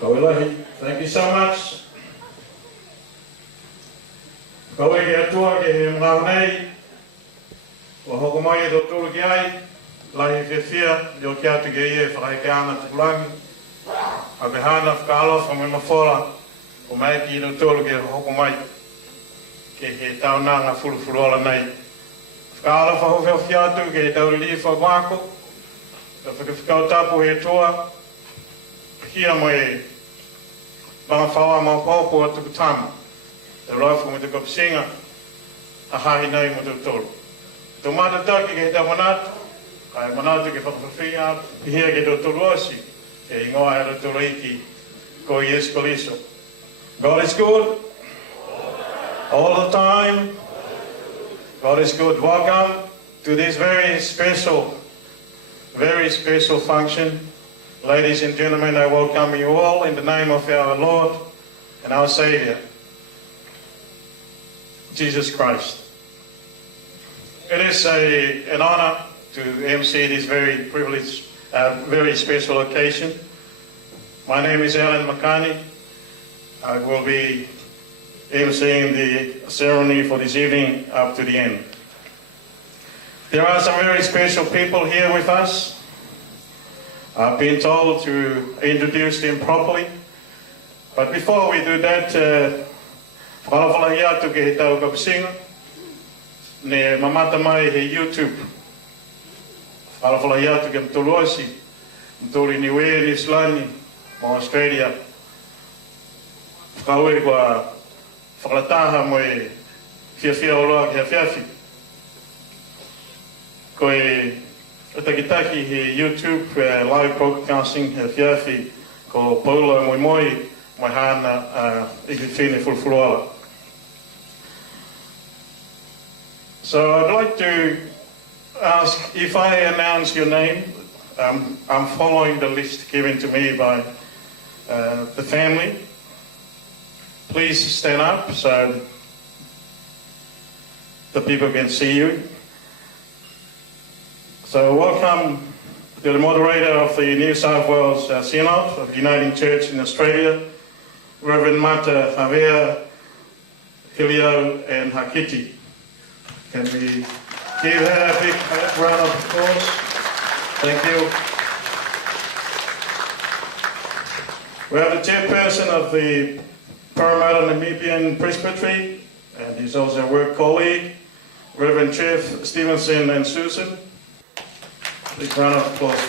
Thank you so much. Kawe ke atua ke he mga nei, o hoko mai e do tūru ki ai, lai he whia, leo ki atu ke ie whakai ke ana tukulangi, a ke hana whakaalofa me mawhora, o mai ki do tūru ke hoko mai, ke he taunanga furu ola nei. Whakaalofa ho whia atu ke he tau li whawako, ka whakawhikau tapu he toa, kia mo e mga whawa mga pōpō a Tukutama. Te raifu mo te kapisinga, a hahi nei mo te tolu. Tō mātataki ke he tā manatu, kai manatu ke whakawhiwhia, pihia ke tō tolu osi, ke ingoa e ra tolu iki, ko Yesu Kaliso. God is good all the time. God is good. Welcome to this very special function. Ladies and gentlemen, I welcome you all in the name of our Lord and our Savior, Jesus Christ. It is an honor to MC this very privileged, very special occasion. My name is Alan Makani. I will be MCing the ceremony for this evening up to the end. There are some very special people here with us. I've been told to introduce them properly. But before we do that, whalawhala atu ke he tau kapisinga, ne mamata mai he YouTube. Whalawhala atu ke mtuluosi, mtuli niwe ni Slani, mo Australia. Whakaue kua whakalataha mo e whiawhia oloa ki hawhiawhi. Ko e takitaki he YouTube live broadcasting he whiawhi ko Paula Moimoi, mai hana ikiwhine fulfuruala. So I'd like to ask if I announce your name. I'm following the list given to me by the family. Please stand up so the people can see you. So welcome to the moderator of the New South Wales Synod of Uniting Church in Australia, Reverend Mata Havea, Hilio and Hakiti. Can we give her a big round of applause? Thank you. We have the chairperson of the Parramatta Namibian Presbytery, and he's also a work colleague, Reverend Jeff Stevenson and Susan. Big round of applause.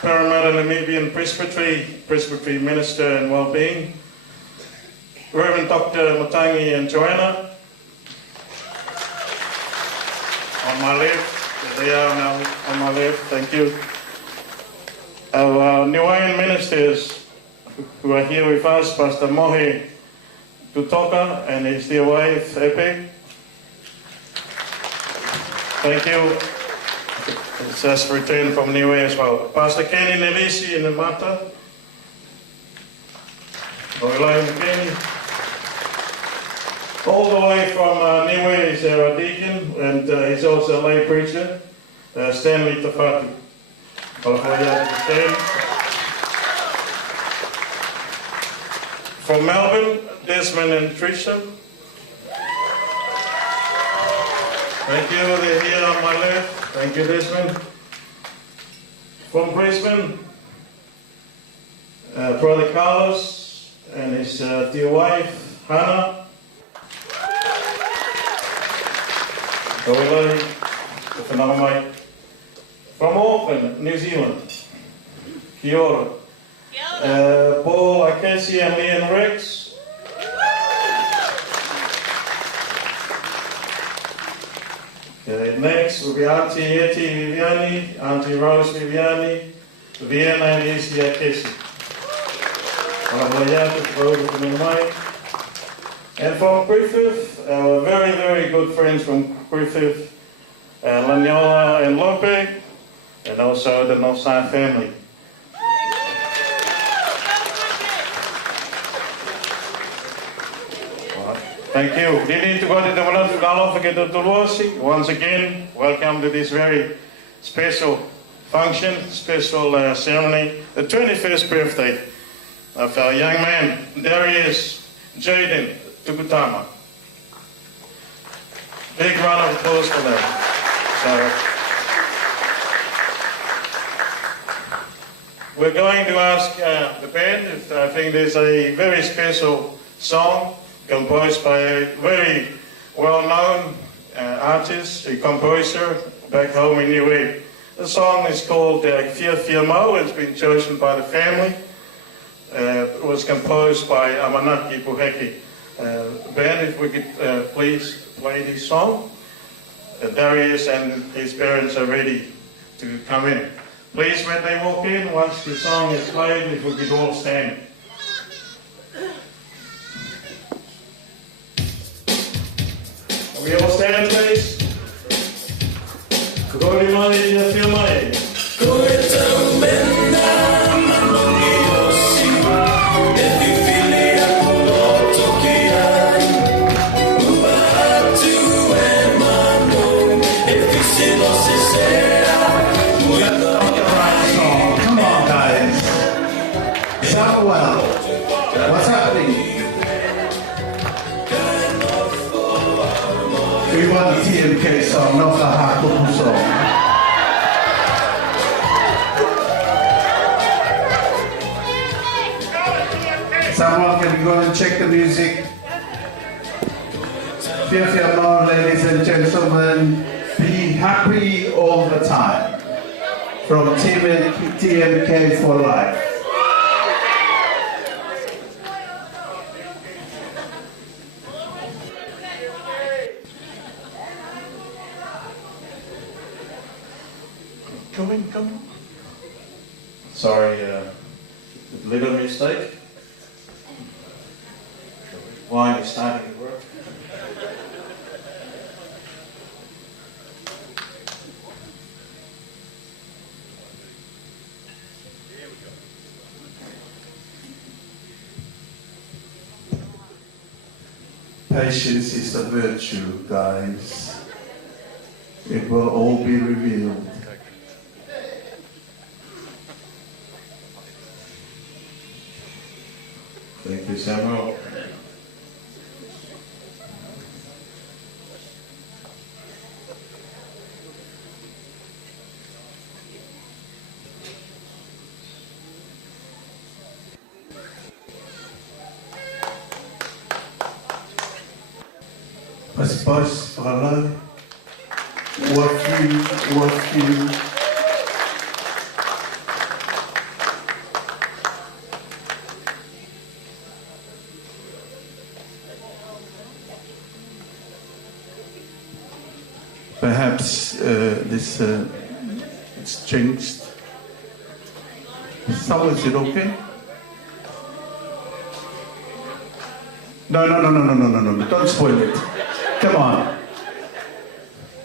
Parramatta Namibian Presbytery Minister and Wellbeing, Reverend Dr. Matangi and Joanna. On my left, they are now on my left, thank you. Our Niuean ministers who are here with us, Pastor Mohe Tutoka and his dear wife, Epe. Thank you. It's just returned from Niue as well. Pastor Kenny Nelisi in the Mata. Kenny. All the way from Niue is our deacon, and he's also a lay preacher, Stanley Tafati. From Melbourne, Desmond and Trisha. Thank you, they're here on my left. Thank you, Desmond. From Brisbane, Brother Carlos and his dear wife, Hannah. From Auckland, New Zealand, Kia ora. Paul, Akesi and Leon Rex. Okay, next will be Auntie Eti Viviani, Auntie Rose Viviani, Vienna and Isi Akesi. And from Griffith, our very, very good friends from Griffith, Laniola and Lope, and also the Northside family. Thank you. Once again, welcome to this very special function, special ceremony, the 21st birthday of our young man, Darius, Chaden, Tukutama. Big round of applause for them. So, we're going to ask the band if I think there's a very special song composed by a very well-known artist, a composer back home in Niue. The song is called Fia Mo. It's been chosen by the family. It was composed by Amanaki Puheki. Band, if we could please play this song. Darius and his parents are ready to come in. Please, when they walk in, once the song is played, if we could all stand. Are we all stand, please? Moimoi, Fia Mai. What's happening? We want the TMK song, not the Hakuku song. Someone can go and check the music. Fia Mo, ladies and gentlemen, be happy all the time. From TMK for life. Come on. Sorry, little mistake. Wine is starting to work. Patience is a virtue, guys. It will all be revealed. Thank you, Samuel. Pas Paula, work you. Perhaps it's changed. So is it okay? No, don't spoil it. Come on.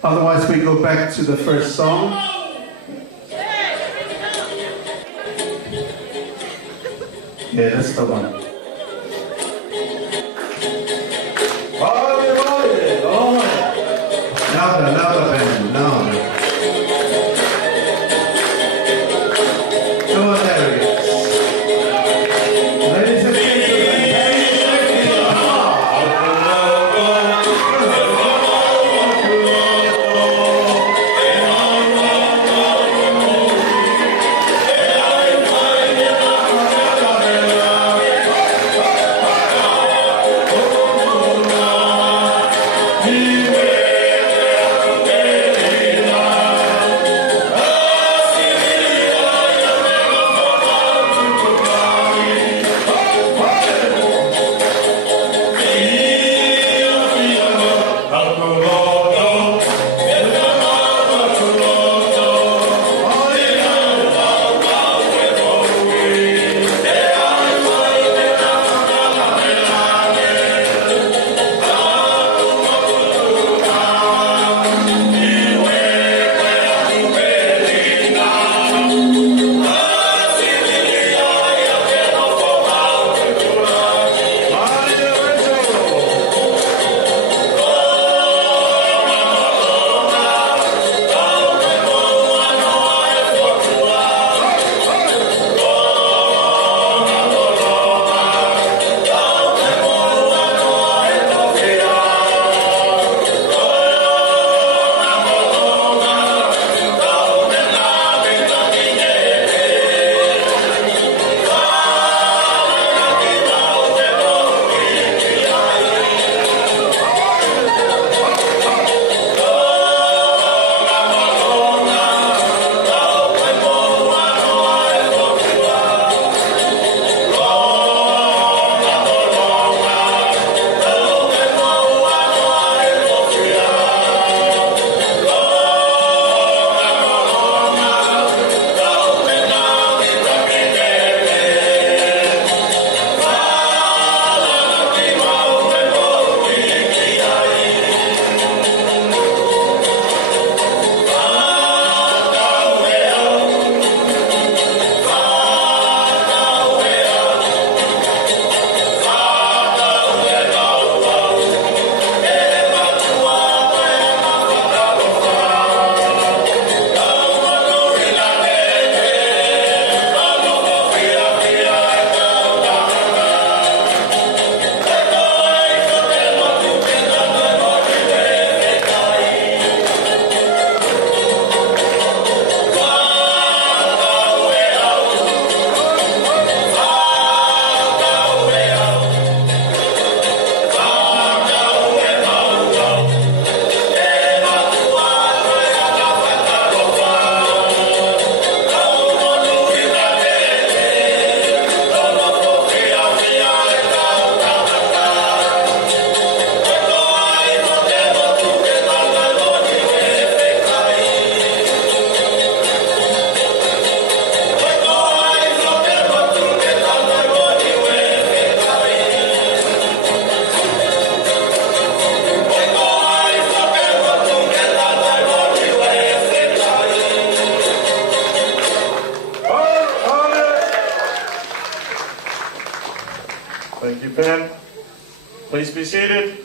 Otherwise we go back to the first song. Yeah, that's the one. Louder, band, louder. Come on, Darius. Ladies and can, please be seated.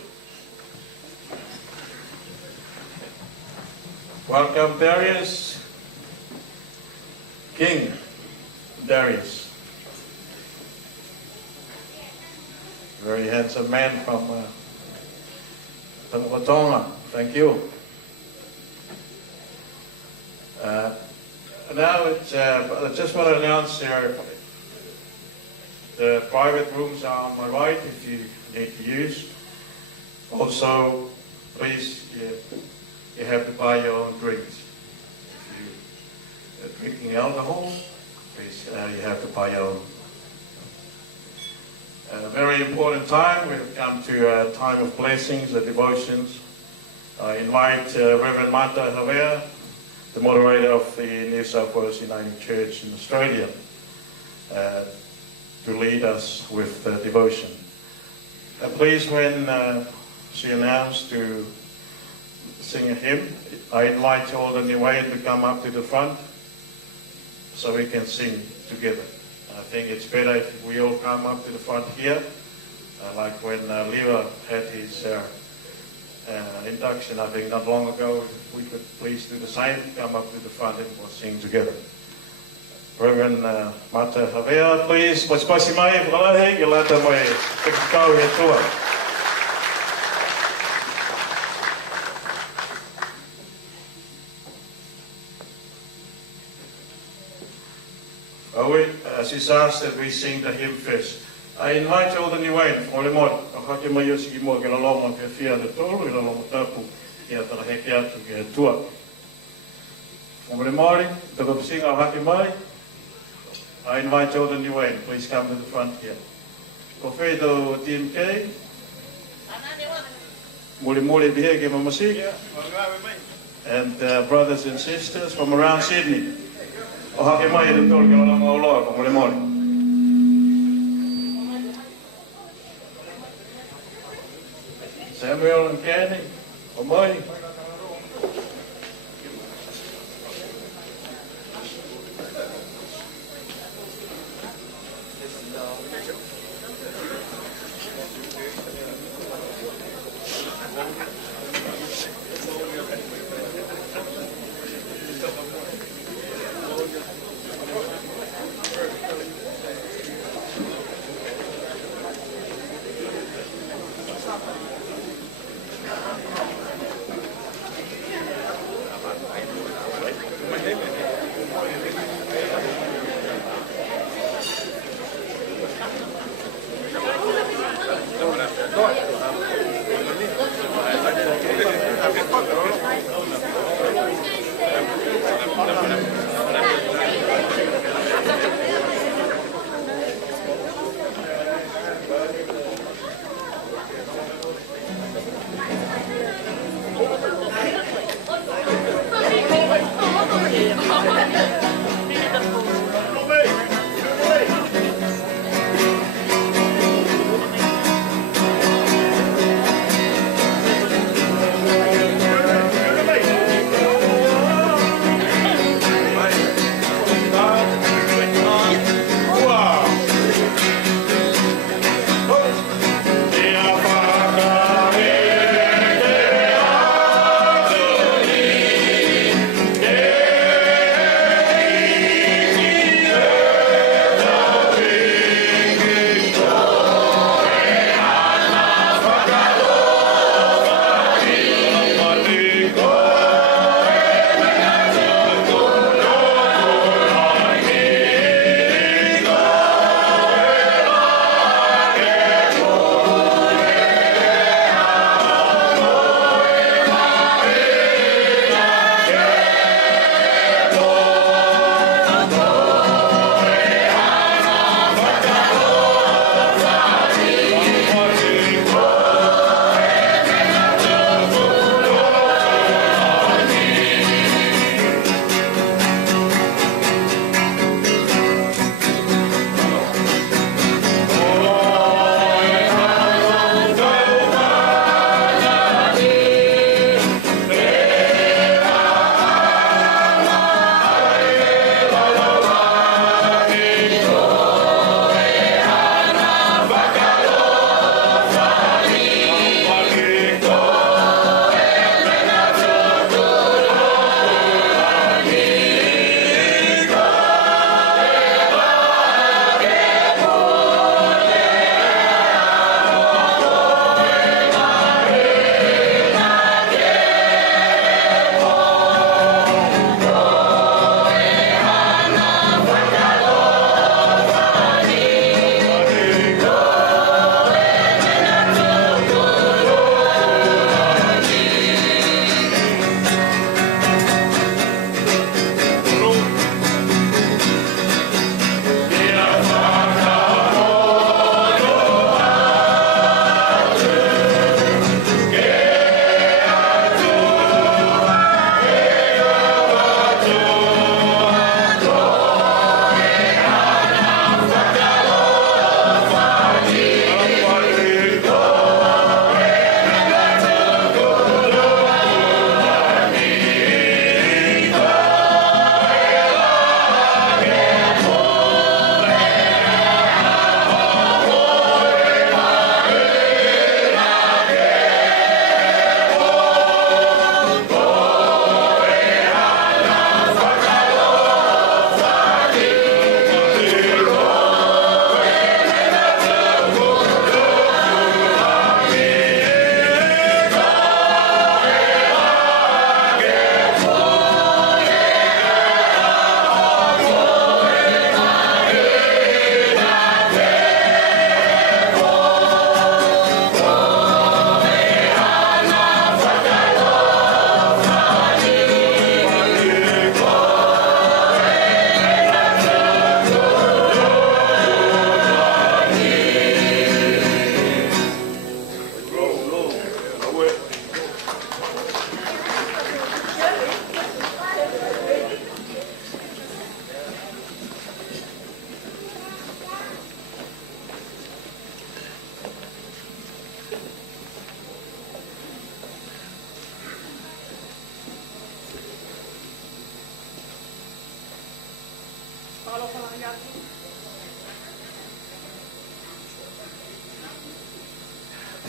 Welcome, Darius. King Darius. Very handsome man from Tukutama. Thank you. Now I just want to announce here, the private rooms are on my right if you need to use. Also, please, you have to buy your own drinks. If you're drinking alcohol, please, you have to buy your own. A very important time. We've come to a time of blessings, the devotions. I invite Reverend Martha Havea, the moderator of the New South Wales Uniting Church in Australia, to lead us with the devotion. Please, when she announced to sing a hymn, I invite all the Niuean to come up to the front so we can sing together. I think it's better if we all come up to the front here, like when Leo had his induction, I think not long ago. If we could please do the same, come up to the front and we'll sing together. Reverend Mata Havea, please. Pasi mai, whakalahe, ki lata mai, tekikau he tua. She's asked that we sing the hymn first. I invite all the Niuean, Moimoi, a hake mai o siki mo, ke la longa ke whia de tolu, ke la longa tapu, ke a tara heke atu, ke a tua. Moimoi, to go sing a hake mai. I invite all the Niuean, please come to the front here. Kofedo TMK. Moimoi bihe ke mamasi. And brothers and sisters from around Sydney. O hake mai e te tolu ke la longa o loa, ko Moimoi. Samuel and Candy, Moimoi.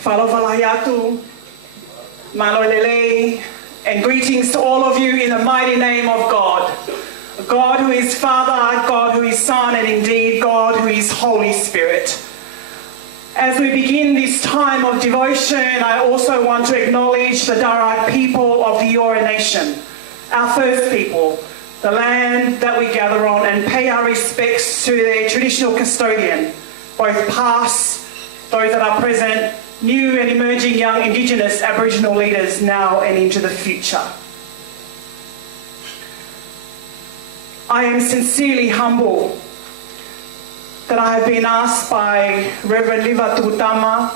Whalawalayatu, Malolele, and greetings to all of you in the mighty name of God. God who is Father, God who is Son, and indeed God who is Holy Spirit. As we begin this time of devotion, I also want to acknowledge the Darai people of the Eora Nation, our first people, the land that we gather on, and pay our respects to their traditional custodian, both past, those that are present, new and emerging young Indigenous Aboriginal leaders now and into the future. I am sincerely humbled that I have been asked by Reverend Liva Tukutama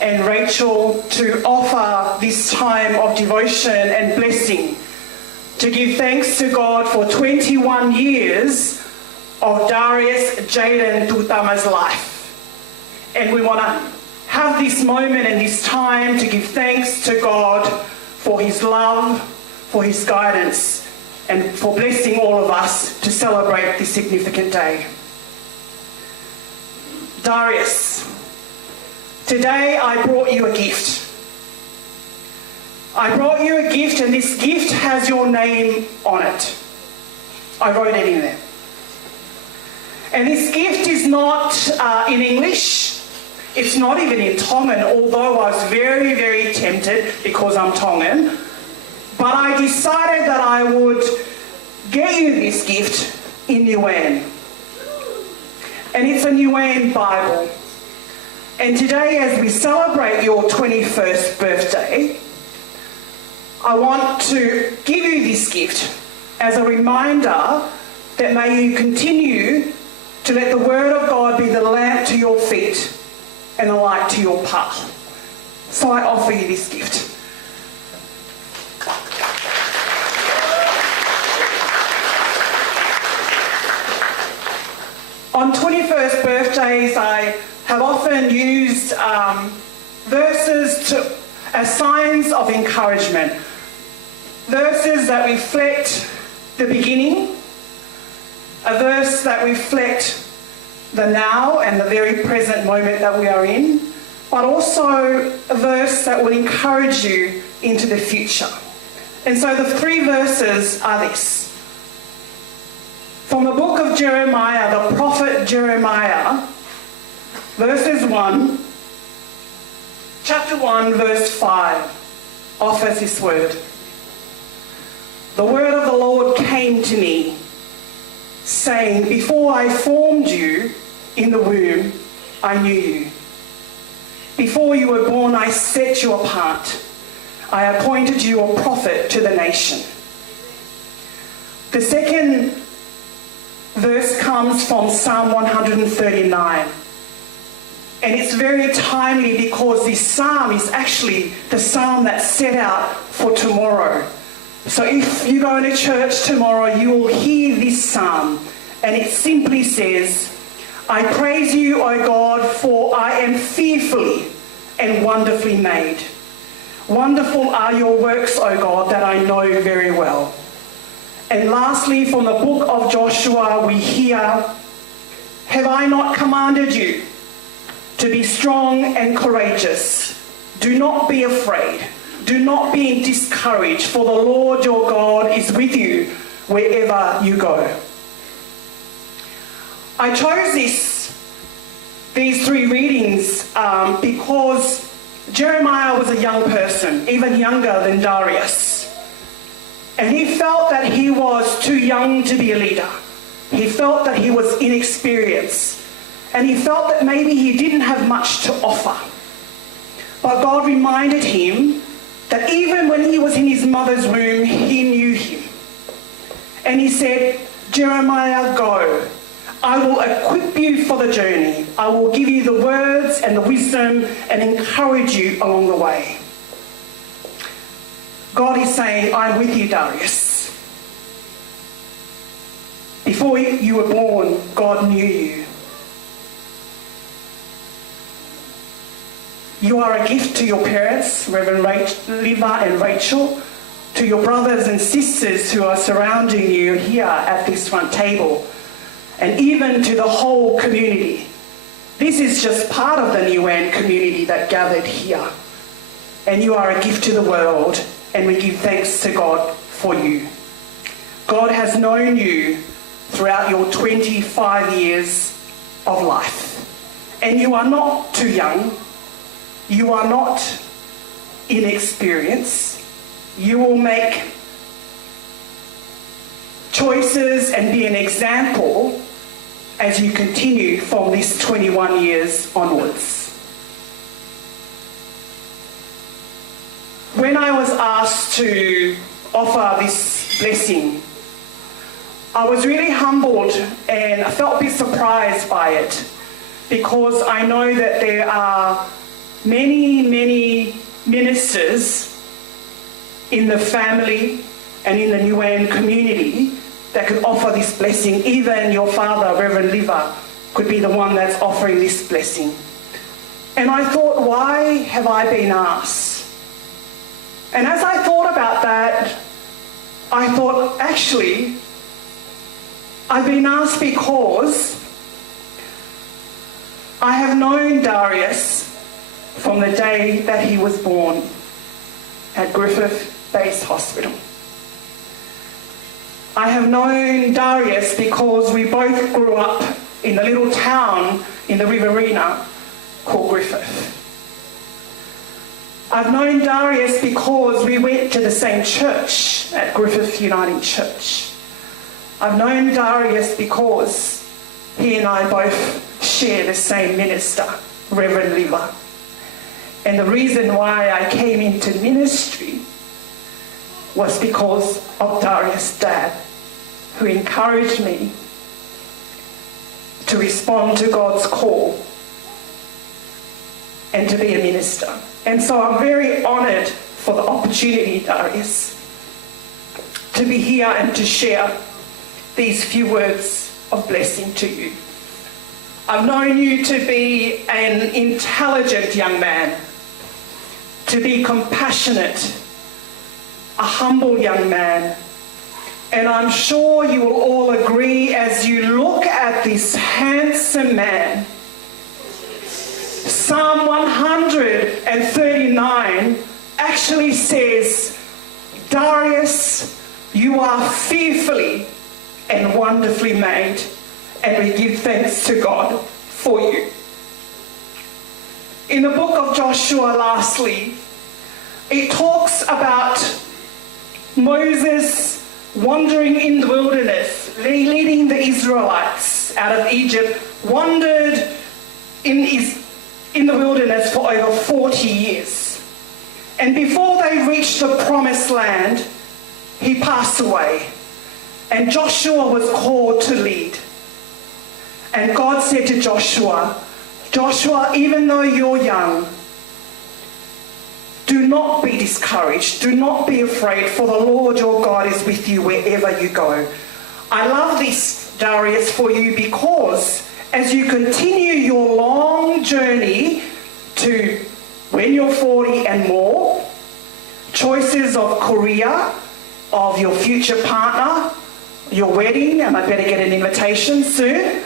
and Rachel to offer this time of devotion and blessing, to give thanks to God for 21 years of Darius, Chaden, Tukutama's life. And we want to have this moment and this time to give thanks to God for his love, for his guidance, and for blessing all of us to celebrate this significant day. Darius, today I brought you a gift. I brought you a gift, and this gift has your name on it. I wrote it in there. And this gift is not in English. It's not even in Tongan, although I was very, very tempted because I'm Tongan. But I decided that I would get you this gift in Niuean. And it's a Niuean Bible. And today, as we celebrate your 21st birthday, I want to give you this gift as a reminder that may you continue to let the Word of God be the lamp to your feet and the light to your path. So I offer you this gift. On 21st birthdays, I have often used verses as signs of encouragement. Verses that reflect the beginning, a verse that reflect the now and the very present moment that we are in, but also a verse that will encourage you into the future. And so the three verses are this. From the book of Jeremiah, the prophet Jeremiah, chapter 1, verse 5, offers this word. The word of the Lord came to me, saying, before I formed you in the womb, I knew you. Before you were born, I set you apart. I appointed you a prophet to the nation. The second verse comes from Psalm 139. And it's very timely because this psalm is actually the psalm that's set out for tomorrow. So if you go to church tomorrow, you will hear this psalm. And it simply says, I praise you, O God, for I am fearfully and wonderfully made. Wonderful are your works, O God, that I know very well. And lastly, from the book of Joshua, we hear, have I not commanded you to be strong and courageous? Do not be afraid. Do not be discouraged, for the Lord your God is with you wherever you go. I chose these three readings because Jeremiah was a young person, even younger than Darius. And he felt that he was too young to be a leader. He felt that he was inexperienced. And he felt that maybe he didn't have much to offer. But God reminded him that even when he was in his mother's womb, he knew him. And he said, Jeremiah, go. I will equip you for the journey. I will give you the words and the wisdom and encourage you along the way. God is saying, I'm with you, Darius. Before you were born, God knew you. You are a gift to your parents, Reverend Liva and Rachel, to your brothers and sisters who are surrounding you here at this front table, and even to the whole community. This is just part of the Niuan community that gathered here. And you are a gift to the world, and we give thanks to God for you. God has known you throughout your 25 years of life. And you are not too young. You are not inexperienced. You will make choices and be an example as you continue from this 21 years onwards. When I was asked to offer this blessing, I was really humbled and I felt a bit surprised by it, because I know that there are many, many ministers in the family and in the Niuan community that could offer this blessing. Even your father, Reverend Liva, could be the one that's offering this blessing. And I thought, why have I been asked? And as I thought about that, I thought, actually, I've been asked because I have known Darius from the day that he was born at Griffith Base Hospital. I have known Darius because we both grew up in a little town in the Riverina called Griffith. I've known Darius because we went to the same church at Griffith Uniting Church. I've known Darius because he and I both share the same minister, Reverend Liva. And the reason why I came into ministry was because of Darius' dad, who encouraged me to respond to God's call and to be a minister. And so I'm very honoured for the opportunity, Darius, to be here and to share these few words of blessing to you. I've known you to be an intelligent young man, to be compassionate, a humble young man. And I'm sure you will all agree as you look at this handsome man. Psalm 139 actually says, Darius, you are fearfully and wonderfully made, and we give thanks to God for you. In the book of Joshua, lastly, it talks about Moses wandering in the wilderness, leading the Israelites out of Egypt, wandered in the wilderness for over 40 years. And before they reached the promised land, he passed away. And Joshua was called to lead. And God said to Joshua, Joshua, even though you're young, do not be discouraged. Do not be afraid, for the Lord your God is with you wherever you go. I love this, Darius, for you because as you continue your long journey to when you're 40 and more, choices of career, of your future partner, your wedding, and I better get an invitation soon.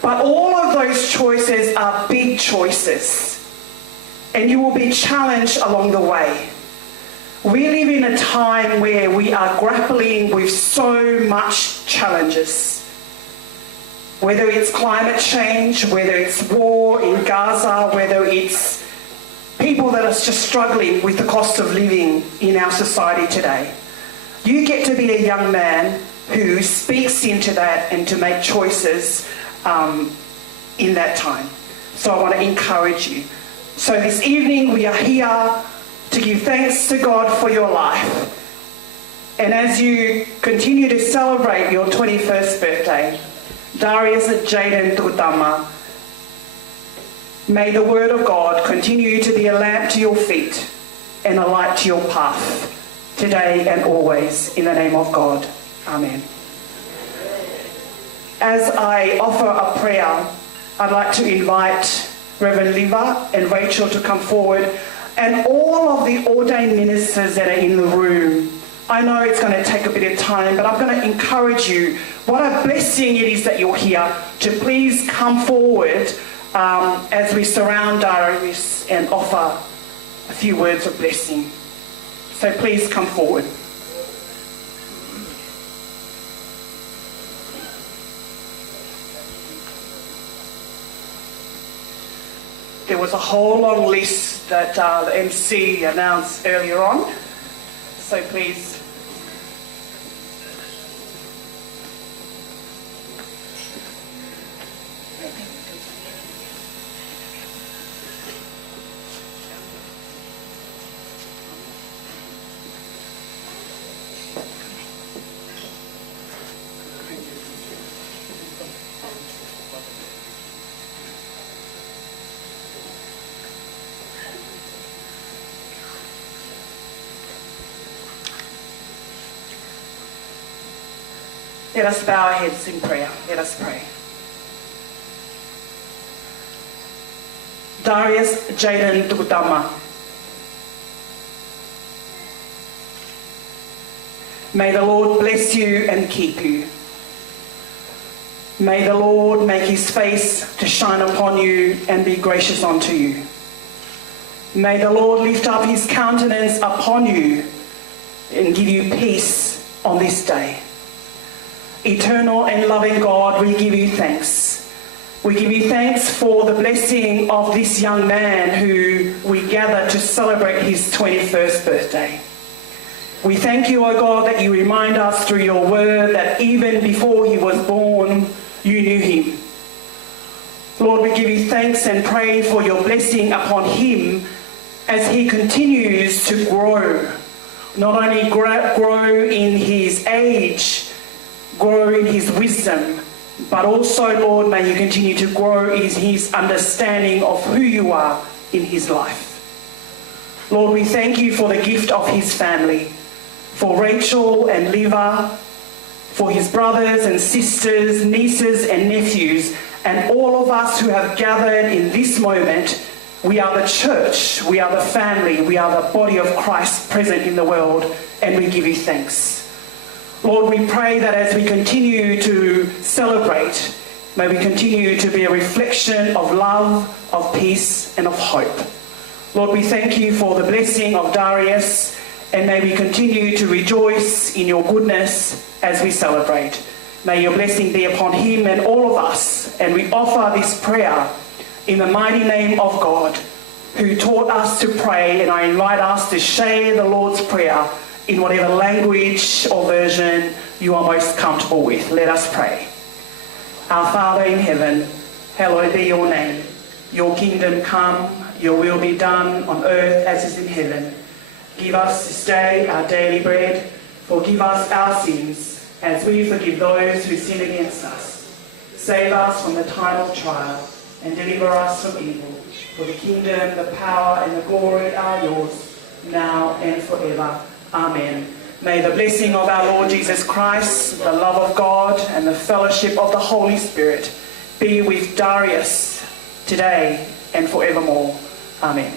But all of those choices are big choices. And you will be challenged along the way. We live in a time where we are grappling with so much challenges. Whether it's climate change, whether it's war in Gaza, whether it's people that are just struggling with the cost of living in our society today. You get to be a young man who speaks into that and to make choices in that time. So I want to encourage you. So this evening we are here to give thanks to God for your life. And as you continue to celebrate your 21st birthday, Darius, Chaden, Tukutama, may the word of God continue to be a lamp to your feet and a light to your path, today and always, in the name of God. Amen. As I offer a prayer, I'd like to invite Reverend Liva and Rachel to come forward, and all of the ordained ministers that are in the room I know it's going to take a bit of time, but I'm going to encourage you. What a blessing it is that you're here, to please come forward as we surround Darius and offer a few words of blessing. So please come forward. There was a whole long list that the MC announced earlier on. So please. Let us bow our heads in prayer. Let us pray. Darius, Chaden, Tukutama. May the Lord bless you and keep you. May the Lord make his face to shine upon you and be gracious unto you. May the Lord lift up his countenance upon you and give you peace on this day. Eternal and loving God, we give you thanks. We give you thanks for the blessing of this young man who we gather to celebrate his 21st birthday. We thank you, O God, that you remind us through your word that even before he was born, you knew him. Lord, we give you thanks and pray for your blessing upon him as he continues to grow. Not only grow in his age, grow in his wisdom, but also, Lord, may you continue to grow in his understanding of who you are in his life. Lord, we thank you for the gift of his family, for Rachel and Liva, for his brothers and sisters, nieces and nephews, and all of us who have gathered in this moment. We are the church, we are the family, we are the body of Christ present in the world, and we give you thanks. Lord, we pray that as we continue to celebrate, may we continue to be a reflection of love, of peace, and of hope. Lord, we thank you for the blessing of Darius, and may we continue to rejoice in your goodness as we celebrate. May your blessing be upon him and all of us, and we offer this prayer in the mighty name of God, who taught us to pray, and I invite us to share the Lord's Prayer in whatever language or version you are most comfortable with. Let us pray. Our Father in heaven, hallowed be your name. Your kingdom come, your will be done on earth as is in heaven. Give us this day our daily bread. Forgive us our sins, as we forgive those who sin against us. Save us from the time of trial, and deliver us from evil. For the kingdom, the power, and the glory are yours, now and forever. Amen. May the blessing of our Lord Jesus Christ, the love of God, and the fellowship of the Holy Spirit be with Darius today and forevermore. Amen.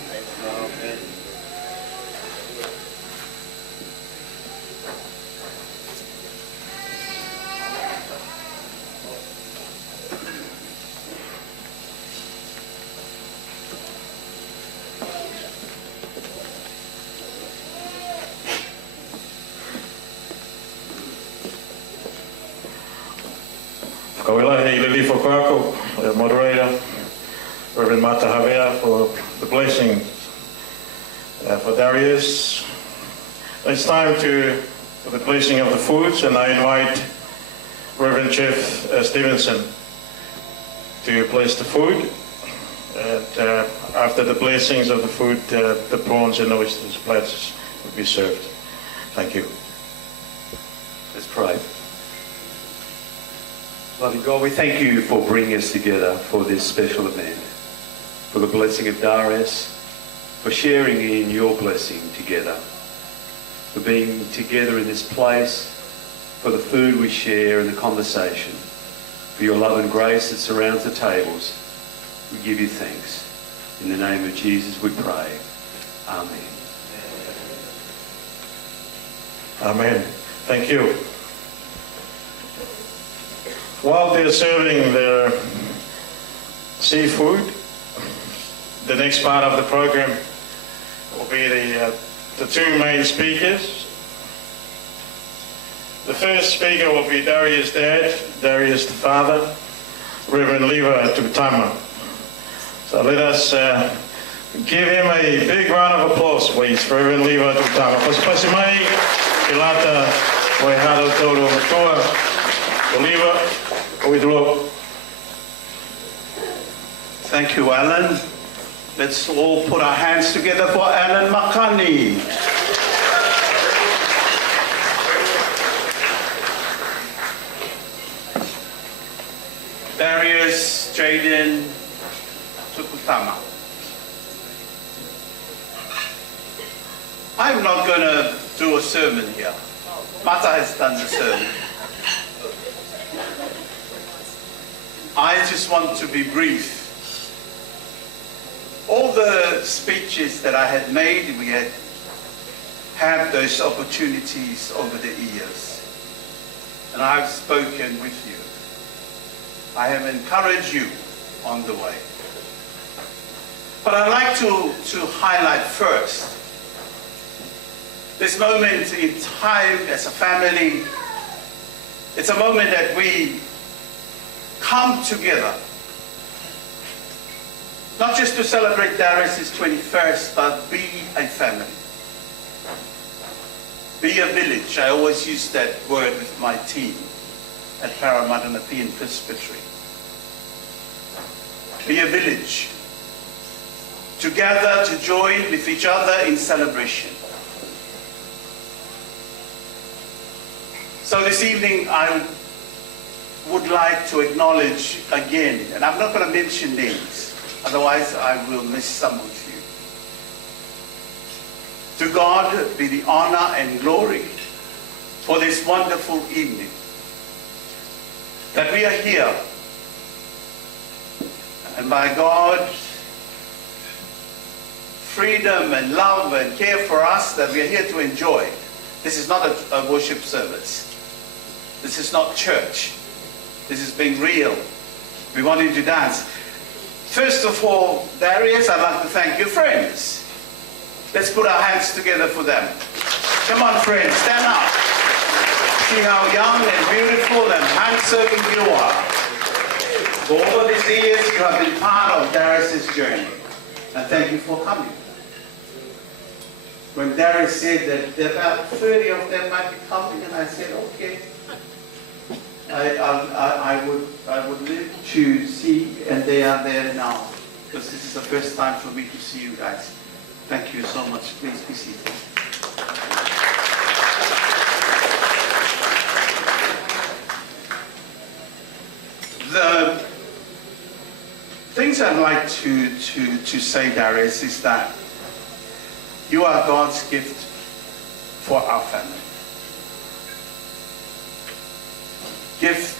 Moderator, Reverend Mata Havea, for the blessing for Darius. It's time for the blessing of the foods, and I invite Reverend Chef Stevenson to bless the food. And after the blessings of the food, the prawns and oysters platters will be served. Thank you. Let's pray. Loving God, we thank you for bringing us together for this special event, for the blessing of Darius, for sharing in your blessing together, for being together in this place, for the food we share and the conversation, for your love and grace that surrounds the tables. We give you thanks. In the name of Jesus we pray. Amen. Amen. Thank you. While they're serving their seafood, the next part of the program will be the two main speakers. The first speaker will be Darius' dad, Darius the father, Reverend Lever Tukutama. So let us give him a big round of applause, please, for Reverend Lever Tukutama. Pasipasi mai, ki lata wai haro tolu matua, Lever, oidro. Thank you, Alan. Let's all put our hands together for Alan Makani. Darius, Chaden, Tukutama. I'm not going to do a sermon here. Mata has done the sermon. I just want to be brief. All the speeches that I had made, we had those opportunities over the years. And I've spoken with you. I have encouraged you on the way. But I'd like to highlight first this moment in time as a family. It's a moment that we come together, not just to celebrate Darius' 21st, but be a family. Be a village. I always use that word with my team at Paramatanathian Presbytery. Be a village. To gather, to join with each other in celebration. So this evening I would like to acknowledge again, and I'm not going to mention names, otherwise I will miss some of you. To God be the honor and glory for this wonderful evening. That we are here. And by God's freedom and love and care for us, that we are here to enjoy. This is not a worship service. This is not church. This is being real. We want you to dance. First of all, Darius, I'd like to thank your friends. Let's put our hands together for them. Come on, friends, stand up. See how young and beautiful and handsome you are. For all these years, you have been part of Darius' journey. And thank you for coming. When Darius said that about 30 of them might be coming, and I said, okay. I would live to see, and they are there now. Because this is the first time for me to see you guys. Thank you so much. Please be seated. The things I'd like to say, Darius, is that you are God's gift for our family. Gift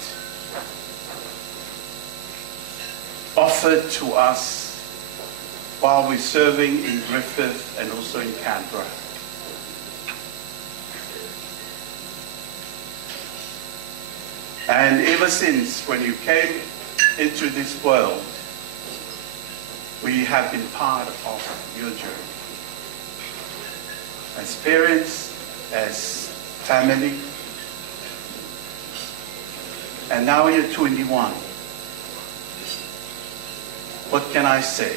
offered to us while we're serving in Griffith and also in Canberra. And ever since when you came into this world, we have been part of your journey. As parents, as family, and now you're 21. What can I say?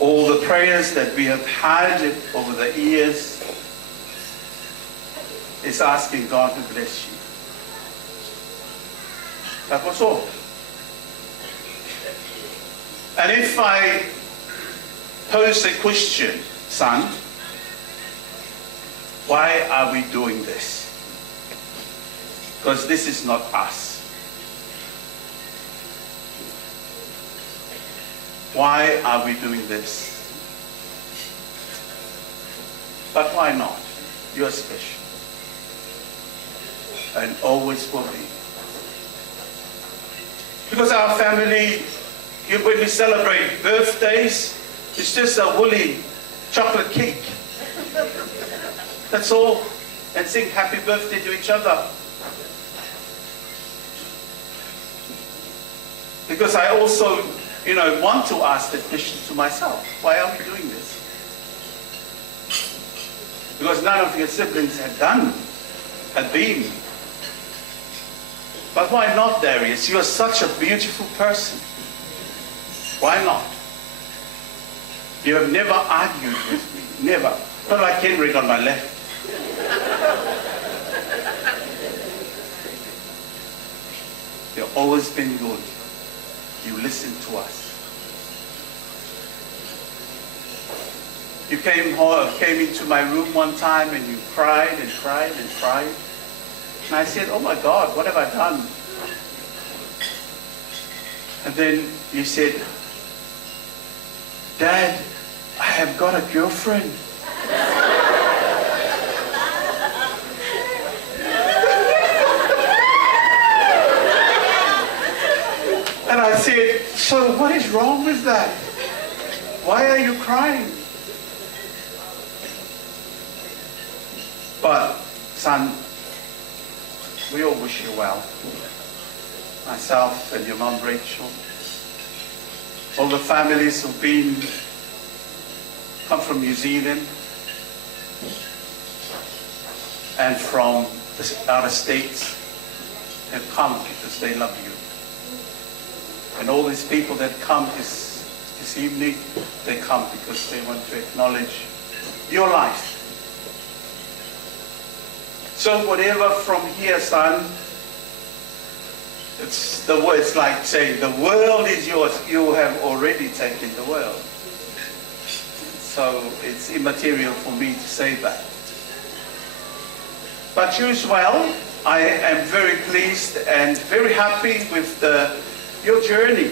All the prayers that we have had over the years is asking God to bless you. That was all. And if I pose a question, son, why are we doing this? Because this is not us. Why are we doing this? But why not? You're special. And always will be. Because our family, when we celebrate birthdays, it's just a woolly chocolate cake. That's all. and sing happy birthday to each other. Because I also, want to ask that question to myself. Why are we doing this? Because none of your siblings had been. But why not, Darius? You are such a beautiful person. Why not? You have never argued with me. Never. Not like Henrik on my left. You've always been good. You listen to us. You came into my room one time and you cried and cried and cried. And I said, oh my God, what have I done? And then you said, Dad, I have got a girlfriend. And I said, so what is wrong with that? Why are you crying? But, son, we all wish you well. Myself and your mom, Rachel. All the families who've come from New Zealand and from the outer states have come because they love you. And all these people that come this evening, they come because they want to acknowledge your life. So whatever from here, son, it's like saying the world is yours. You have already taken the world. So it's immaterial for me to say that. But choose well. I am very pleased and very happy with your journey.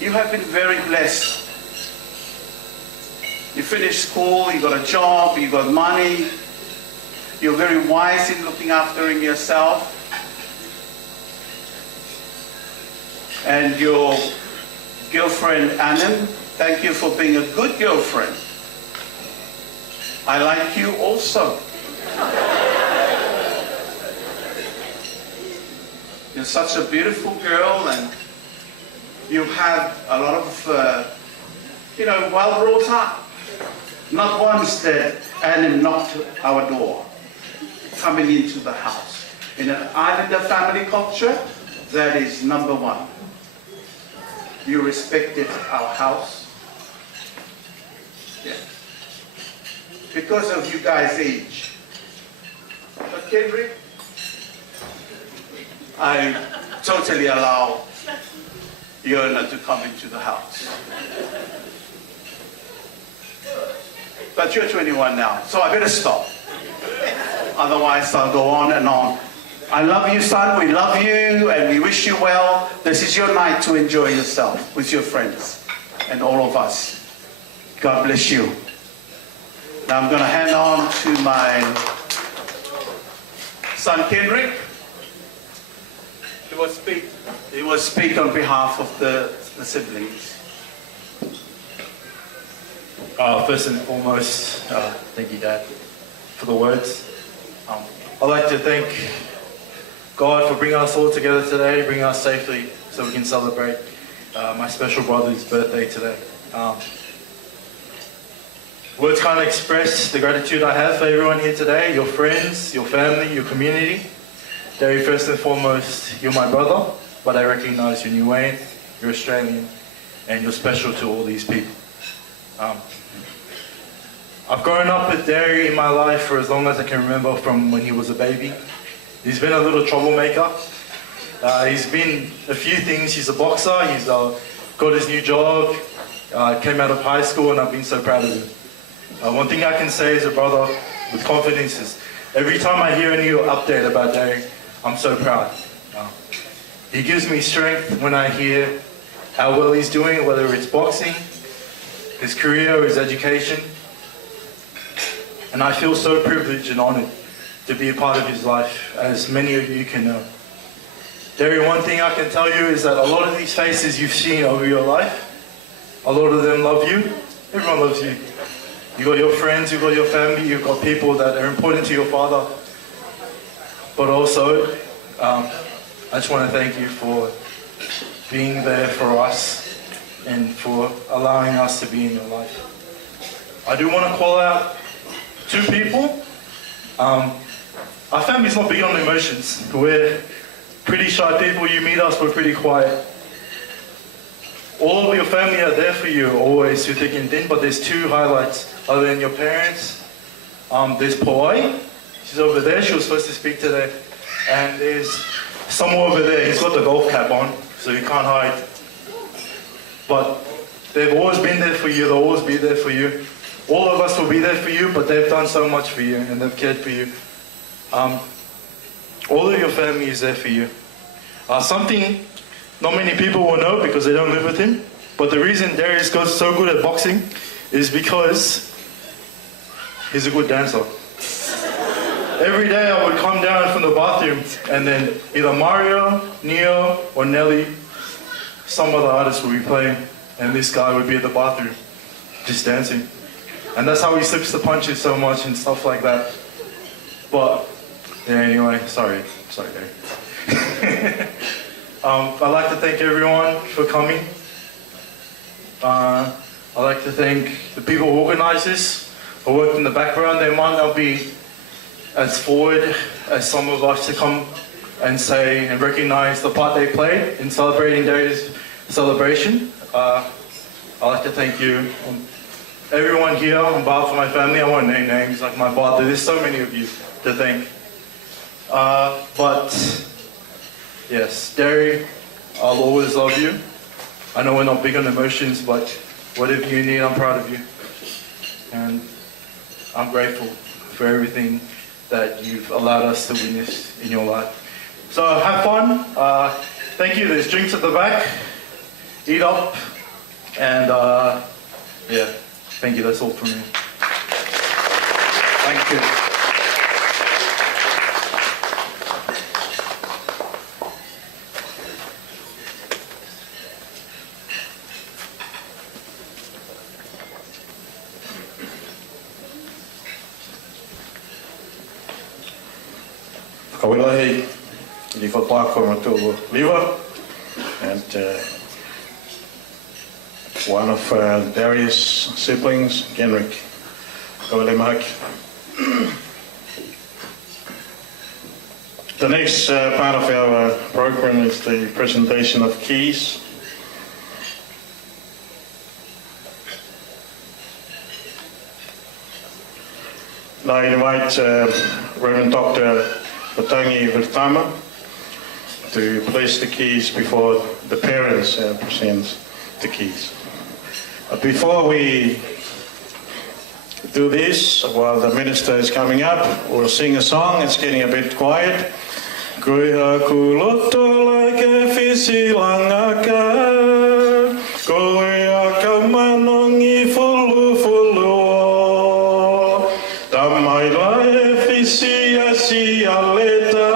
You have been very blessed. You finished school, you got a job, you got money. You're very wise in looking after yourself. And your girlfriend, Annan, thank you for being a good girlfriend. I like you also. You're such a beautiful girl, and you have a lot of, well brought up. Not once that Annan knocked our door, coming into the house. In an Islander family culture, that is number one. You respected our house. Yeah. Because of you guys' age. But Kendrick, I totally allow Yona to come into the house. But you're 21 now, so I better stop. Otherwise, I'll go on and on. I love you, son. We love you, and we wish you well. This is your night to enjoy yourself with your friends and all of us. God bless you. Now I'm going to hand on to my son, Kendrick. He will speak on behalf of the siblings. First and foremost, thank you, Dad, for the words. I'd like to thank God for bringing us all together today, bringing us safely so we can celebrate my special brother's birthday today. Words can't express the gratitude I have for everyone here today, your friends, your family, your community. Darius, first and foremost, you're my brother, but I recognize you're Niuean, you're Australian, and you're special to all these people. I've grown up with Darius in my life for as long as I can remember, from when he was a baby. He's been a little troublemaker. He's been a few things. He's a boxer. He's got his new job, came out of high school, and I've been so proud of him. One thing I can say as a brother with confidence is every time I hear a new update about Darius, I'm so proud. He gives me strength when I hear how well he's doing, whether it's boxing, his career, or his education. And I feel so privileged and honored to be a part of his life, as many of you can know. Darius, one thing I can tell you is that a lot of these faces you've seen over your life, a lot of them love you. Everyone loves you. You've got your friends, you've got your family, you've got people that are important to your father. but also I just want to thank you for being there for us and for allowing us to be in your life. I do want to call out 2 people. Our family's not big on emotions. We're pretty shy people. You meet us, we're pretty quiet. All of your family are there for you always through thick and thin, but there's 2 highlights other than your parents. There's Paula. She's over there. She was supposed to speak today. And there's someone over there. He's got the golf cap on, so he can't hide. But they've always been there for you. They'll always be there for you. All of us will be there for you, but they've done so much for you and they've cared for you. All of your family is there for you. Something not many people will know because they don't live with him, but the reason Darius goes so good at boxing is because he's a good dancer. Every day I would come down from the bathroom and then either Mario, Neo, or Nelly, some other artist would be playing, and this guy would be at the bathroom just dancing. And that's how he slips the punches so much and stuff like that. But yeah, anyway, sorry, Dave. I'd like to thank everyone for coming. I'd like to thank the people who organized this, who worked in the background. They might not be as forward as some of us to come and say and recognize the part they played in celebrating Darius' celebration. I'd like to thank you. Everyone here on behalf of my family. I won't name names like my father. There's so many of you to thank. But yes, Derry, I'll always love you. I know we're not big on emotions, but whatever you need, I'm proud of you. And I'm grateful for everything that you've allowed us to witness in your life. So have fun. Thank you. There's drinks at the back. Eat up. And yeah, thank you. That's all from me. Thank you. Kawilahi, li whapako matu liwa, and one of Darius' siblings, Genrick. Kawile mahaki. The next part of our program is the presentation of keys. Now I invite Reverend Dr. Tukutama to place the keys before the parents present the keys. But before we do this, while the minister is coming up, we'll sing a song. It's getting a bit quiet. Kuiha kuloto like a fisi langaka, kuiha kamanongi fulu fulu, tamai lai fisi asi aleta,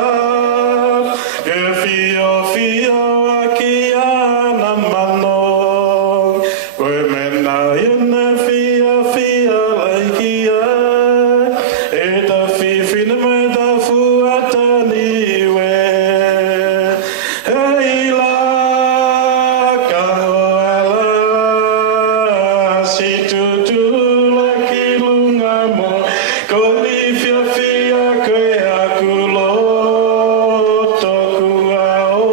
kefio fio akia namano, kuemena yena fia fia laikia, eta fifi nameda fuataniwe, heila kahoala, situtu lakilungamo, kolifia fia koea kuloto kuao,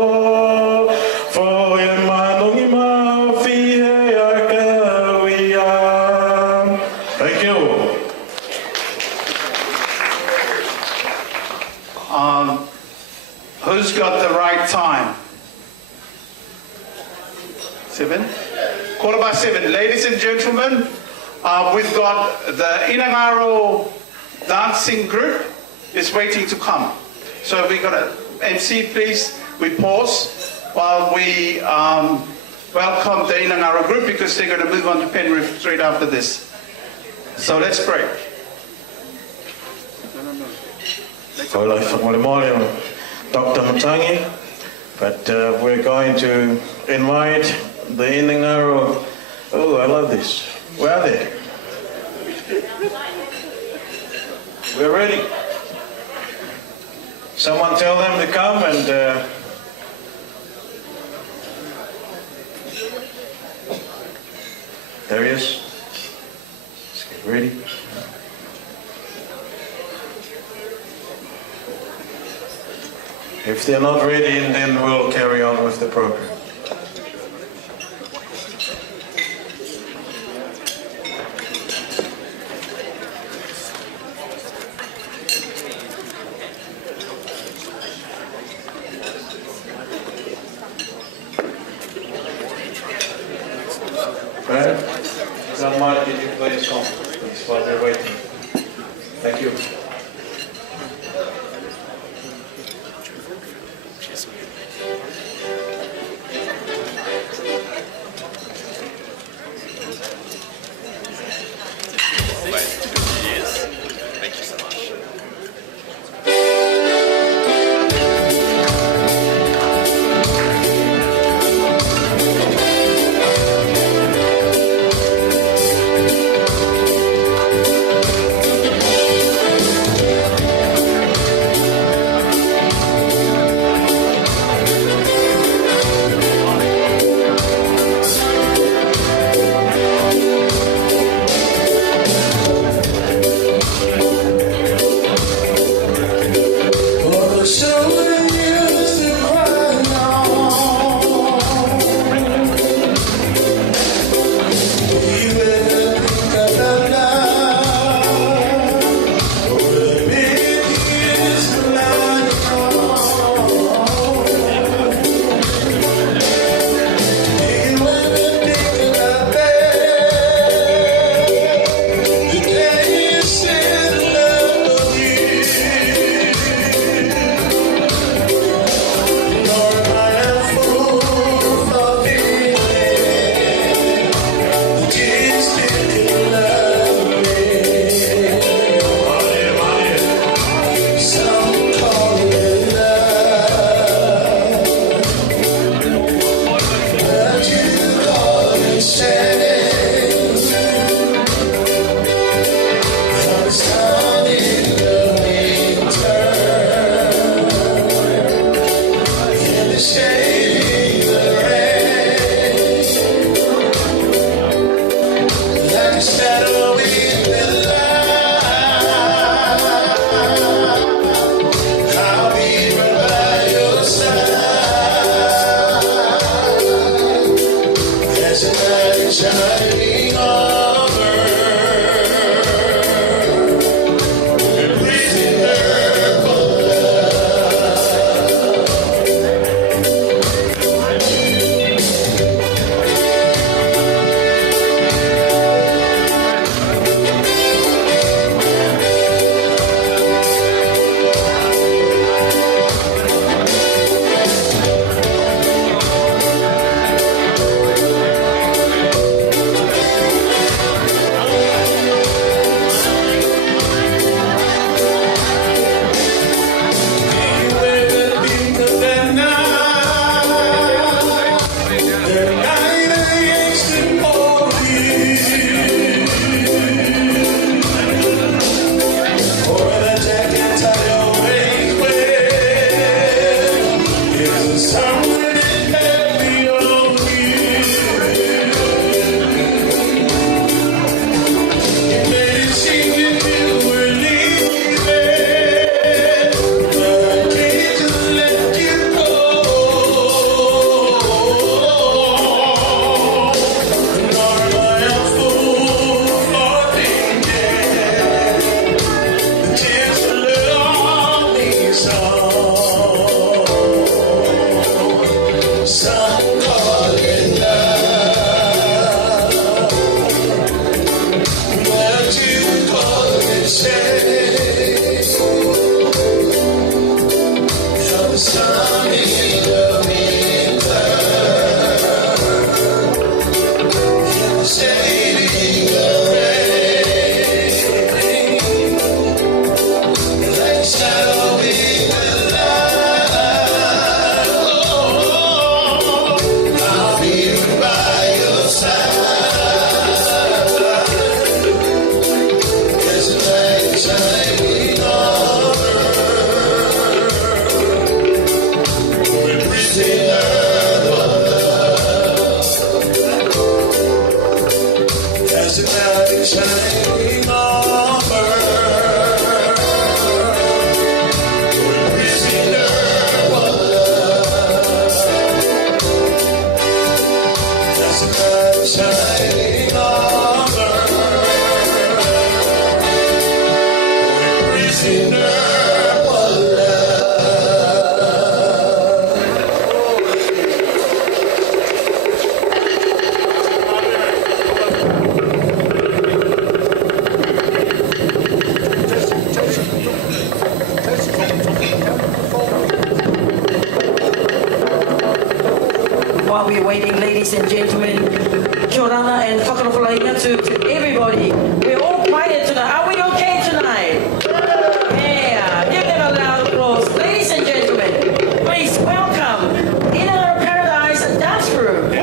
foe manongi mao fie akawia. Thank you. Who's got the right time? 7? 7:15. Ladies and gentlemen, we've got the Inangaro dancing group is waiting to come. So we've got a MC, please. We pause while we welcome the Inangaro group because they're going to move on to Penrith straight after this. So let's pray. Paula from Moimoi, Dr. Matangi, but we're going to invite the Inangaro. Oh, I love this. Where are they? We're ready. Someone tell them to come and Darius, let's get ready. If they're not ready, then we'll carry on with the program. Mark, can you play a song, please, while they're waiting? Thank you. Thank you so much. while we're waiting, ladies and gentlemen, kia ora and whakarapalainga to everybody. We're all quiet tonight. Are we okay tonight? Yeah, give them a loud applause. Ladies and gentlemen, please welcome In Our Paradise Dance Room.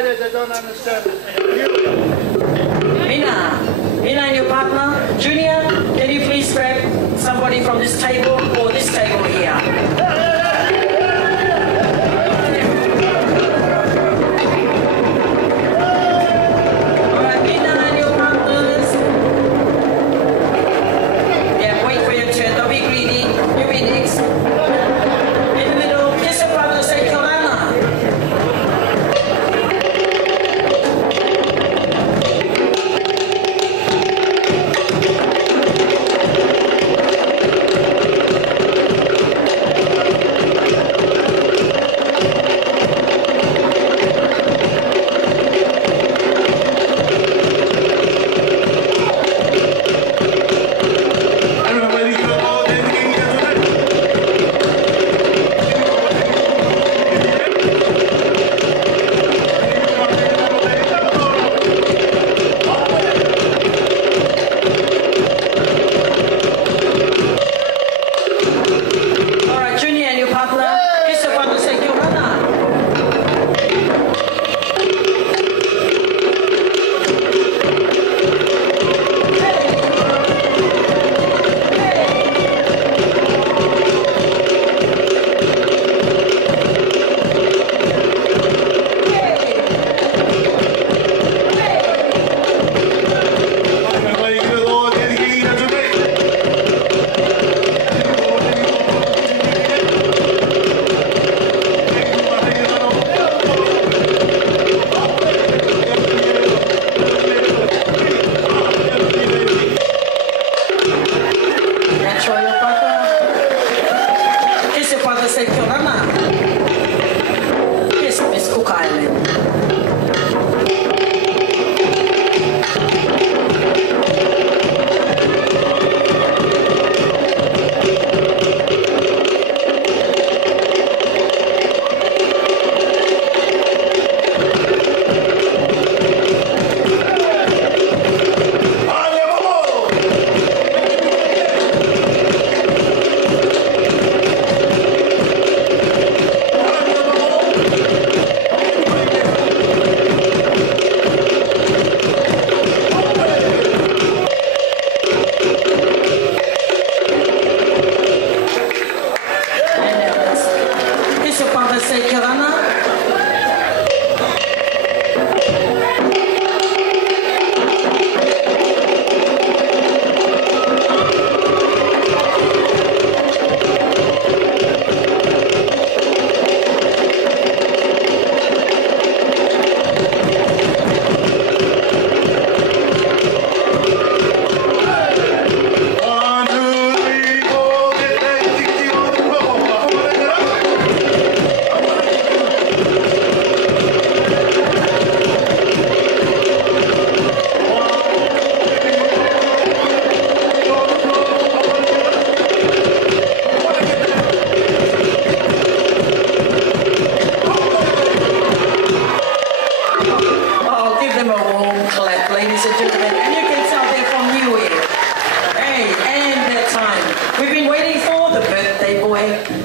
They don't understand. Mina and your partner. Junior, can you please grab somebody from this table or this table here? Alright, Mina and your partners. Yeah, wait for your turn. Don't be greedy. You be next. In the middle, kiss your partner, say Korana.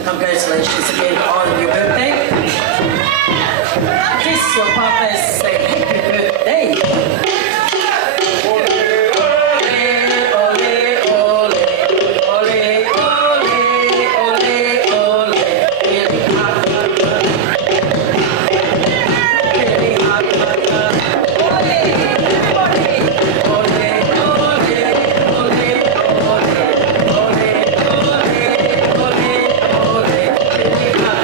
Congratulations again on your birthday. Kiss your partner and say happy birthday. Really hard.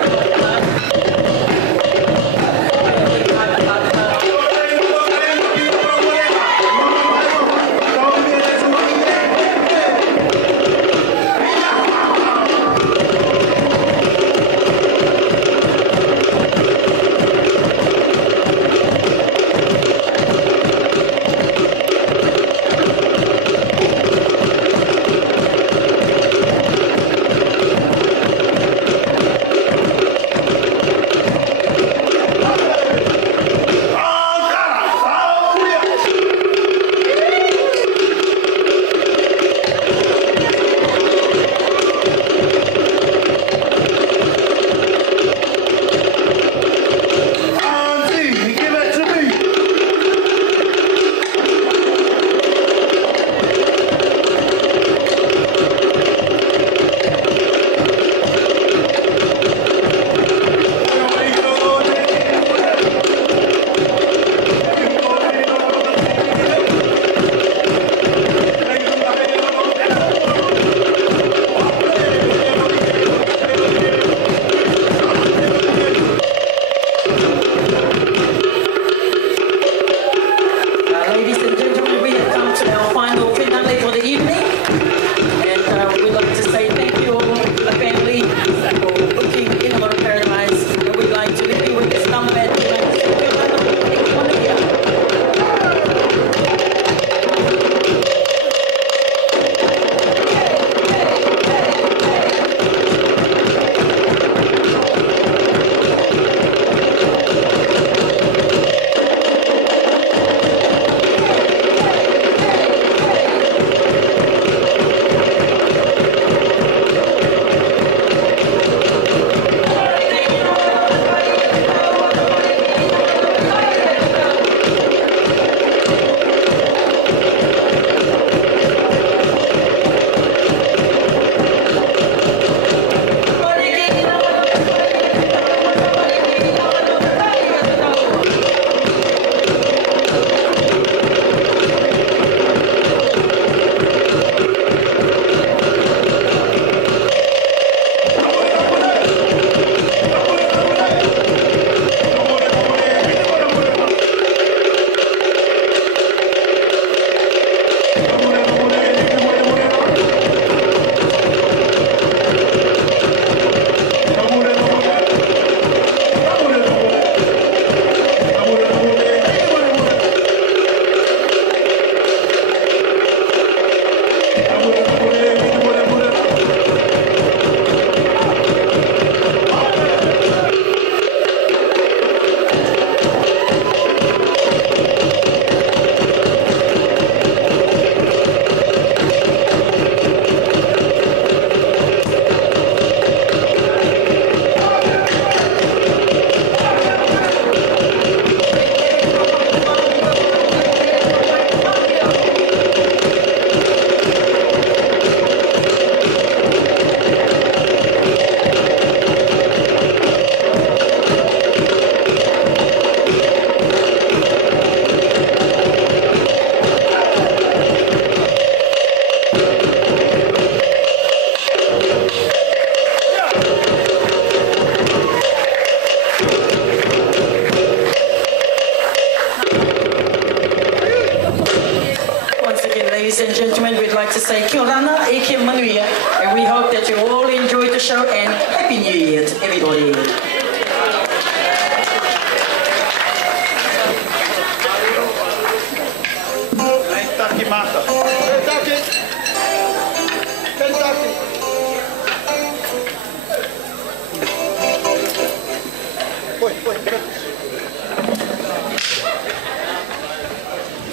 ladies and gentlemen, we'd like to say kia orana e kia manuia, and we hope that you all enjoyed the show, and Happy New Year to everybody.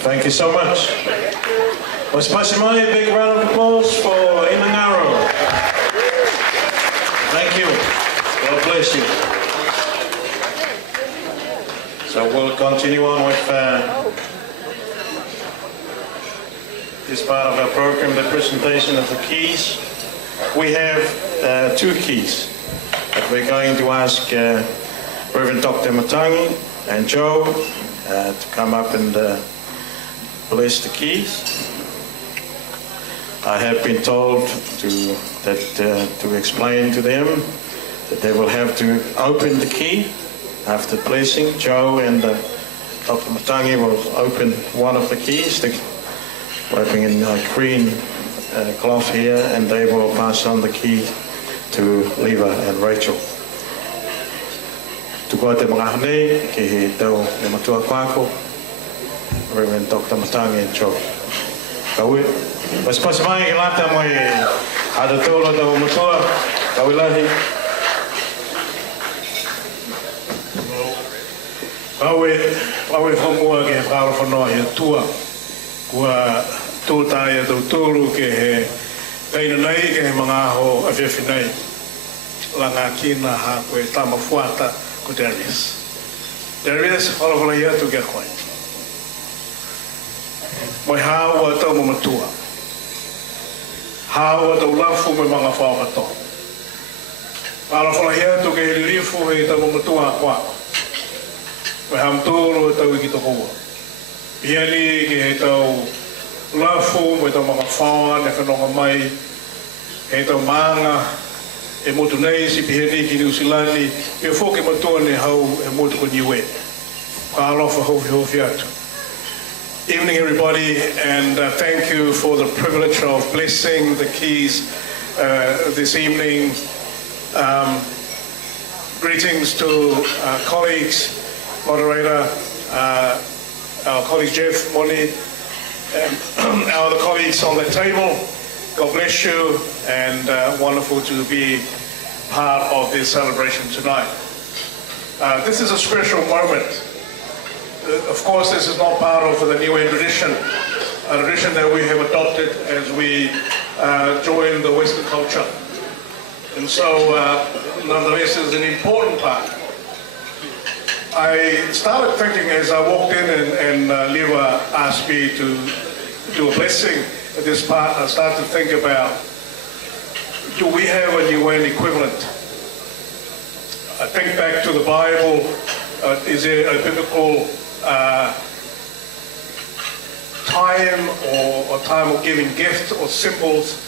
Thank you so much. Let's pass him on a big round of applause for Inangaro. Thank you. God bless you. So we'll continue on with this part of our program, the presentation of the keys. We have 2 keys that we're going to ask Reverend Dr. Matangi and Joe to come up and bless the keys. I have been told to explain to them that they will have to open the key after blessing. Joe and Dr. Matangi will open one of the keys, wrapping in green cloth here, and they will pass on the key to Leva and Rachel. Tukoa te mga hanei ke he tau ne matua kwako, Reverend Dr. Matangi and Joe. Kaui, mas pasimai ke lata mo e ada tōla tau matua, kaui lahi. Kaui whamua ke whāra whanoa he tua, kua tōtai tau tōru ke he kaina nei ke he mga aho a whiwhi nei. Langa kina ha koe tama fuata ko Darius. Darius, whala ia tu kia koe. Moi hawa tau mamatua. Hawa tau lafu me mga whakato. Whala ia tu ke lifu he tau mamatua kwa. Moi ham tōro tau i ki to hoa. Piani ke he tau lafu me tau mga whaua ne whanonga mai. He tau maanga e motu nei si piheni ki New Zealandi, e whoke matua ne hau e motu ko niue. Ka alofa hofi atu. Evening everybody, and thank you for the privilege of blessing the keys this evening. Greetings to colleagues, moderator, our colleague Jeff, Moni, and our other colleagues on the table. God bless you, and wonderful to be part of this celebration tonight. This is a special moment. Of course, this is not part of the New Age tradition, a tradition that we have adopted as we join the Western culture. And so, nonetheless, it's an important part. I started thinking as I walked in and Leva asked me to do a blessing at this part, I started to think about, do we have a New Age equivalent? I think back to the Bible. Is there a biblical time or time of giving gifts or symbols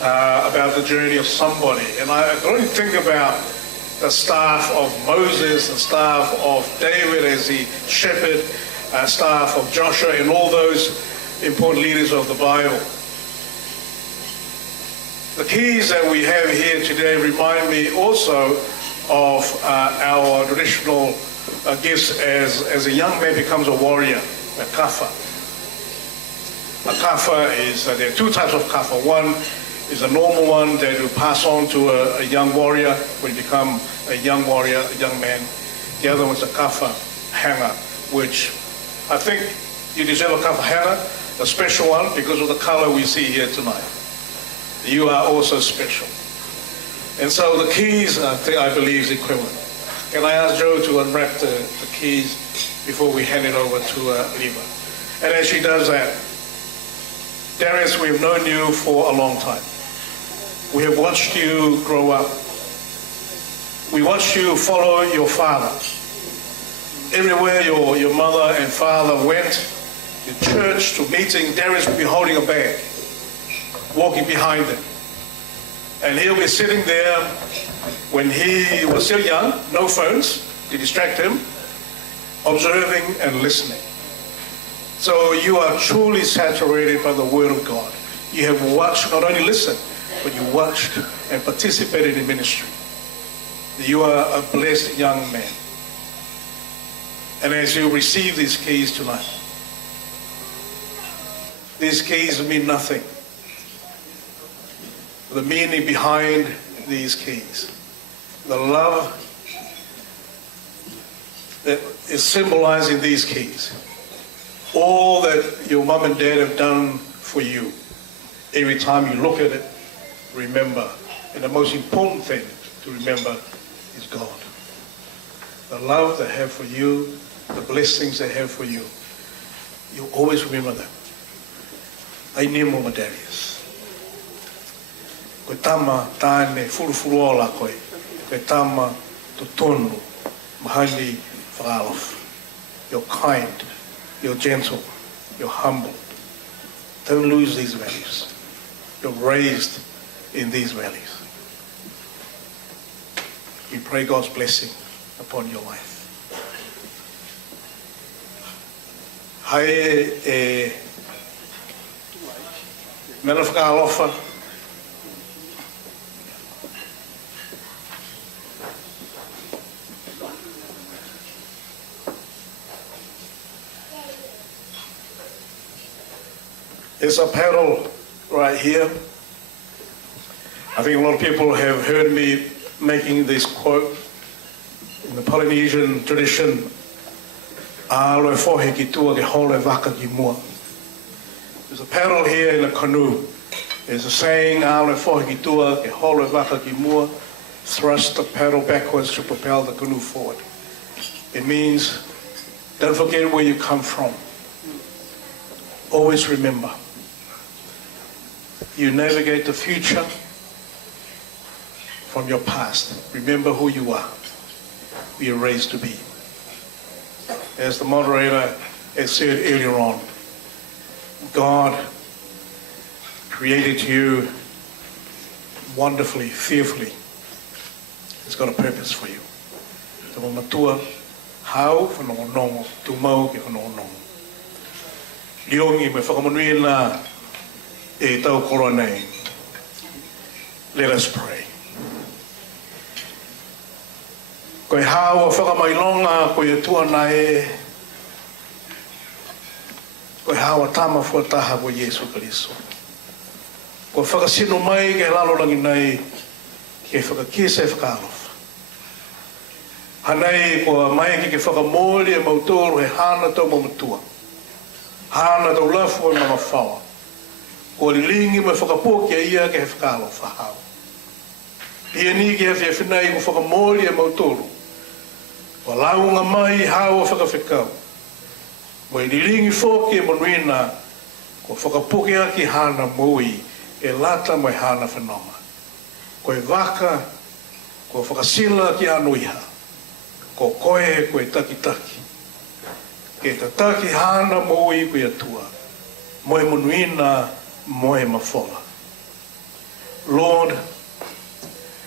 about the journey of somebody? And I can only think about the staff of Moses, the staff of David as the shepherd, staff of Joshua, and all those important leaders of the Bible. The keys that we have here today remind me also of our traditional gifts as a young man becomes a warrior, a kafa. A kafa is, there are 2 types of kafa. One is a normal one that you pass on to a young warrior when you become a young warrior, a young man. The other one's a kafa hanger, which I think you deserve a kafa hanger, a special one, because of the color we see here tonight. You are also special. And so the keys, I believe, is equivalent. Can I ask Joe to unwrap the keys before we hand it over to Leva? And as she does that, Darius, we have known you for a long time. We have watched you grow up. We watched you follow your father. Everywhere your mother and father went, to church, to meeting, Darius will be holding a bag, walking behind them. And he'll be sitting there when he was still young, no phones to distract him, observing and listening. So you are truly saturated by the Word of God. You have watched, not only listened, but you watched and participated in ministry. You are a blessed young man. And as you receive these keys tonight, these keys mean nothing. The meaning behind these keys, the love that is symbolized in these keys, all that your mom and dad have done for you. Every time you look at it, remember. And the most important thing to remember is God. The love they have for you, the blessings they have for you. You always remember them. I name Mama Darius. Koe tama tāne furufurola koe. Koe tama tutonu, mahani whakalofa. You're kind, you're gentle, you're humble. Don't lose these values. You're raised in these values. We pray God's blessing upon your life. Hai e mena whakalofa. There's a paddle right here. I think a lot of people have heard me making this quote. In the Polynesian tradition, "Aloe fohe ki tua ke hole waka ki mua." There's a paddle here in a canoe. There's a saying, "Aloe fohe ki tua ke hole waka ki mua." Thrust the paddle backwards to propel the canoe forward. It means, don't forget where you come from. Always remember. You navigate the future from your past. Remember who you are. We are raised to be. As the moderator has said earlier on, God created you wonderfully, fearfully. He's got a purpose for you. Te matua, hau whanongonongo, tu mau ki whanongonongo. Liongi me whakamanuina e tau koro nei. Let us pray. Koe hao whakamailonga koe atua nai. Koe hao tama fuataha ko Yesu Kariso. Koe whakasino mai ke lalo langi nei ke whakakisa e whakaalofa. Hanei koe mai ke whakamoli e mautoro he hana tau mamatua. Hana tau lafu e mamawhawa. Koe lilingi me whakapokia ia ke he whakaalofa hao. Ia ni ke he whiawhinai ko whakamoli e mautoro. Wa launga mai hao whakawhikau. Mai lilingi whoki e manuina ko whakapoke aki hana mui e lata mai hana whanonga. Koe waka, ko whakasila ki anuiha. Ko koe koe taki-taki. Ke ta taki hana mui koe atua. Moe manuina, moe mawhola. Lord,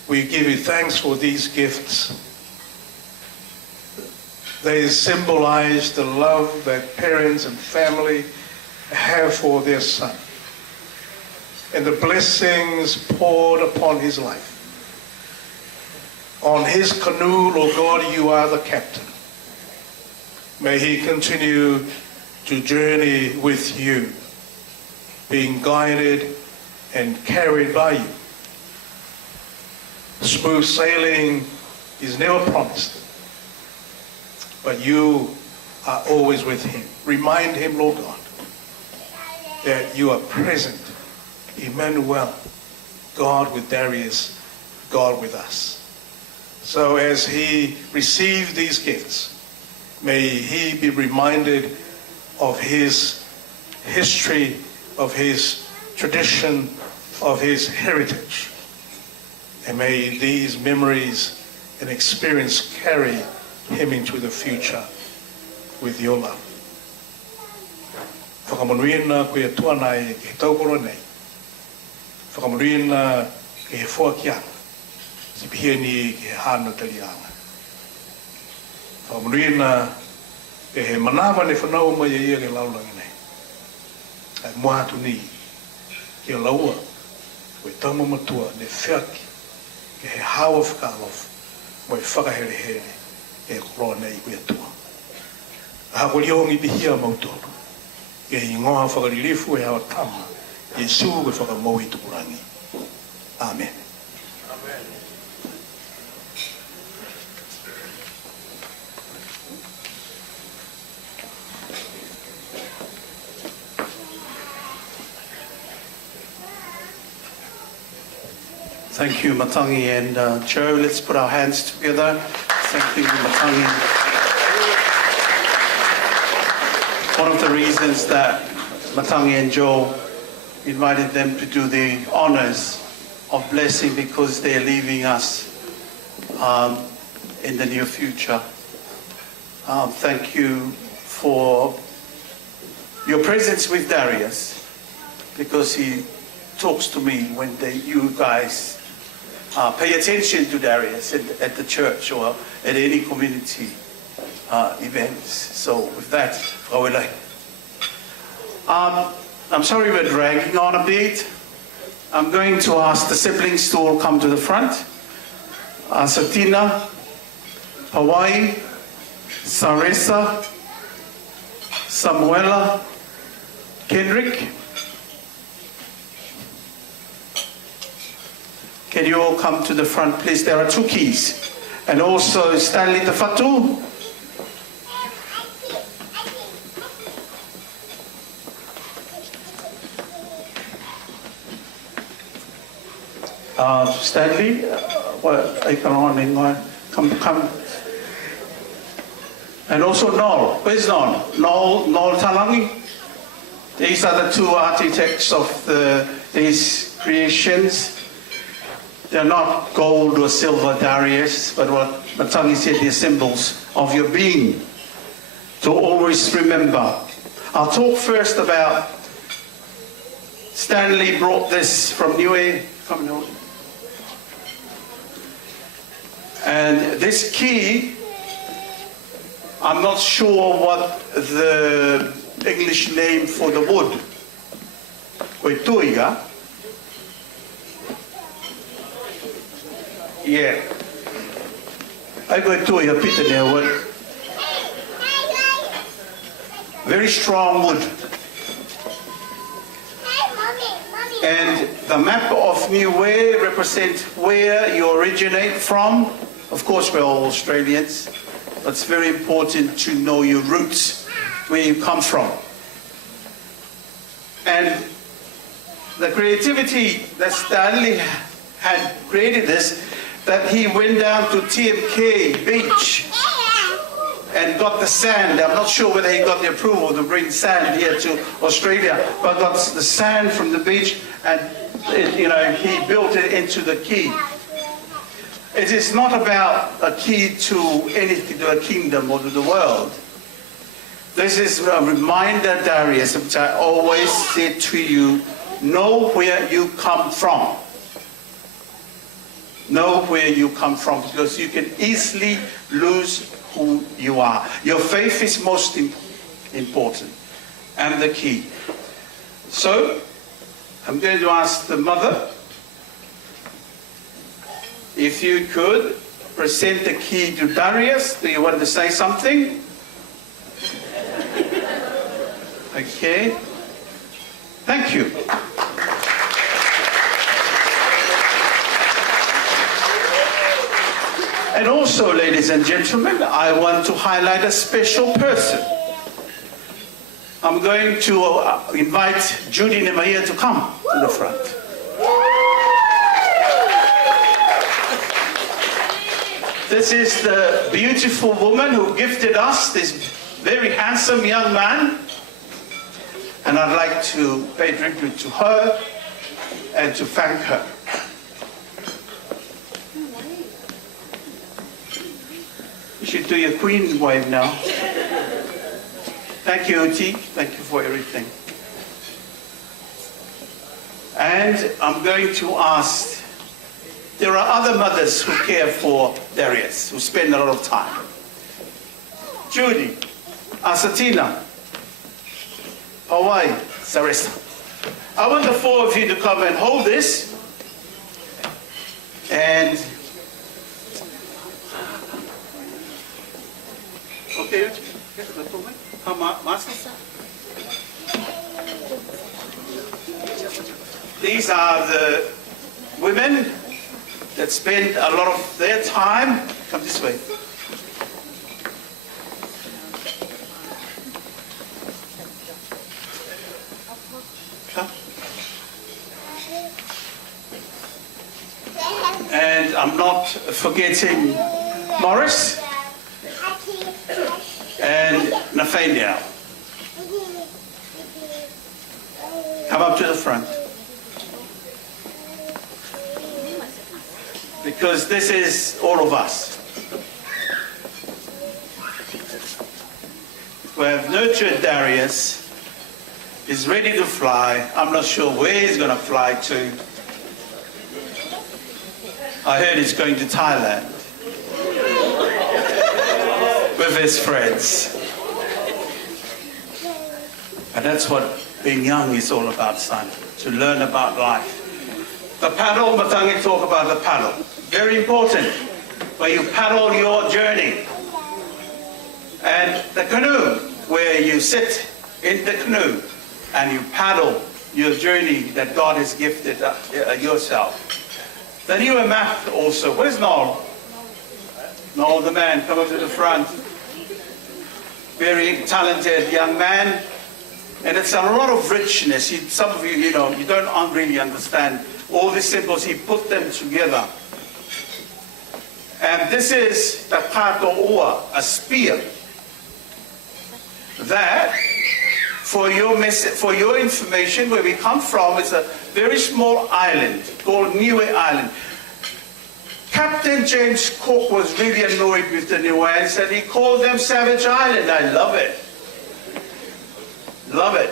we give you thanks for these gifts. They symbolize the love that parents and family have for their son and the blessings poured upon his life. On his canoe, Lord God, you are the captain. May he continue to journey with you, being guided and carried by you. Smooth sailing is never promised, but you are always with him. Remind him, Lord God, that you are present. Emmanuel, God with Darius, God with us. So as he received these gifts, may he be reminded of his history, of his tradition, of his heritage. And may these memories and experience carry him into the future with your love. Whakamanuina koe atua nai ke taukoro nei. Whakamanuina ke he whuakianga. Si pihia ni ke hana talianga. Whakamanuina E he manawa ne whanau mai ia ke laulangi nei. Ai mua atu ni, ki a laua, koe tama matua ne whiaki, ke he hawa whakalofu, mo e whakahere here, e koroa nei koe atua. A hako liongi pihia mautoro, ke he ingoa whakaririfu e hawa tama, Yesu koe whakamohi tukurangi. Amen. Thank you, Matangi and Joe. Let's put our hands together. Thank you, Matangi. One of the reasons that Matangi and Joe invited them to do the honors of blessing because they're leaving us in the near future. Thank you for your presence with Darius because he talks to me when you guys pay attention to Darius at the church or at any community events. So with that, I would like. I'm sorry we're dragging on a bit. I'm going to ask the siblings to all come to the front. Satina, Hawaii, Saresa, Samuela, Kendrick. Can you all come to the front, please? There are 2 keys. And also Stanley the Fatu. Stanley, come. And also Noel. Where's Noel? Noel Talangi. These are the 2 architects of these creations. They're not gold or silver, Darius, but what Matangi said, they're symbols of your being. To always remember. I'll talk first about Stanley brought this from Niue. Come on. And this key, I'm not sure what the English name for the wood. Koituiga. Yeah. I go to a pit there wood. Very strong wood. And the map of Niue represents where you originate from. Of course, we're all Australians. But it's very important to know your roots, where you come from. And the creativity that Stanley had created this, that he went down to TMK Beach and got the sand. I'm not sure whether he got the approval to bring sand here to Australia, but got the sand from the beach and he built it into the key. It is not about a key to anything, to a kingdom or to the world. This is a reminder, Darius, which I always say to you, know where you come from. Know where you come from, because you can easily lose who you are. Your faith is most important and the key. So, I'm going to ask the mother if you could present the key to Darius. Do you want to say something? Okay. Thank you. And also, ladies and gentlemen, I want to highlight a special person. I'm going to invite Judy Nemaia to come to the front. This is the beautiful woman who gifted us this very handsome young man. And I'd like to pay tribute to her and to thank her. You should do your queen wave now. Thank you, Oti. Thank you for everything. And I'm going to ask, there are other mothers who care for Darius, who spend a lot of time. Judy, Asatina, Hawaii, Sarista. I want the four of you to come and hold this. And okay, these are the women that spend a lot of their time. Come this way. Come. And I'm not forgetting Morris and Nathaniel. Come up to the front. Because this is all of us. We have nurtured Darius. He's ready to fly. I'm not sure where he's going to fly to. I heard he's going to Thailand with his friends. And that's what being young is all about, son, to learn about life. The paddle, Matangi talk about the paddle. Very important, where you paddle your journey. And the canoe, where you sit in the canoe and you paddle your journey that God has gifted yourself. Then you a map also. Where's Noel? Noel the man, come up to the front. Very talented young man. And it's a lot of richness. Some of you, you don't really understand all these symbols. He put them together. And this is the kato ua, a spear. That, for your information, where we come from, is a very small island called Niue Island. Captain James Cook was really annoyed with the Niueans and he called them Savage Island. I love it. Love it.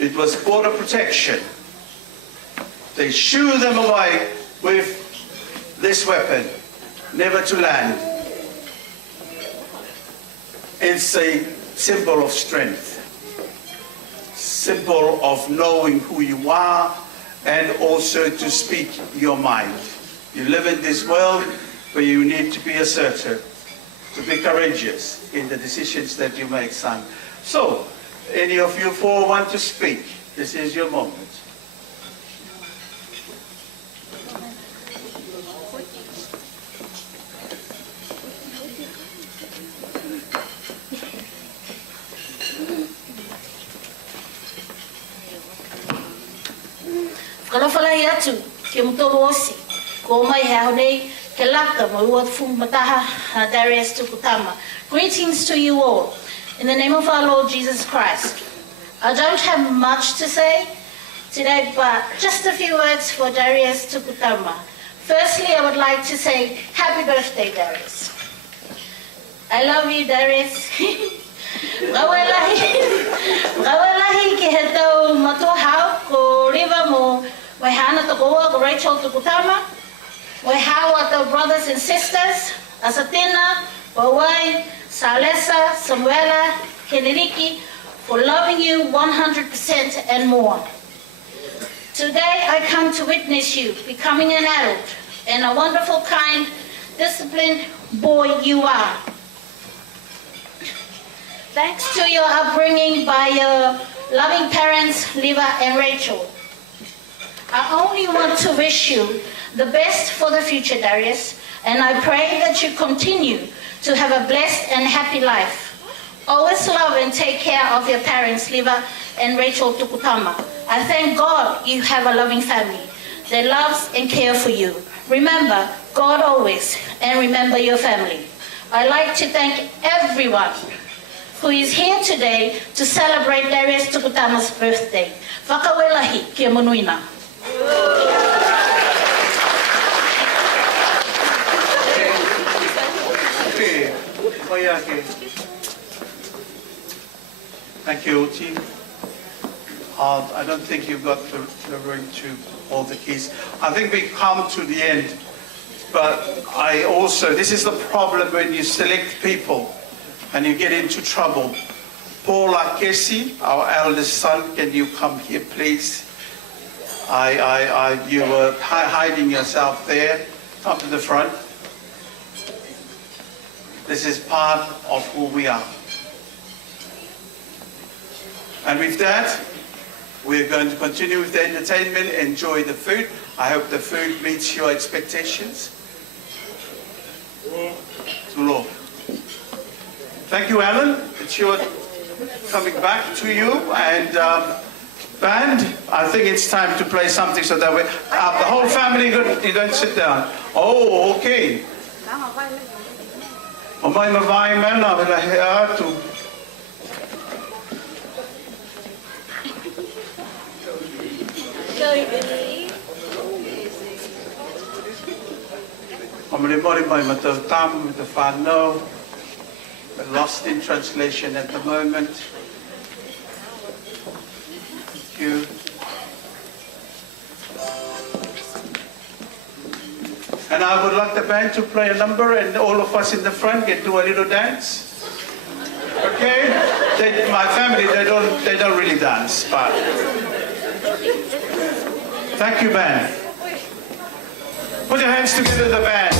It was border protection. They shoo them away with this weapon, never to land. It's a symbol of strength, symbol of knowing who you are, and also to speak your mind. You live in this world where you need to be assertive, to be courageous in the decisions that you make, son. So, any of you four want to speak? This is your moment. Kalau falai atu ke mutorosi ko mai ha nei ke laka mo wa fu mataha Darius Tukutama. Greetings to you all in the name of our Lord Jesus Christ. I don't have much to say today, but just a few words for Darius Tukutama. Firstly, I would like to say happy birthday, Darius. I love you, Darius. Ngawalahi ki hetau matuhau ko riva mo wehana tokoa ko Rachel Tukutama. Wehawa the brothers and sisters, Asatina, Wawai, Salesa, Samuela, Keniriki, for loving you 100% and more. Today I come to witness you becoming an adult and a wonderful, kind, disciplined boy you are. Thanks to your upbringing by your loving parents, Liva and Rachel. I only want to wish you the best for the future, Darius, and I pray that you continue to have a blessed and happy life. Always love and take care of your parents, Liva and Rachel Tukutama. I thank God you have a loving family that loves and cares for you. Remember God always, and remember your family. I'd like to thank everyone who is here today to celebrate Darius Tukutama's birthday. Whakawelahi kia monuina. Thank you, team. I don't think you've got the room to hold the keys. I think we come to the end, but this is the problem when you select people and you get into trouble. Paula Casey, our eldest son, can you come here, please? You were hiding yourself there. Come to the front. This is part of who we are. And with that, we're going to continue with the entertainment. Enjoy the food. I hope the food meets your expectations. Tulo. Thank you, Alan. It's your coming back to you. And band, I think it's time to play something so that the whole family, you don't sit down. Oh, okay. Moimoi man, I will have to. We're lost in translation at the moment. Thank you. And I would like the band to play a number, and all of us in the front get to a little dance. Okay? My family, they don't really dance, but thank you, band. Put your hands together, the band.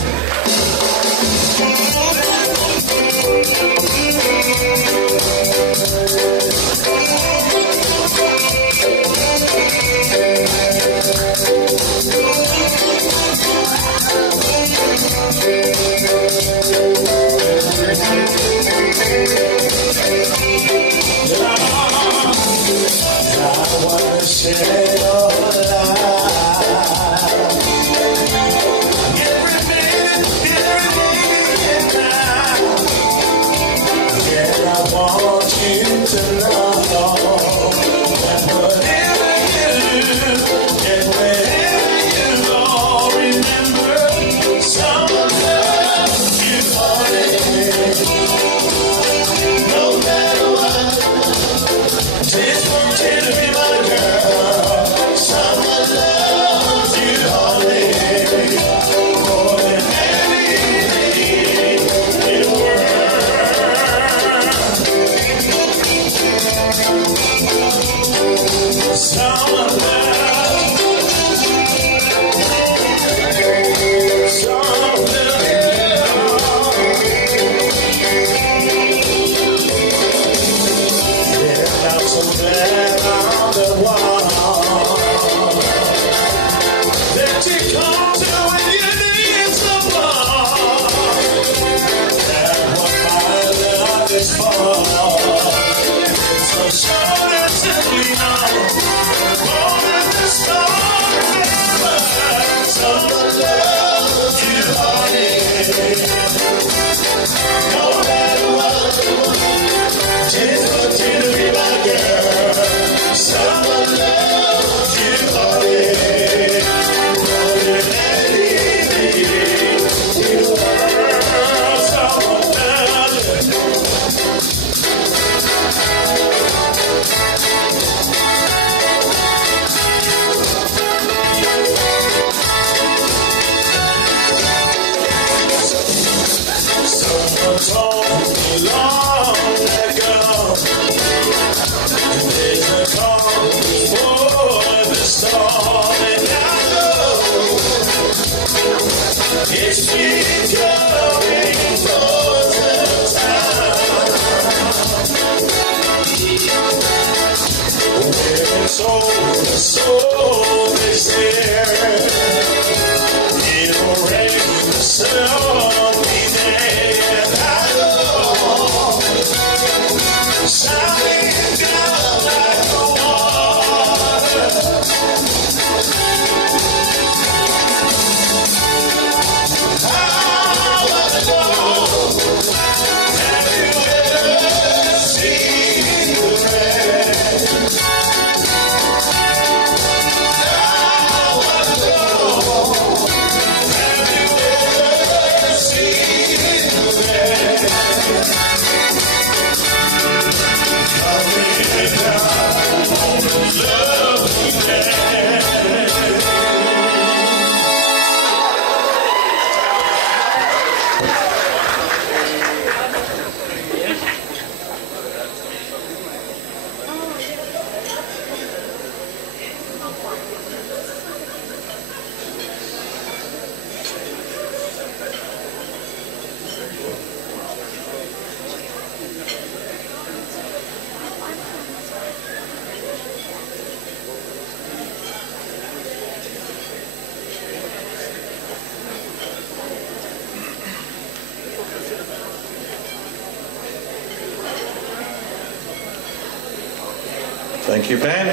Thank you, Ben.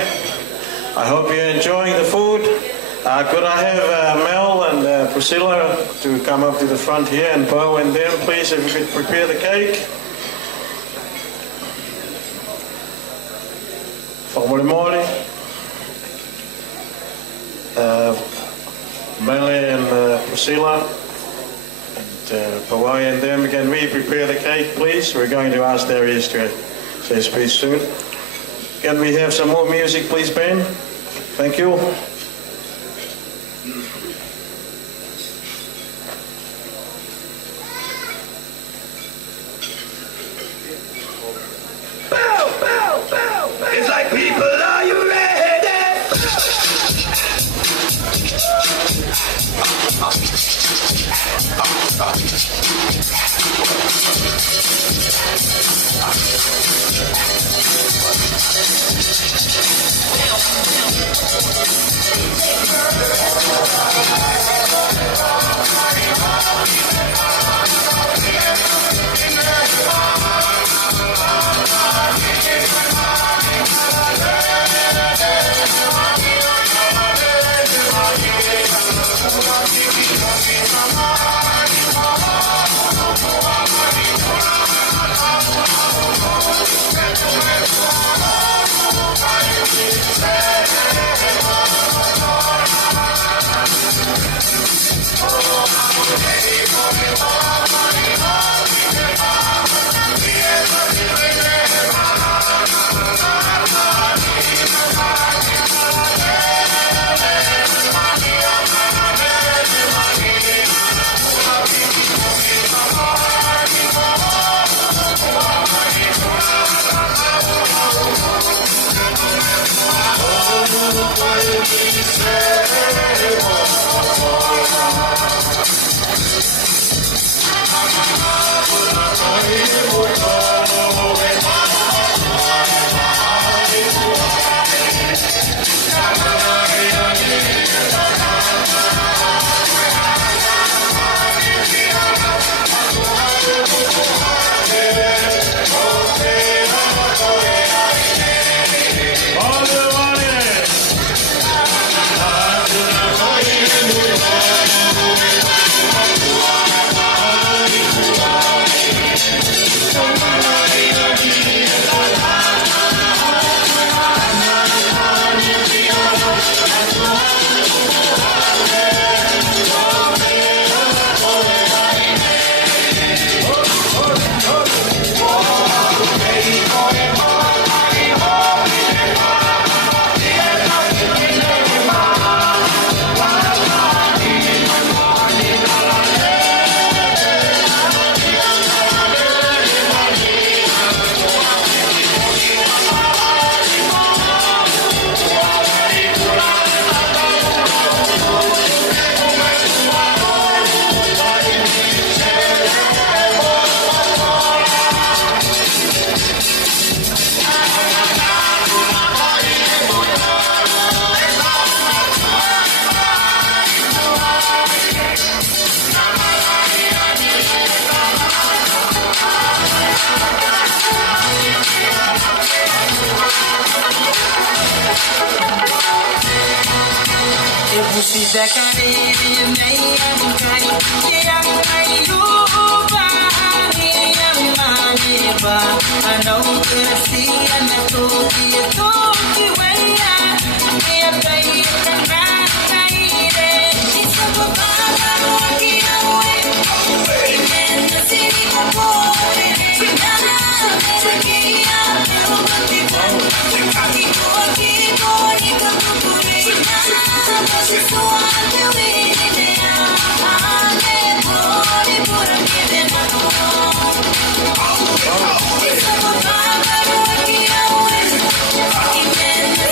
I hope you're enjoying the food. Could I have Mel and Priscilla to come up to the front here, and Bo and them, please, if you could prepare the cake. For Moimoi, Mel and Priscilla, and Paula and them, can we prepare the cake, please? We're going to ask Darius to say his piece soon. Can we have some more music, please, Ben? Thank you. Bow, bow, bow, bow. It's like, people, are you ready?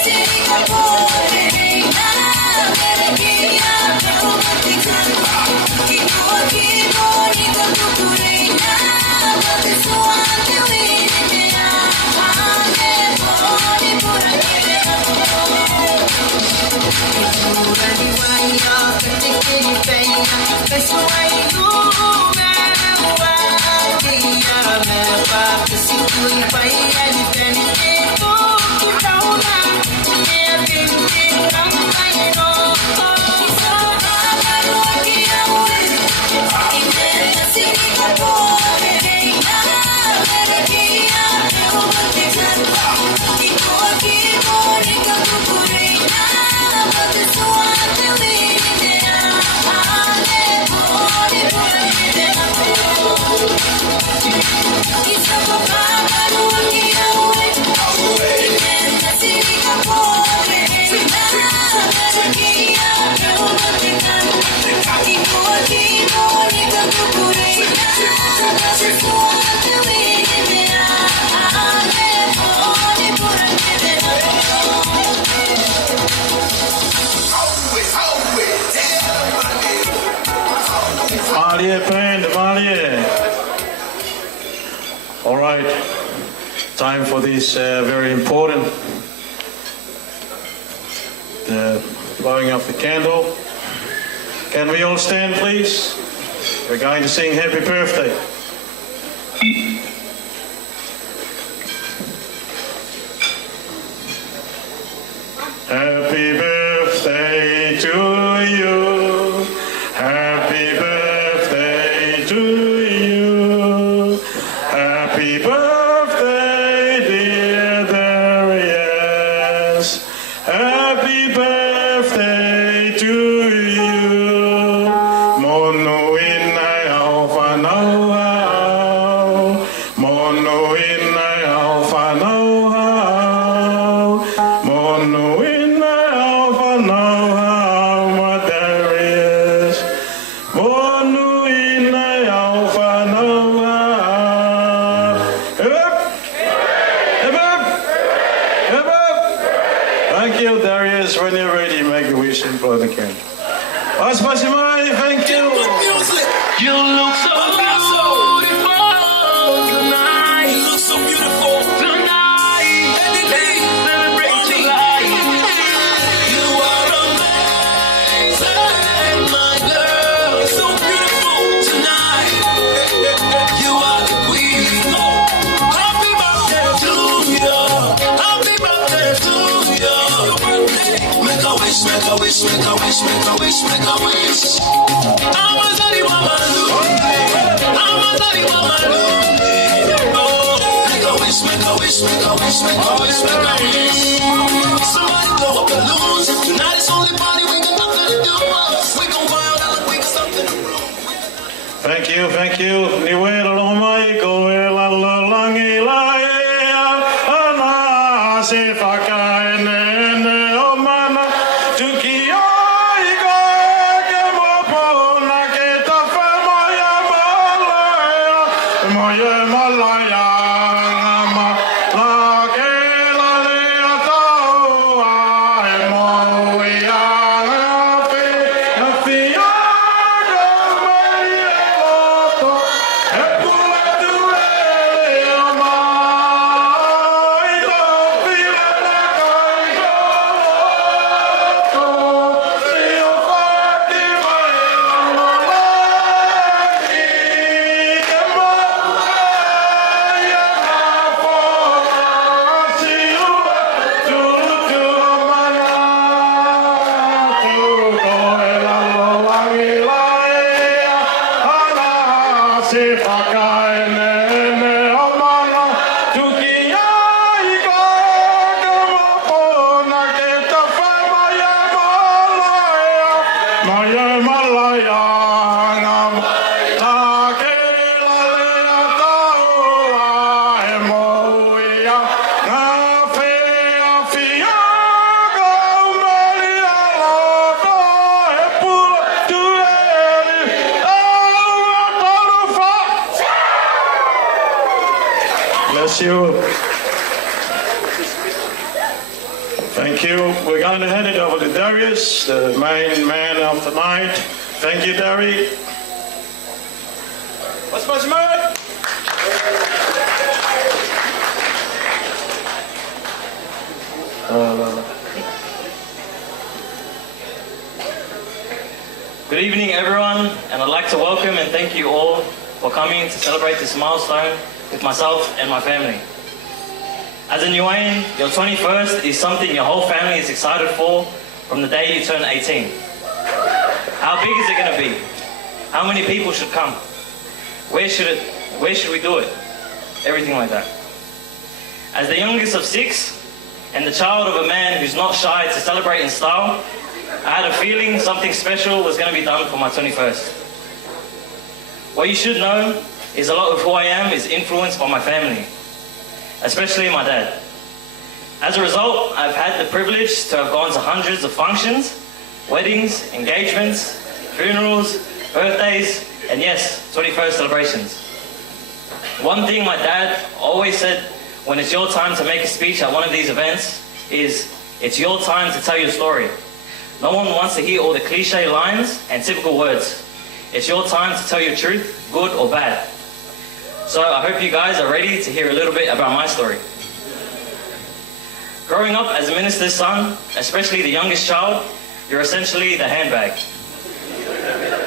City right time for this very important the blowing of the candle. Can we all stand, please? We're going to sing Happy Birthday. Happy birthday to you. Happy birthday to you. Happy birthday, dear Darius. Happy birthday to you. Mono inai au whanau hau. Mono inai au whanau hau. Mono inai au whanau hau, ma Darius. Mono inai au whanau hau. Hip hip! Hip hip! Hip hip! Thank you, Darius. When you're ready, make a wish and blow the candle. Moimoi, thank you. You look so beautiful tonight. You look so beautiful tonight. Celebrate your life. You are amazing, my girl. So beautiful tonight. You are the queen. Happy birthday to you. Happy birthday to you. Make a wish, make a wish, make a wish, make a wish, make a wish. Amazari mama lundi, Amazari mama lundi. Oh, make a wish, make a wish, make a wish, make a wish, make a wish. Somebody blow up balloons. Tonight is only party, we got nothing to do. We gon' wild out, we got something to prove. Thank you, thank you. Niwe Moimoi, go la langi la ana se whakae nene o mana tuki ai ko ke mopona ke tawha moia malaya ma la ke la lea taua e moia ngape a fiaga mai e loto e pula tu e mai to pila na kai ko si o fati mai la ki ke moia na po si o tu mana tu ko e la langi la ana se whakae nene o mana tuki ai ka mopona ke tawha malaya ngā la ke la lea taua e moia ngā whea whiaga umeli a loto e pula tu e Bless you. Thank you. We're going to hand it over to Darius, the main man of the night. Thank you, Dari. What's my smart? Good evening, everyone, and I'd like to welcome and thank you all for coming to celebrate this milestone with myself and my family. As a Niuean, your 21st is something your whole family is excited for from the day you turn 18. How big is it going to be? How many people should come? Where should we do it? Everything like that. As the youngest of 6 and the child of a man who's not shy to celebrate in style, I had a feeling something special was going to be done for my 21st. What you should know is a lot of who I am is influenced by my family, especially my dad. As a result, I've had the privilege to have gone to hundreds of functions, weddings, engagements, funerals, birthdays, and yes, 21st celebrations. One thing my dad always said when it's your time to make a speech at one of these events is, it's your time to tell your story. No one wants to hear all the cliche lines and typical words. It's your time to tell your truth, good or bad. So I hope you guys are ready to hear a little bit about my story. Growing up as a minister's son, especially the youngest child, you're essentially the handbag.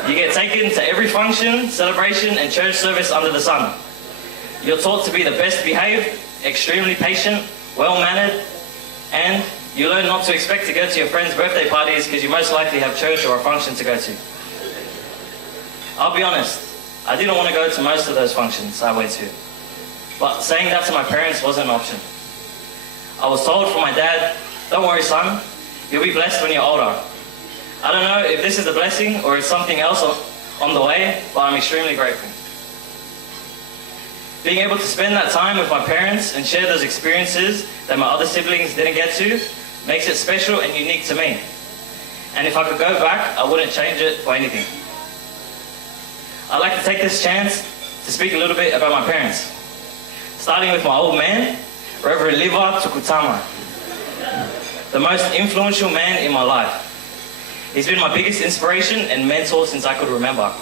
You get taken to every function, celebration, and church service under the sun. You're taught to be the best behaved, extremely patient, well-mannered, and you learn not to expect to go to your friends' birthday parties because you most likely have church or a function to go to. I'll be honest, I didn't want to go to most of those functions I went to, but saying that to my parents wasn't an option. I was told from my dad, "Don't worry son, you'll be blessed when you're older." I don't know if this is a blessing or it's something else on the way, but I'm extremely grateful. Being able to spend that time with my parents and share those experiences that my other siblings didn't get to makes it special and unique to me. And if I could go back, I wouldn't change it for anything. I'd like to take this chance to speak a little bit about my parents. Starting with my old man, Reverend Tukutama, the most influential man in my life. He's been my biggest inspiration and mentor since I could remember.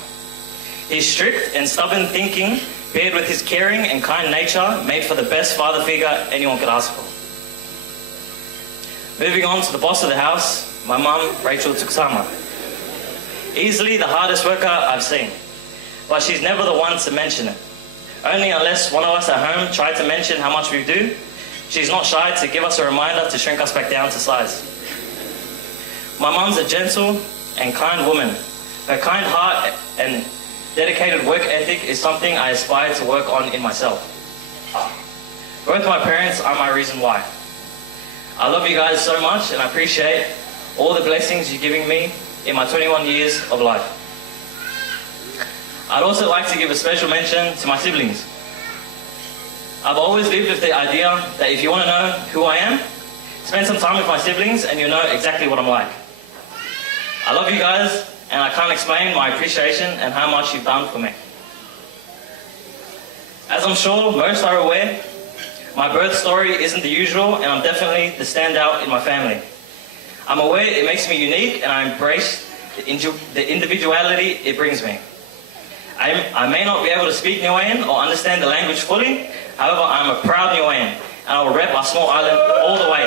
His strict and stubborn thinking, paired with his caring and kind nature, made for the best father figure anyone could ask for. Moving on to the boss of the house, my mum, Rachel Tukutama. Easily the hardest worker I've seen, but she's never the one to mention it. Only unless one of us at home tried to mention how much we do, she's not shy to give us a reminder to shrink us back down to size. My mum's a gentle and kind woman. Her kind heart and dedicated work ethic is something I aspire to work on in myself. Both my parents are my reason why. I love you guys so much and I appreciate all the blessings you're giving me in my 21 years of life. I'd also like to give a special mention to my siblings. I've always lived with the idea that if you want to know who I am, spend some time with my siblings and you'll know exactly what I'm like. I love you guys and I can't explain my appreciation and how much you've done for me. As I'm sure most are aware, my birth story isn't the usual and I'm definitely the standout in my family. I'm aware it makes me unique and I embrace the individuality it brings me. I may not be able to speak Niuean or understand the language fully, however I'm a proud Niuean and I will rep our small island all the way.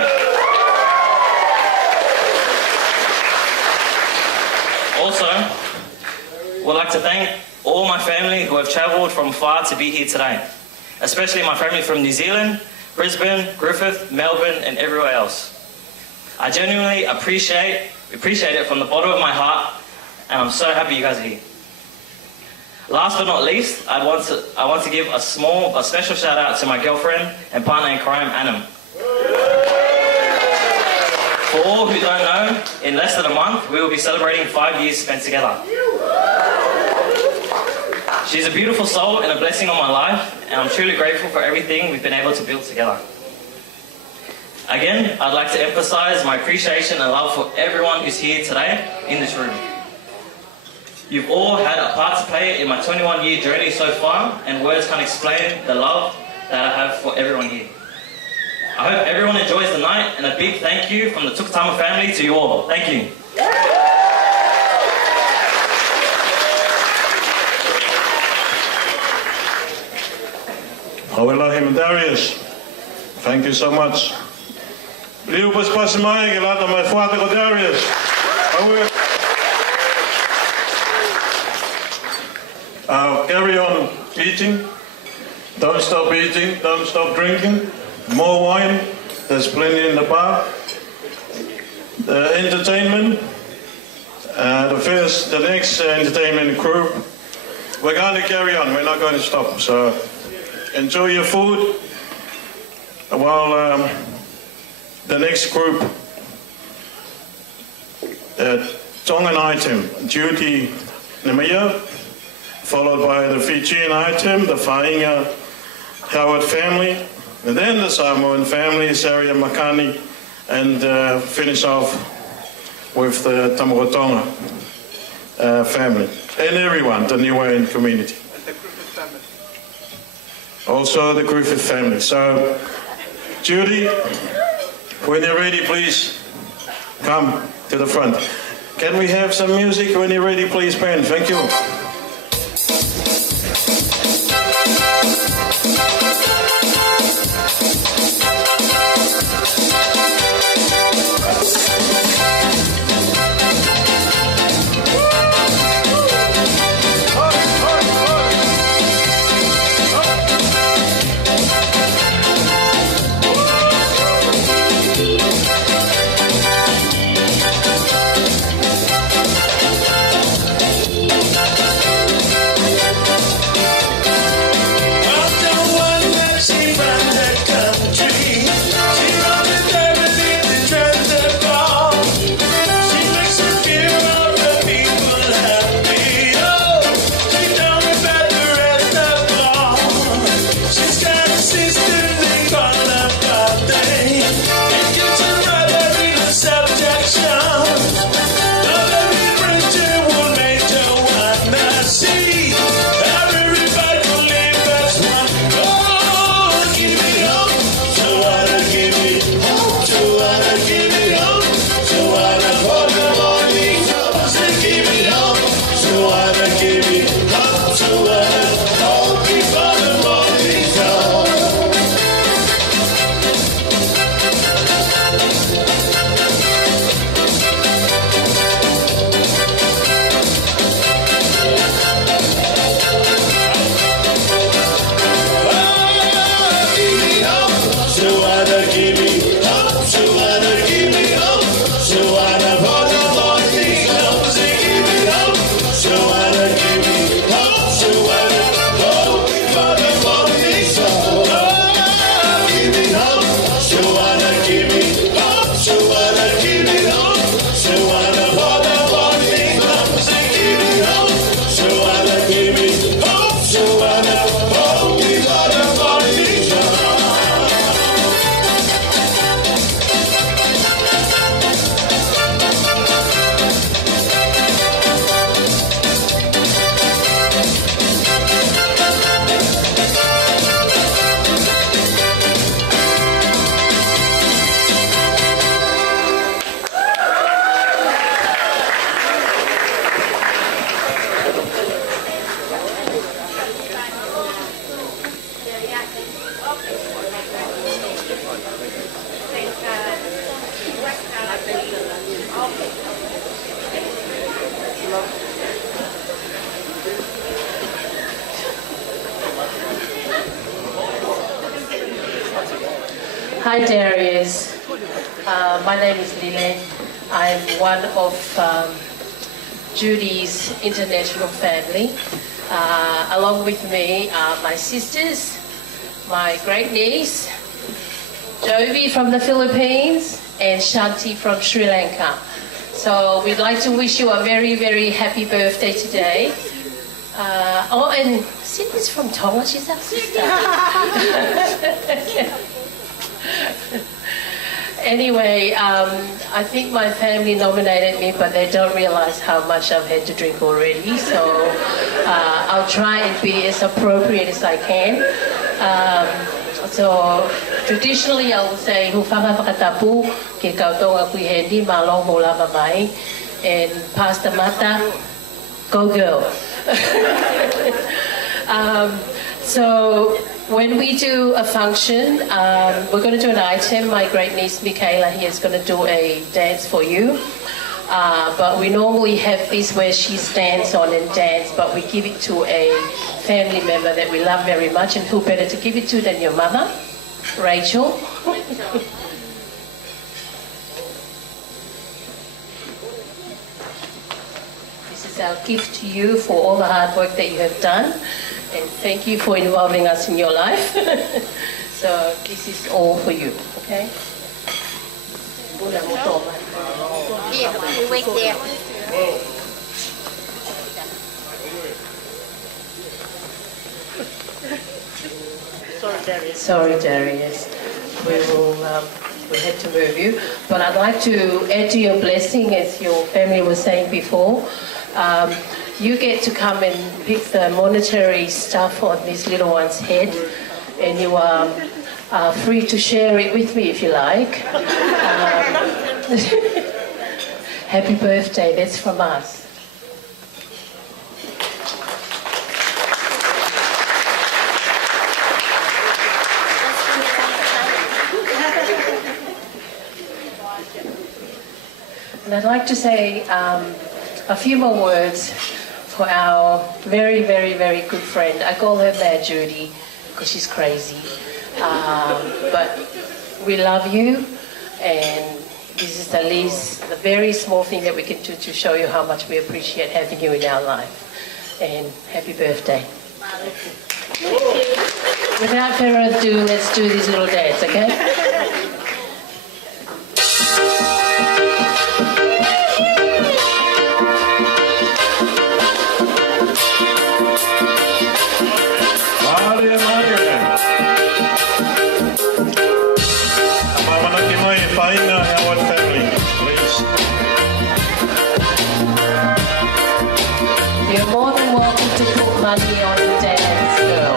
Also, would like to thank all my family who have travelled from far to be here today, especially my family from New Zealand, Brisbane, Griffith, Melbourne and everywhere else. I genuinely appreciate it from the bottom of my heart and I'm so happy you guys are here. Last but not least, I want to give a small but special shout out to my girlfriend and partner in crime, Annam. For all who don't know, in less than a month, we will be celebrating 5 years spent together. She's a beautiful soul and a blessing on my life, and I'm truly grateful for everything we've been able to build together. Again, I'd like to emphasize my appreciation and love for everyone who's here today in this room. You've all had a part to play in my 21-year journey so far, and words can't explain the love that I have for everyone here. I hope everyone enjoys the night, and a big thank you from the Tukutama family to you all. Thank you. Hawelahim Darius, thank you so much. Liu pas pasimai ke lata mai fuata ko Darius. Carry on eating. Don't stop eating. Don't stop drinking. More wine. There's plenty in the bar. The entertainment. The next entertainment group. We're going to carry on. We're not going to stop. So enjoy your food. While the next group, Tongan item, duty Nemaya, followed by the Fijian item, the Whainga Howard family, and then the Samoan family, Saria Makani, and finish off with the Tamarotonga family, and everyone, the Niuean community. Also the Griffith family. So, Judy, when you're ready, please come to the front. Can we have some music when you're ready, please, Ben? Thank you. Hi Darius, my name is Lile. I'm one of Judy's international family. Along with me are my sisters, my great niece, Jovi from the Philippines, and Shanti from Sri Lanka. So we'd like to wish you a very, very happy birthday today. And Sydney's from Tonga, she's our sister. Anyway, I think my family nominated me, but they don't realize how much I've had to drink already. So I'll try and be as appropriate as I can. So traditionally, I will say, "Hufanga whakatapu, ke kautonga kui hendi, malong mo lava mai," and pasta mata, go girl. So when we do a function, we're going to do an item. My great niece Michaela here is going to do a dance for you. But we normally have this where she stands on and dance, but we give it to a family member that we love very much, and who better to give it to than your mother, Rachel. This is our gift to you for all the hard work that you have done, and thank you for involving us in your life. So this is all for you, okay? Yeah, we wait there. Sorry, Darius. We had to move you. But I'd like to add to your blessing, as your family was saying before. You get to come and pick the monetary stuff on this little one's head, and you are free to share it with me if you like. Happy birthday, that's from us. And I'd like to say a few more words for our very, very, very good friend. I call her Mad Judy because she's crazy. But we love you, and this is the very small thing that we can do to show you how much we appreciate having you in our life. And happy birthday. Without further ado, let's do this little dance, okay? You're more than welcome to put money on the dance, girl.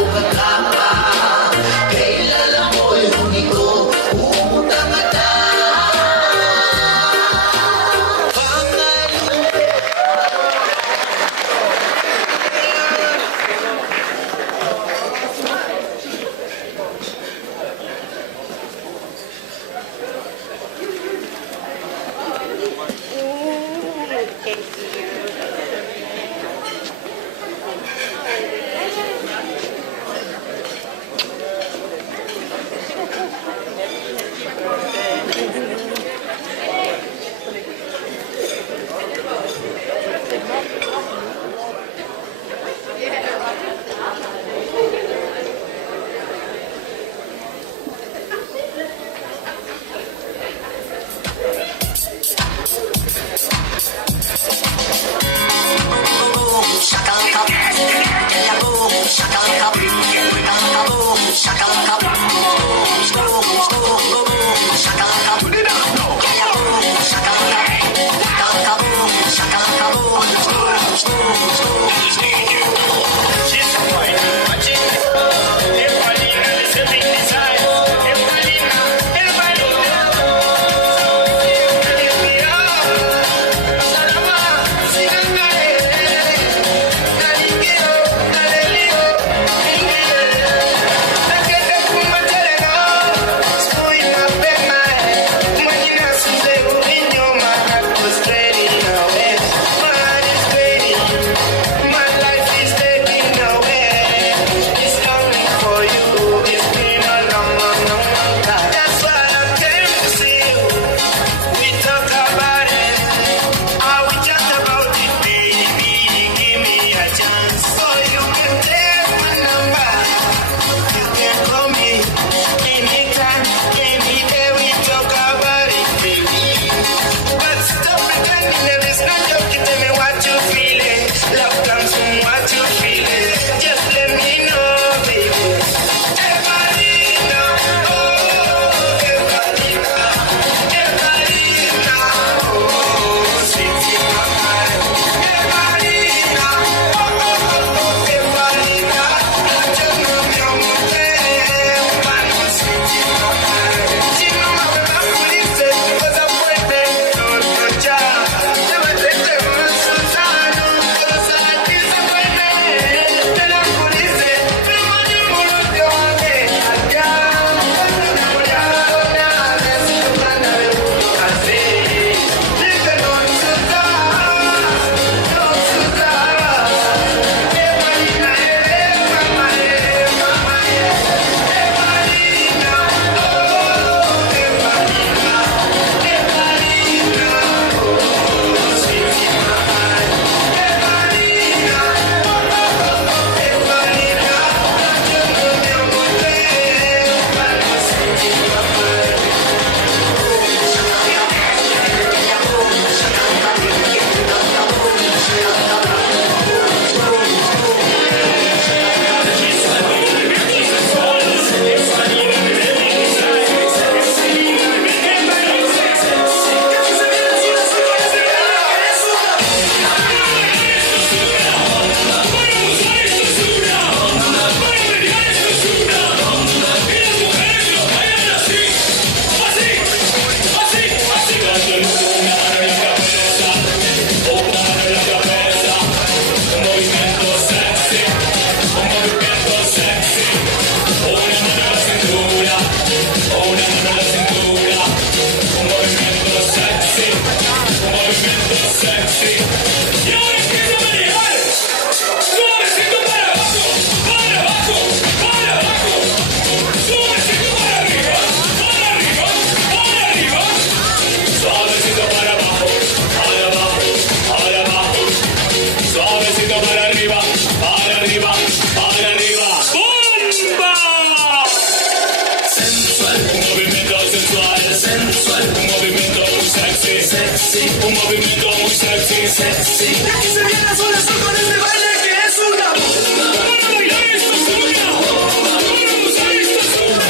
Tukutama. sexy, un movimiento muy sexy, sexy. Aquí se viene Sol Azul con este baile que es una bomba. Vamos a bailar esta zona. Vamos a esta zona.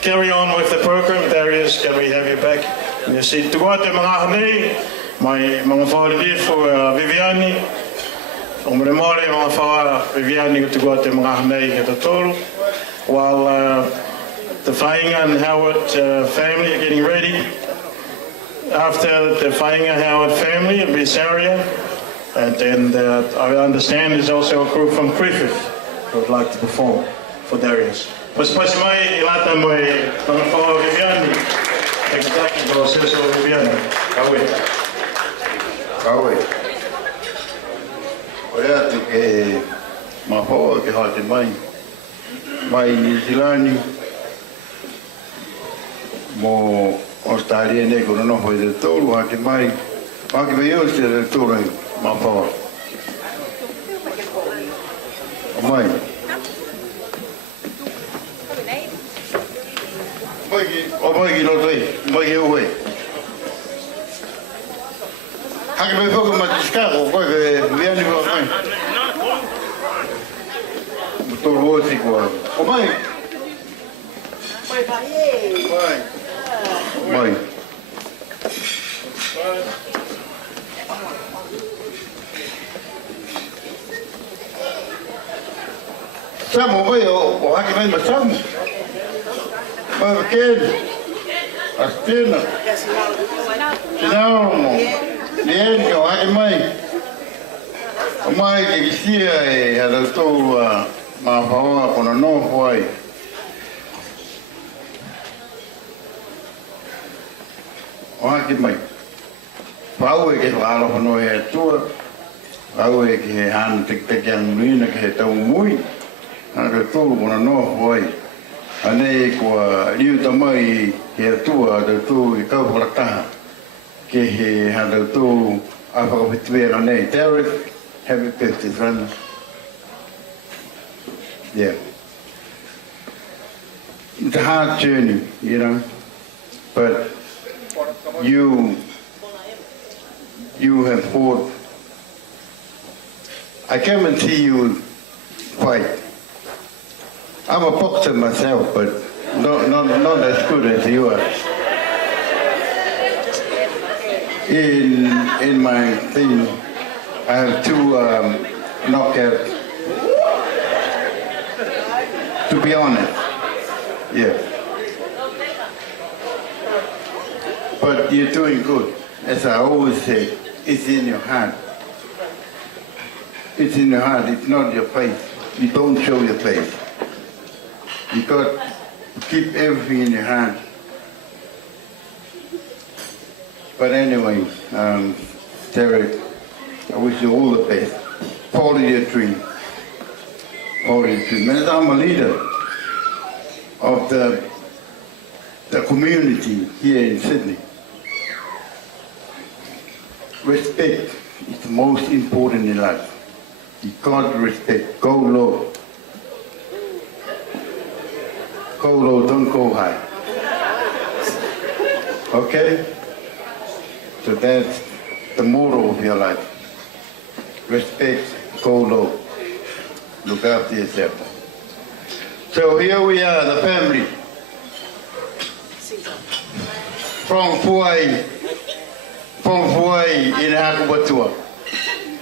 Carry on with the program. Darius, can we have you back in your seat? Tukutama mga hanay, may mga whaolili for Viviani. Ang Moimoi mga whawa Viviani ko Tukutama mga hanay at tolu. While the Whainga and Howard family are getting ready. After the Whainga Howard family will be Saria. And then I understand there's also a group from Griffith who would like to perform for Darius. Mas mai ilata mo mga whawa Viviani. Exactly, ko seso Viviani. Kawe. Oia tu ke mahoa ke hate mai New Zealand mo Australia ne kono no foi de tolu hate mai hake mai o se de tolu mahoa mai Mai ki rotoi, mai ki uwe. Hake me whaka matiskako, koe ke viani wa mai. Mutoro oti kua. O mai? Mai. Samu mai o hake mai ma samu. Mai ken. Astina. Sinaumo. Nien ka hake mai. O mai ke kisia e hadautou ma whaoa kona no huai. O hake mai. Pau e ke whaalofa no e atua. Pau e ke he hana teke anuina ke he tau mui. Hadautou kona no huai. Ane kua liu tamai he atua hadautou I kau wharataha. Ke he hadautou a whakawhituera nei. Darius, happy birthday, friend. Yeah. It's a hard journey, you know, but you have fought. I came and see you fight. I'm a boxer myself, but not as good as you are. In my thing, I have 2 knockouts. To be honest, yeah. But you're doing good. As I always say, it's in your heart. It's in your heart, it's not your face. You don't show your face. You got to keep everything in your heart. But anyway, Derek, I wish you all the best. Follow your dream. Follow your dream. And I'm a leader of the community here in Sydney. Respect is the most important in life. You got to respect. Go low. Go low, don't go high. Okay? So that's the motto of your life. Respect, go low. Look after yourself. So here we are, the family. From Fuai in Hakubatua.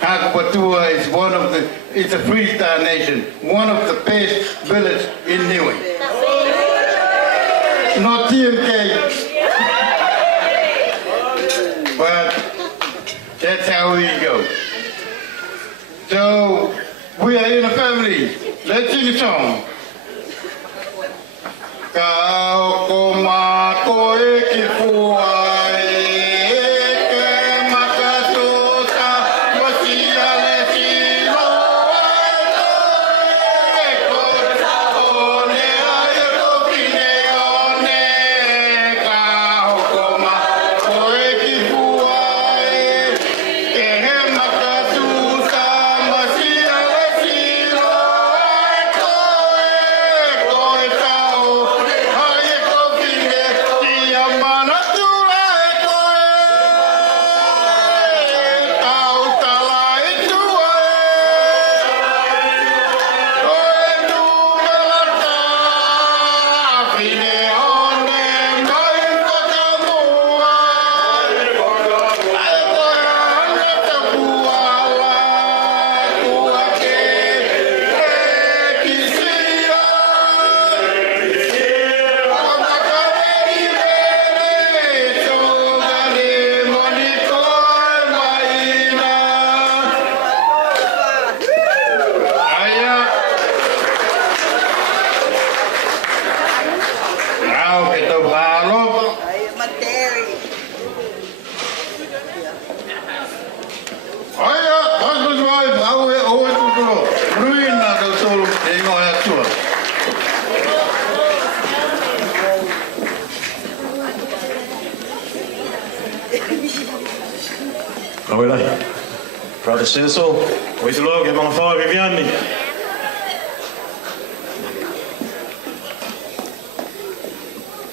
Hakubatua is it's a freestyle nation, one of the best villages in Niue. Not TMK, but that's how we go. So we are in a family. Let's sing a song. Kau koma koe ki fuai ke makatuta wasia le silo e kota one ai ko pine one kau koma koe ki fuai ke makatuta wasia le silo e kota Brother Cecil, wait long, get my father Viviani.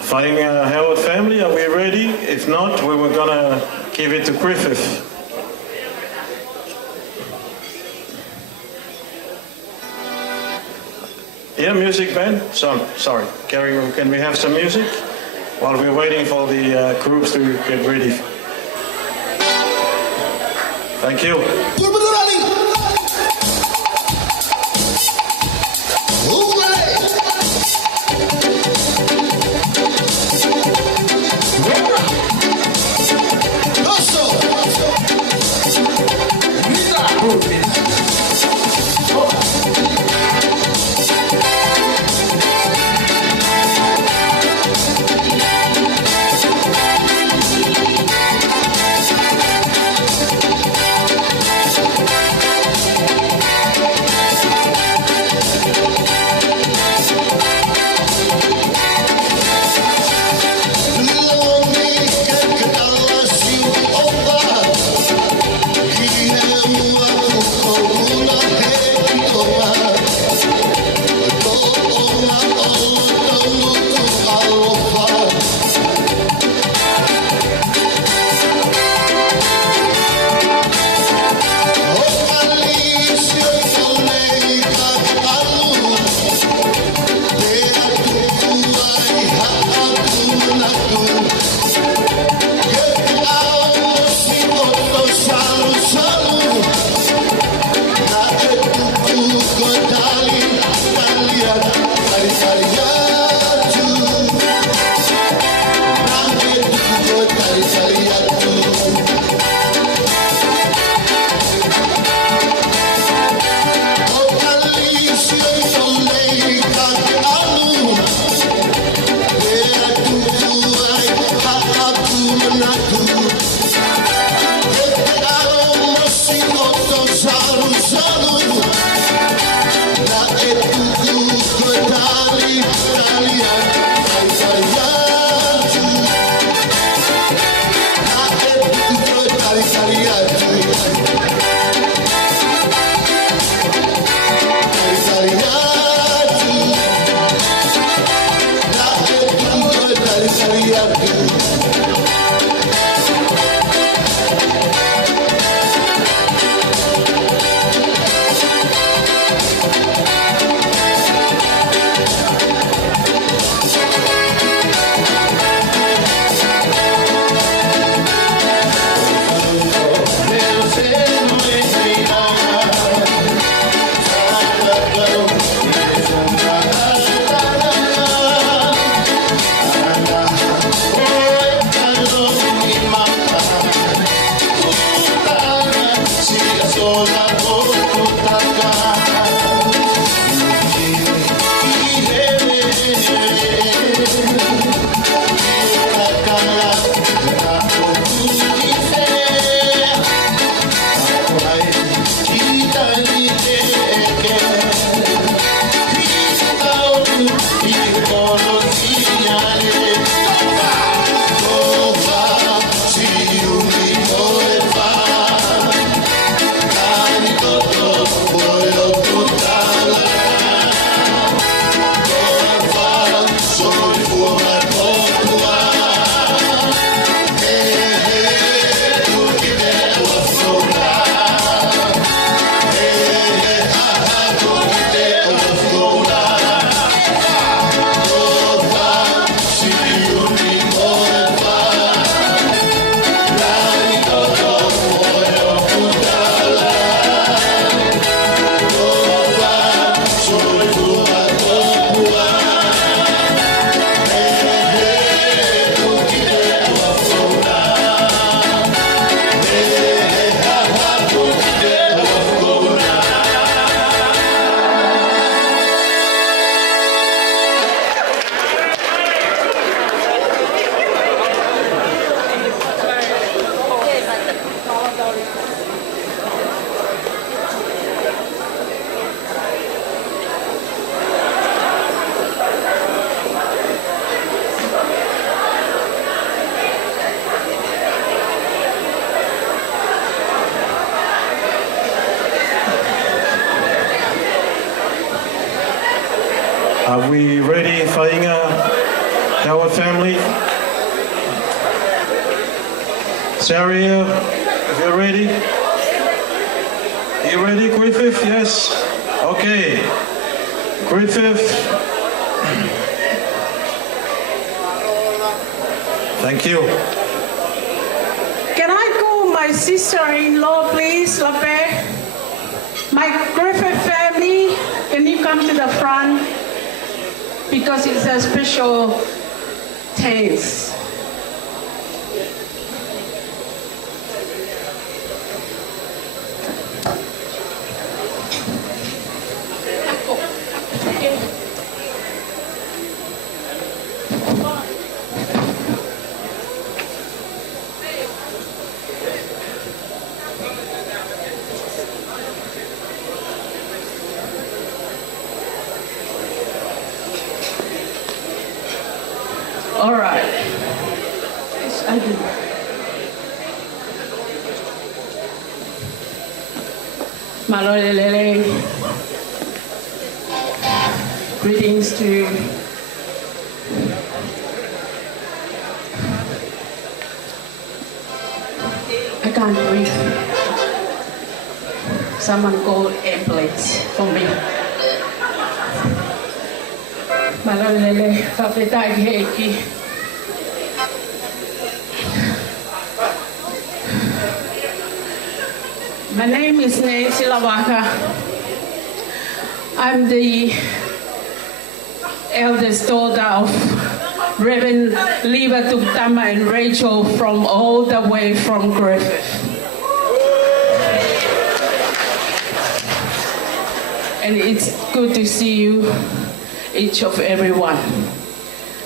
Fighting Howard family, are we ready? If not, we were gonna give it to Griffith. Yeah, music band? Sorry, Gary, can we have some music? While we're waiting for the groups to get ready. Thank you. Are we ready, Whainga, our family? Saria, if you're ready? Are you ready, Griffith? Yes? Okay. Griffith. Thank you. Can I call my sister-in-law, please, Lape? My Griffith family, can you come to the front? Because it's a special taste. All right. Yes, I do. Malolelele. Greetings to I can't breathe. Someone called ambulance for me. Malolele, kapetai heki. My name is Nancy Lawaka. I'm the eldest daughter of Reverend Liva Tukutama and Rachel from all the way from Griffith. And it's good to see you, each of everyone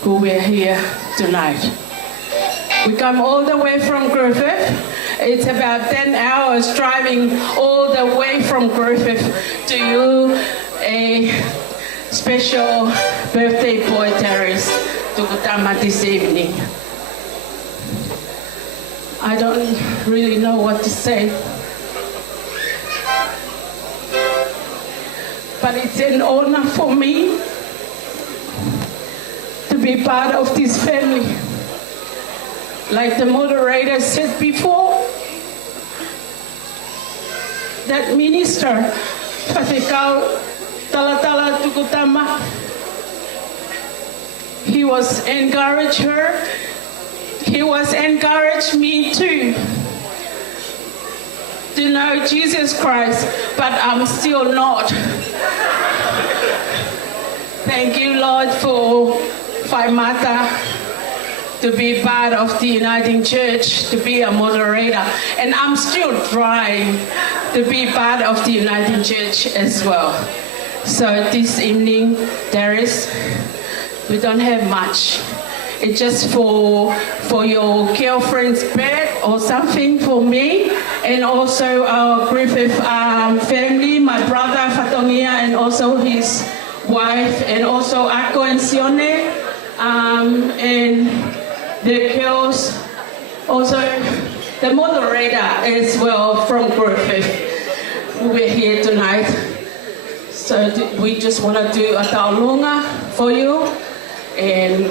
who were here tonight. We come all the way from Griffith. It's about 10 hours driving all the way from Griffith to you. A special birthday boy, Darius, Tukutama this evening. I don't really know what to say, but it's an honor for me to be part of this family. Like the moderator said before, that minister, Patekau Talatala Tukutama, he was encouraged her. He was encouraged me too to know Jesus Christ, but I'm still not. Thank you, Lord, for Faimata to be part of the Uniting Church, to be a moderator. And I'm still trying to be part of the Uniting Church as well. So this evening, Darius, we don't have much. It's just for your girlfriend's bed or something for me, and also our Griffith family, my brother Fatongia, and also his wife, and also Ako and Sione, and the girls, also the moderator as well from Griffith. We're here tonight, so we just want to do a taulunga for you, and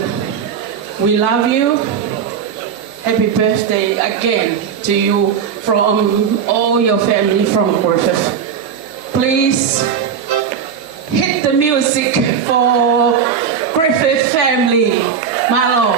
we love you. Happy birthday again to you from all your family from Griffith. Please hit the music for Griffith family. Malo.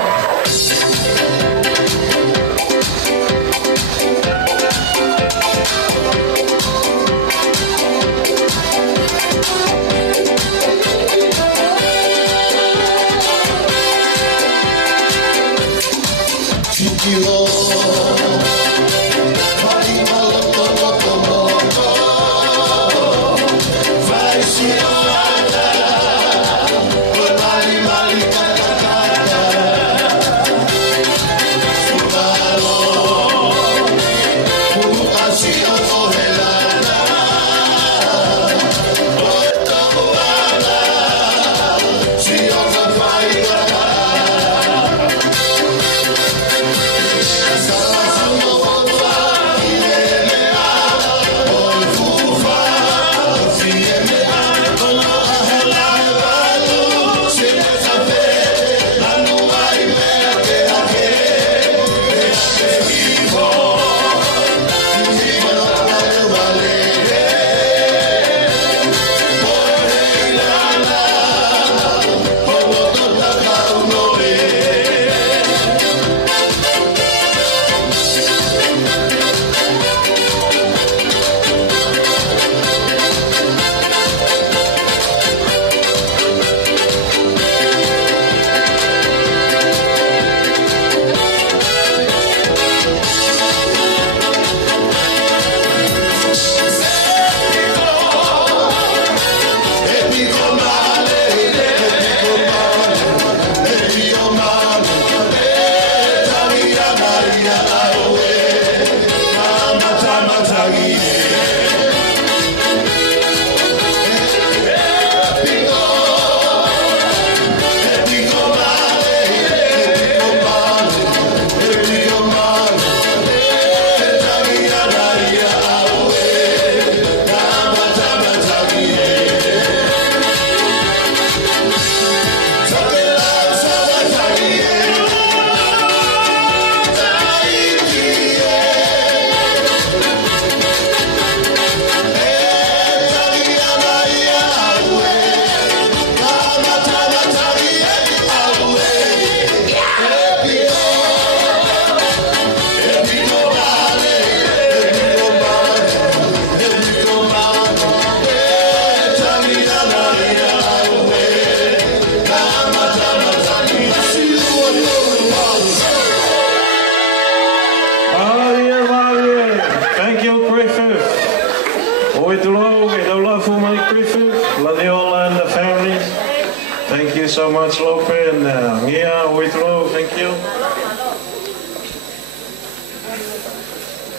So much, Lope and Mia, Witro, thank you.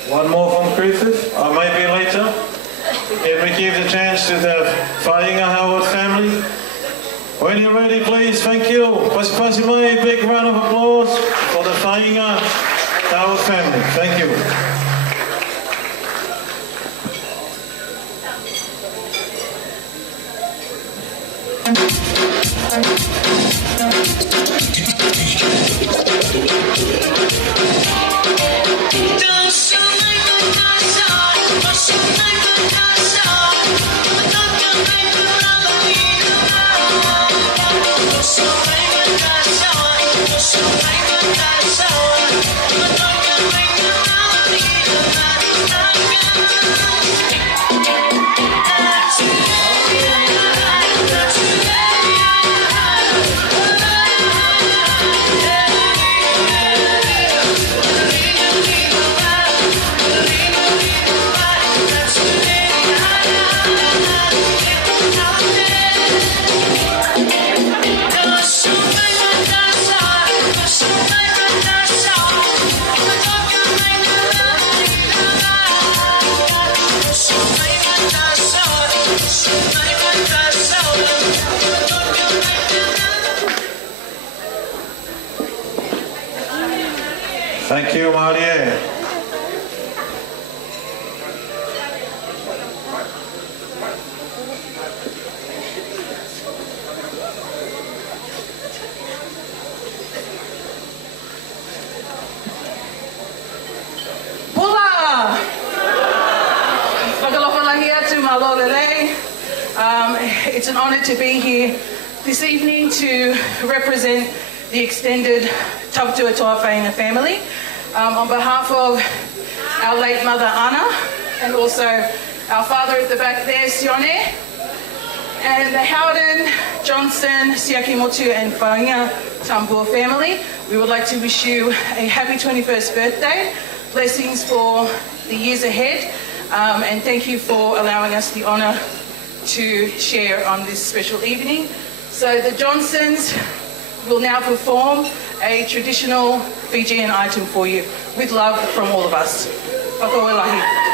One more from Griffith, maybe later. Can we give the chance to the Whainga Howard family? When you're ready, please, thank you. Pasi mai, big round of applause for the Whainga Howard family. Thank you. Yeah. Thank you, Maria. Paula! It's an honour to be here this evening to represent the extended Tukutama family. On behalf of our late mother Anna and also our father at the back there, Sione, and the Howden, Johnson, Siakimotu and Whainga Tambua family, we would like to wish you a happy 21st birthday, blessings for the years ahead, and thank you for allowing us the honour to share on this special evening. So the Johnsons will now perform a traditional Fijian item for you, with love from all of us. Whakawelahi.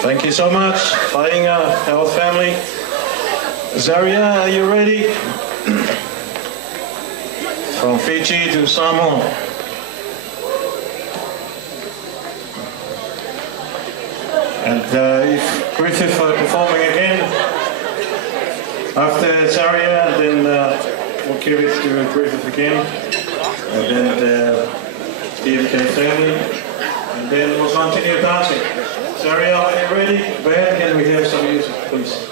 Thank you so much, Whainga, health family. Zaria, are you ready? From Fiji to Samoa. And if Griffith are performing again, after Zaria, then we'll give it to Griffith again. And then the DFK family. And then we'll continue dancing. Zaria, are you ready? Band, can we have some music, please?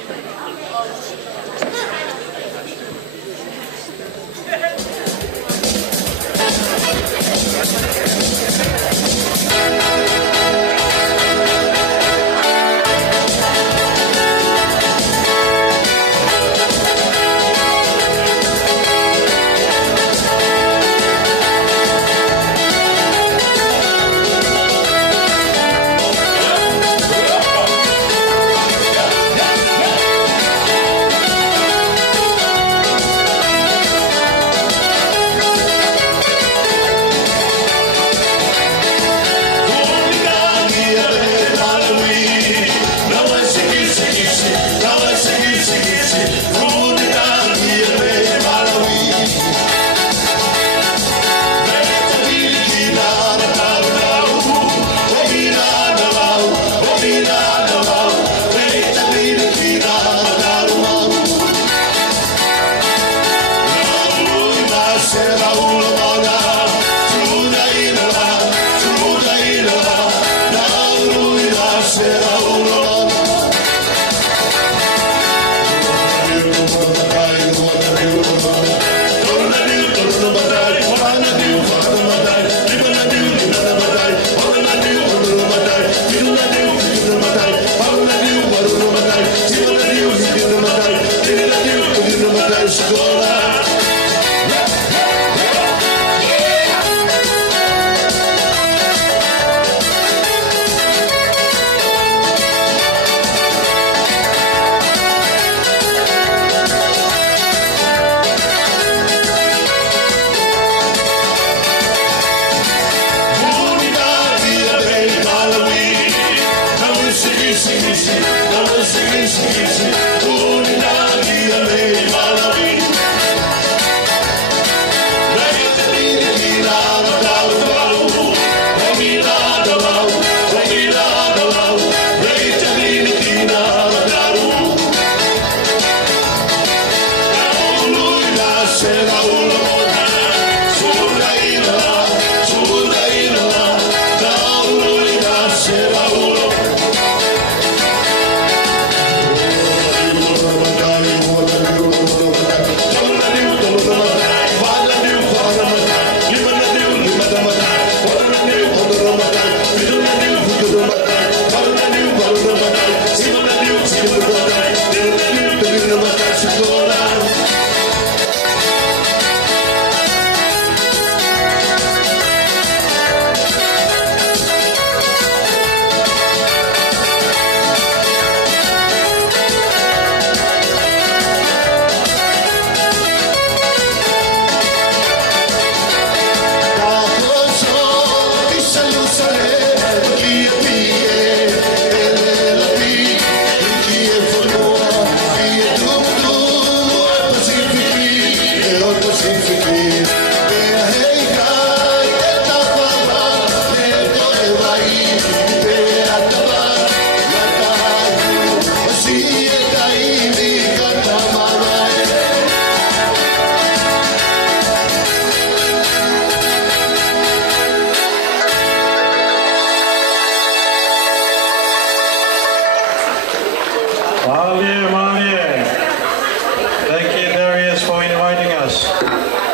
Thank you, Darius, for inviting us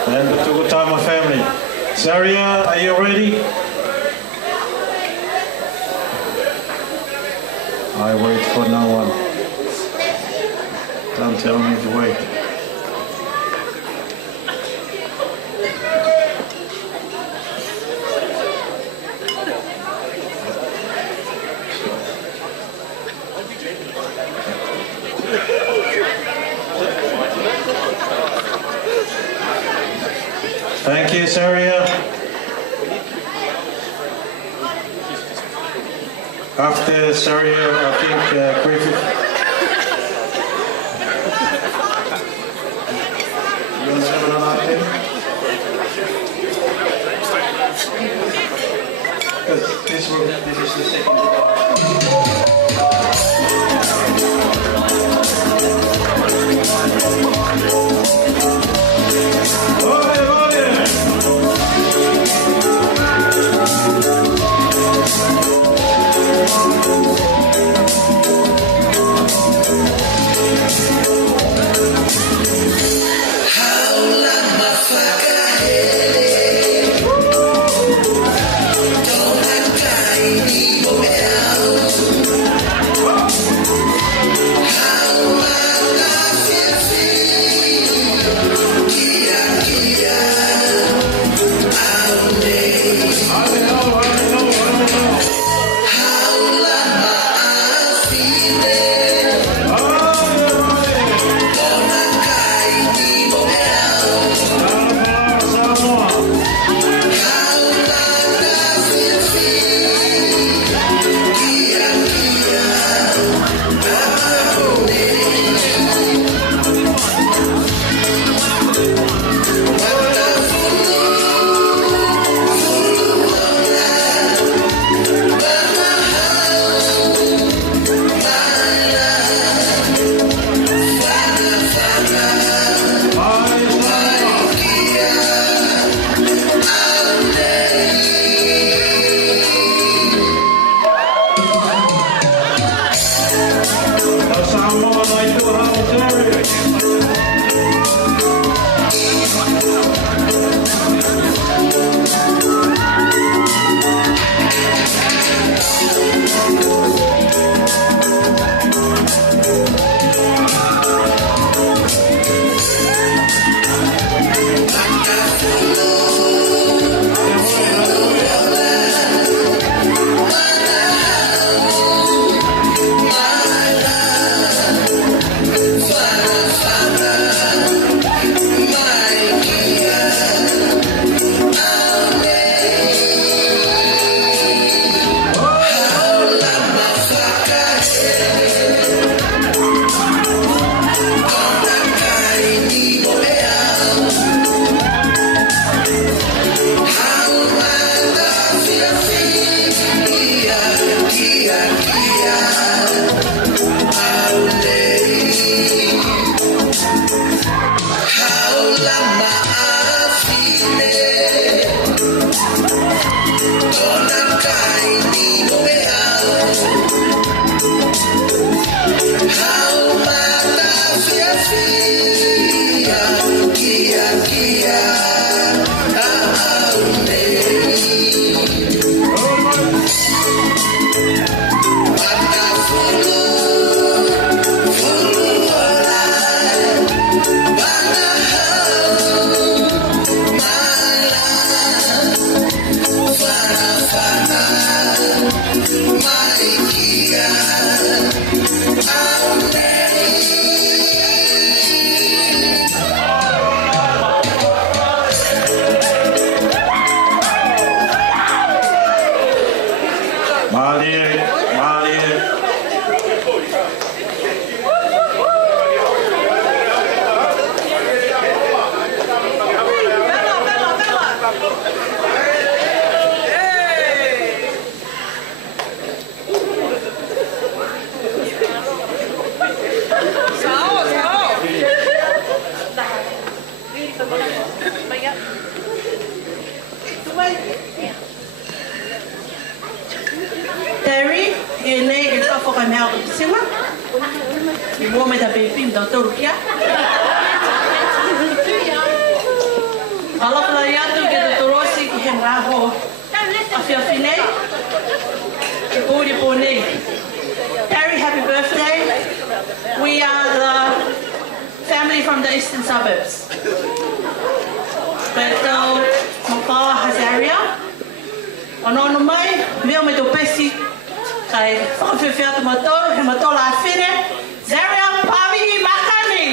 and the Tukutama family. Zaria, are you ready? I wait for no one. Don't tell me to wait. Thank you, Zaria. After Saria, I think briefly. You want to say another thing? Because this is the second. Terry, ini kita fokus mel sila. Ibu meda baby dah Turkia. Kalau pelayan tu kita terusi hemraho. Afia-fine. Ibu di pone. Terry, happy birthday. We are the family from the eastern suburbs. Beto, Paula has area. Ono mai, meu me do pesi. Kai, whakawhiwhia te matou, he matou la whine. Zaria, pawihi makani.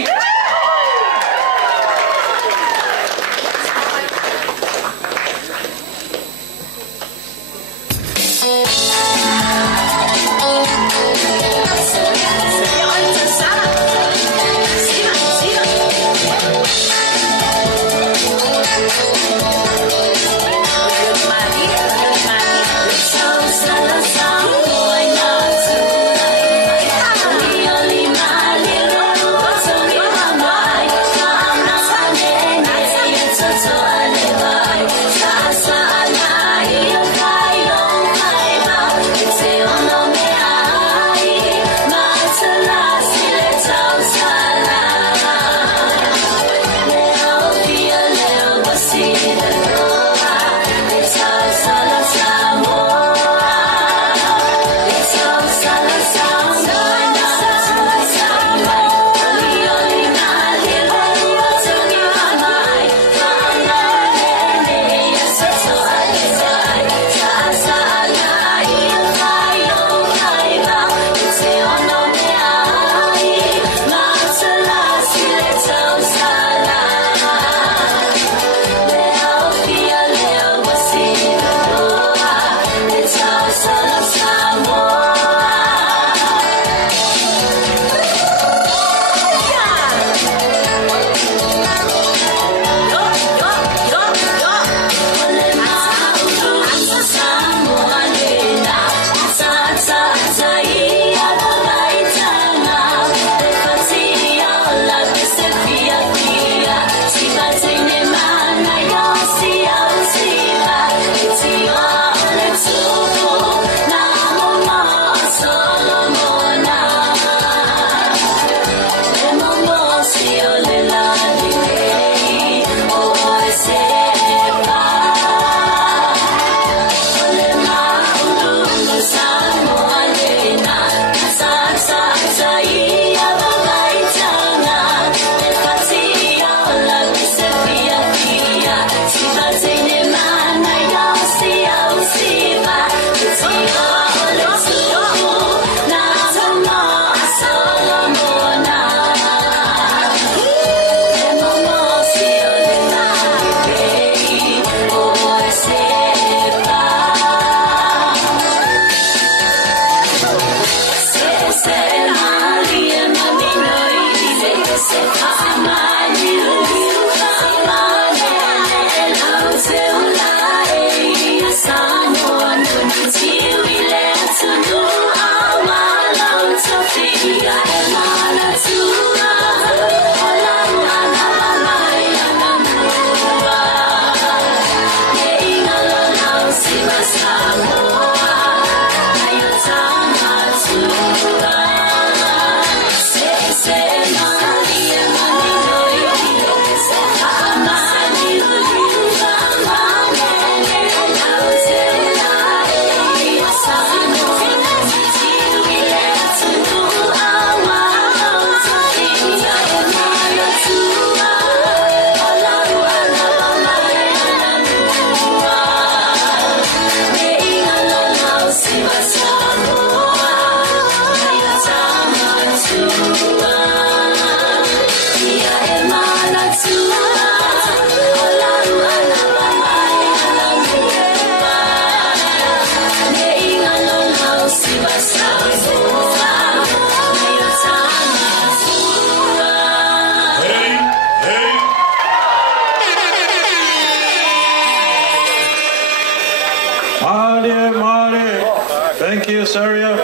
area.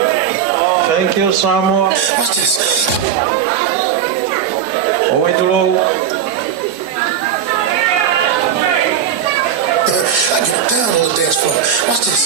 Thank you, Samoa. Watch this. Oi tulo. I get down on the dance floor. Watch this.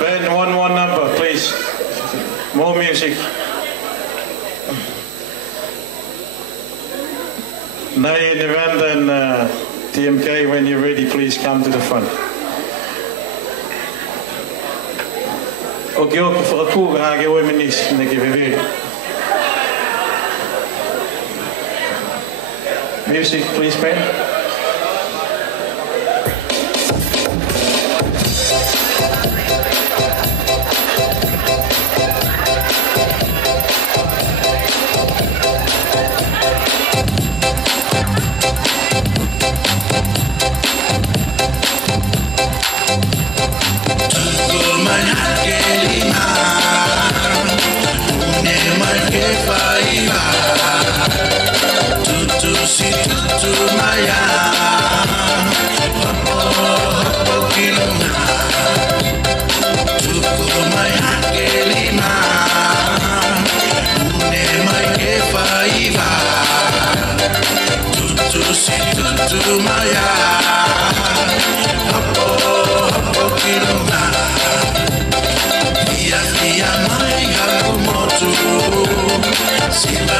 Band 1 number, please. More music. Nay in the event and TMK, when you're ready, please come to the front. Okay, ook voor het koel gaan we weer niet, dan geef weer. Music, please, band.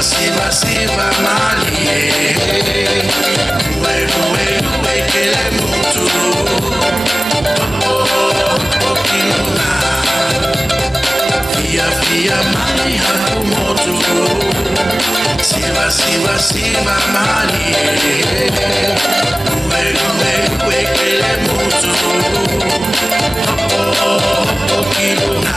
Siva, siva, malie. Uwe, kele mutu. Kinuna. Via, mali hakumotu. Siva, siva, malie. Uwe, kele mutu. Kinuna.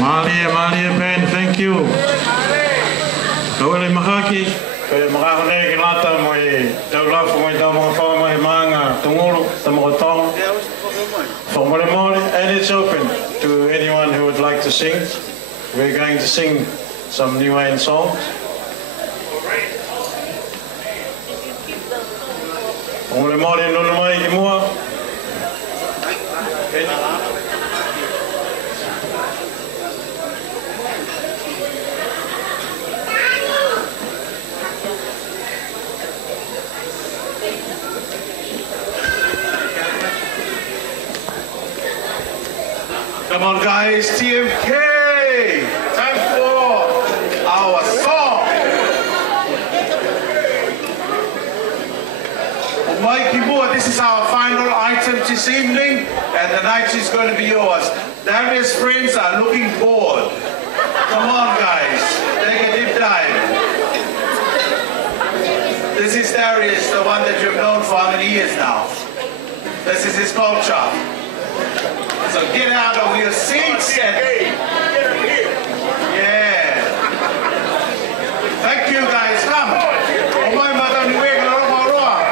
Malia Ben, thank you. Kawele mahaki, kaya makahone ki lata mo e taulafu mo tau mga whama he maanga tunguru, ta mga tong. For Moimoi, and it's open to anyone who would like to sing. We're going to sing some New Wayne songs. Moimoi nuna mai ki mua. Come on, guys, TMK! Time for our song. Mikey Moore, this is our final item this evening, and the night is going to be yours. Darius' friends are looking bored. Come on, guys, take a deep dive. This is Darius, the one that you've known for how many years now? This is his culture. So get out of your seats and yeah. Thank you guys. Come. Moimoi matang niwek na roa.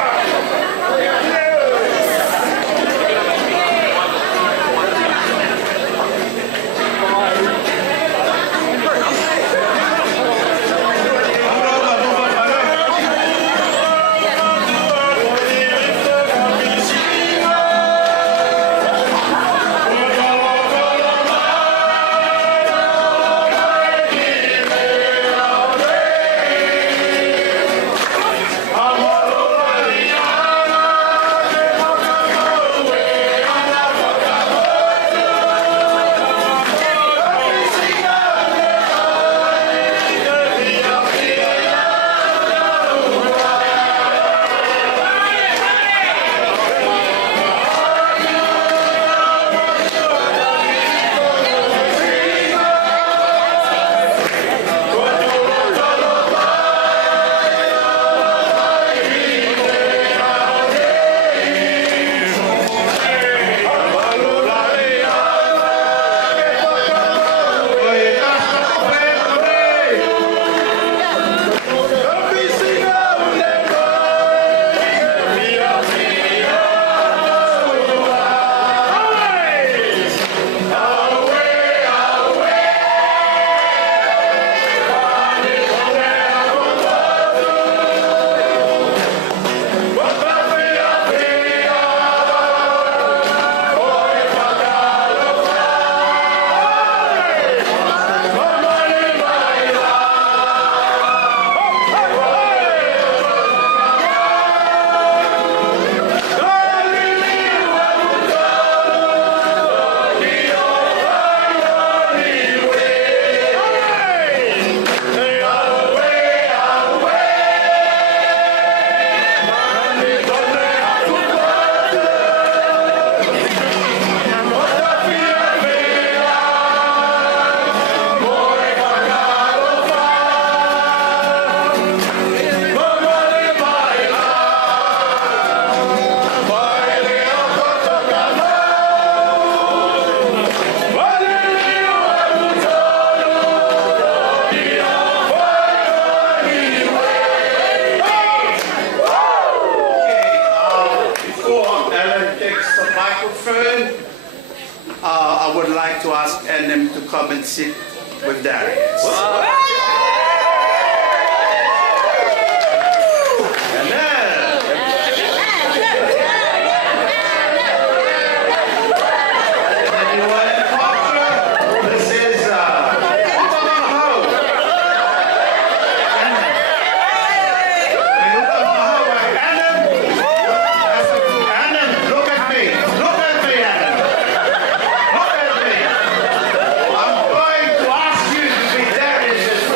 I would like to ask Adam to come and sit with Darius. I'm going to ask you to be Darius'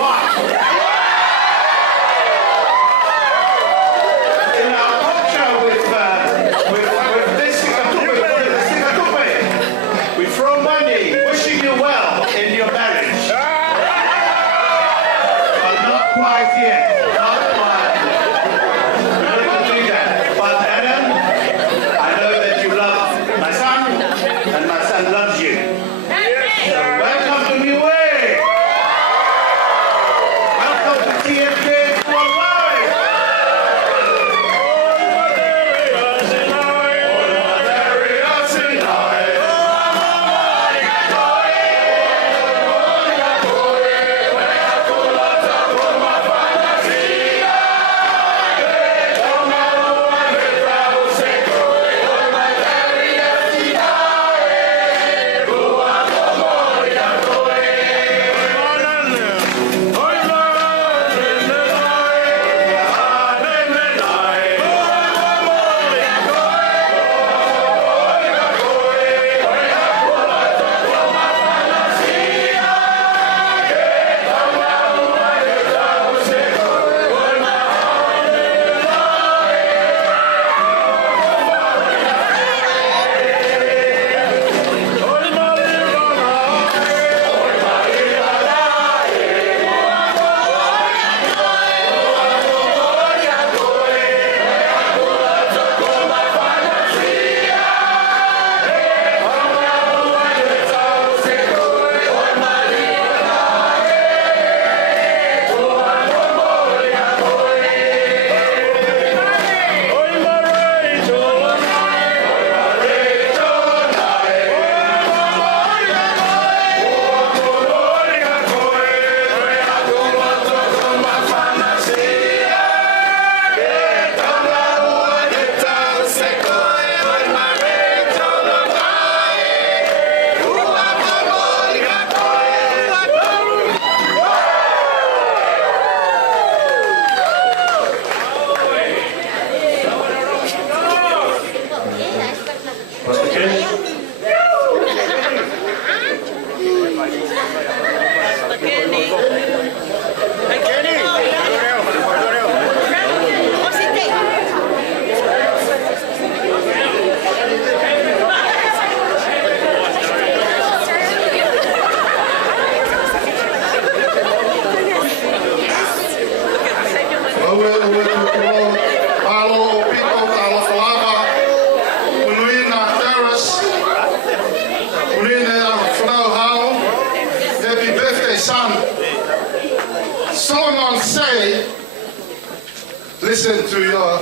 listen to your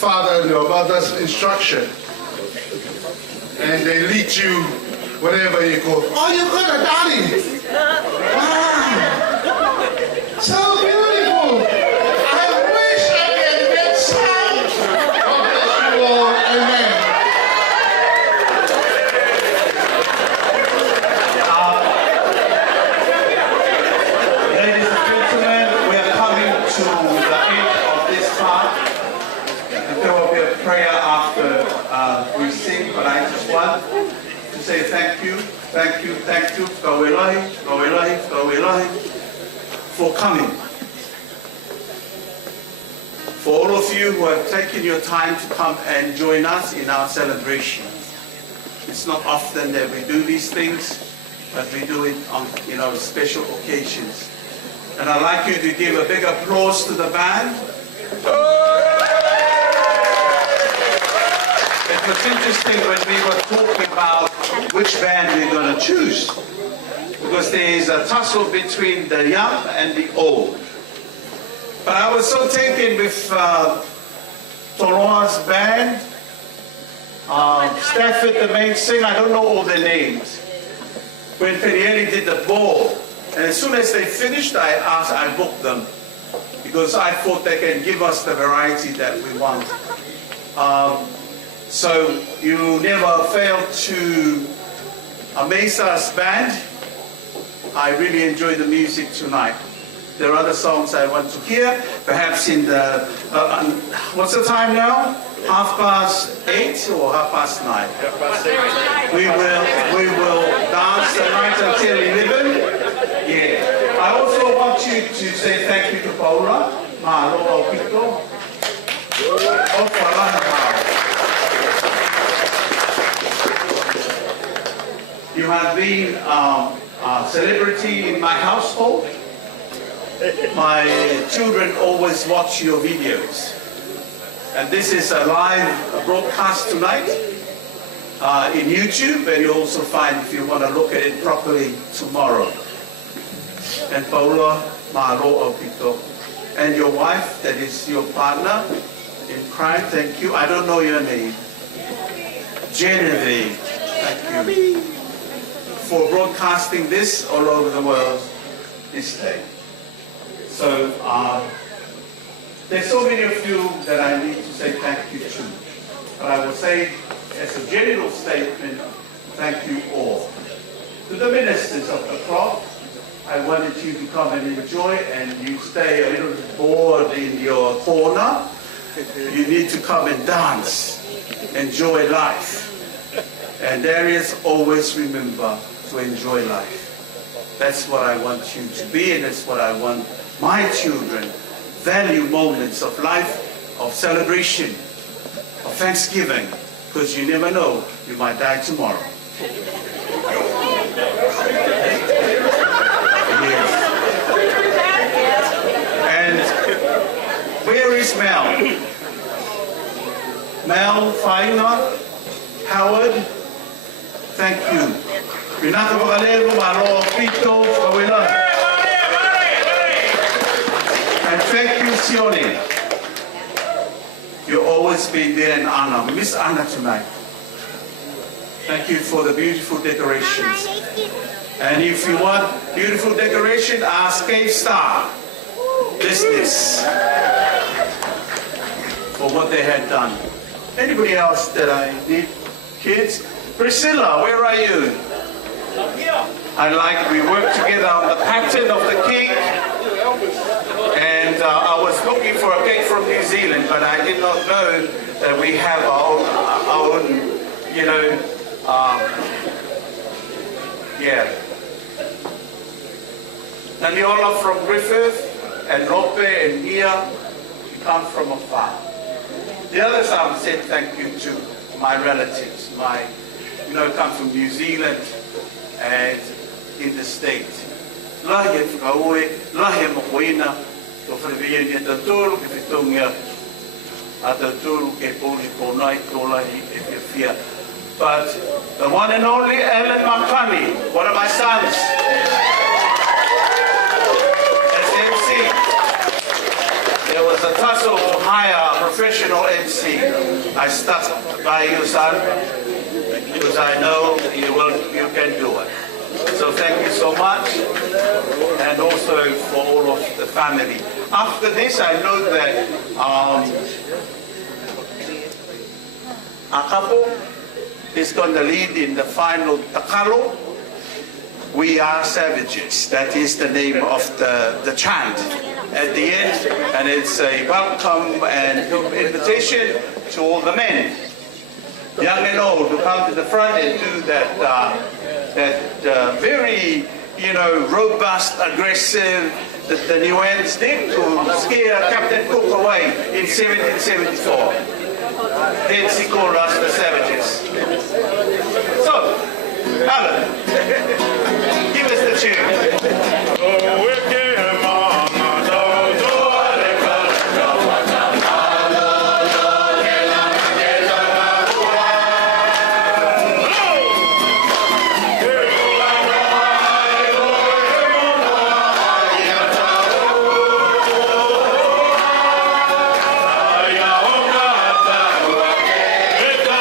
father and your mother's instruction, and they lead you wherever you go. Oh, you got a daddy! Wow! So beautiful! I wish I could get some! God bless you all. Amen. Ladies and gentlemen, we are coming to the end of this part. And there will be a prayer after we sing, but I just want to say thank you, thank you, thank you, for coming. For all of you who have taken your time to come and join us in our celebration. It's not often that we do these things, but we do it on special occasions. And I'd like you to give a big applause to the band. It was interesting when we were talking about which band we're going to choose, because there is a tussle between the young and the old. But I was so taken with Toloa's band, Stafford, the main singer, I don't know all their names. When Perielli did the ball, and as soon as they finished, I booked them, because I thought they can give us the variety that we want. So you never fail to amaze us, band. I really enjoy the music tonight. There are other songs I want to hear, perhaps in the, what's the time now? 8:30 or 9:30? 8:30. We will dance the night until 11. Yeah. I also want you to say thank you to Paula. Mahalo Pito. You have been a celebrity in my household. My children always watch your videos. And this is a live broadcast tonight in YouTube, and you'll also find, if you want to look at it properly, tomorrow. And Paula, Mahalo Pito, and your wife, that is your partner in crime, thank you. I don't know your name. Genevieve, thank you for broadcasting this all over the world this day. So there's so many of you that I need to say thank you to. But I will say, as a general statement, thank you all. To the ministers of the cloth, I wanted you to come and enjoy, and you stay a little bit bored in your corner. You need to come and dance, enjoy life. And Darius, always remember to enjoy life. That's what I want you to be, and that's what I want my children. Value moments of life, of celebration, of Thanksgiving, because you never know, you might die tomorrow. And where is Mel? Mel, Faina, Howard, thank you. Renata Bagalevo, Malo, Pito, Kawila. And thank you, Sione. You've always been there in Anna. We miss Anna tonight. Thank you for the beautiful decorations. And if you want beautiful decoration, ask Cave Star Business for what they had done. Anybody else that I need? Kids? Priscilla, where are you? We worked together on the pattern of the cake. And I was looking for a cake from New Zealand, but I did not know that we have our own Naniola from Griffith, and Lope and Mia, you come from afar. The others I've said thank you to, my relatives, come from New Zealand and in the States. Lahe whakaoe, lahe mokoina, ko whanawia ni tatoro ke whitongia, a tatoro ke pōri pōnai, tō lahi e whiawhia. But the one and only Ellen Makani, one of my sons, as MC. There was a tussle to hire a professional MC. I stuck by you, son, because I know you can do it. So thank you so much, and also for all of the family. After this, I know that a couple is going to lead in the final takalo. We are savages. That is the name of the chant at the end, and it's a welcome and invitation to all the men, young and old, to come to the front and do that very, robust, aggressive that the Niueans did to scare Captain Cook away in 1774. Hence he called us the savages. So, Alan, give us the tune. It's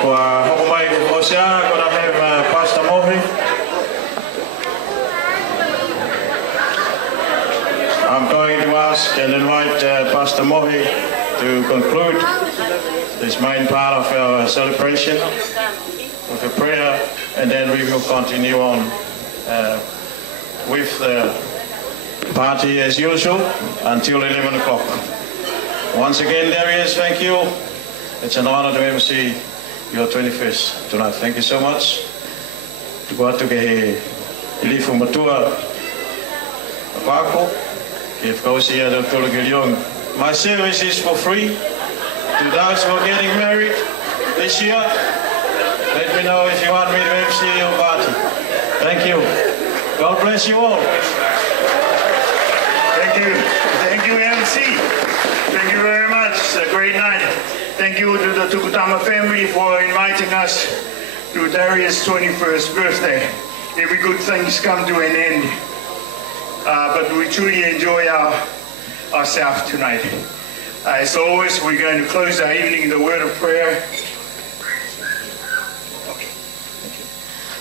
Gonna have Pastor Moimoi. I'm going to ask and invite Pastor Moimoi to conclude this main part of our celebration with a prayer, and then we will continue on with the party as usual until 11 o'clock. Once again, Darius, thank you. It's an honor to MC your 21st tonight. Thank you so much. Tukuatu ke ilifu matua apako ke fkausia do tolo ke liong. My service is for free to those who are getting married this year. Let me know if you want me to MC your party. Thank you. God bless you all. Thank you. Thank you, MC. Thank you very much. It's a great night. Thank you to the Tukutama family for inviting us to Darius' 21st birthday. Every good thing's come to an end. But we truly enjoy ourselves tonight. As always, we're going to close our evening in the word of prayer.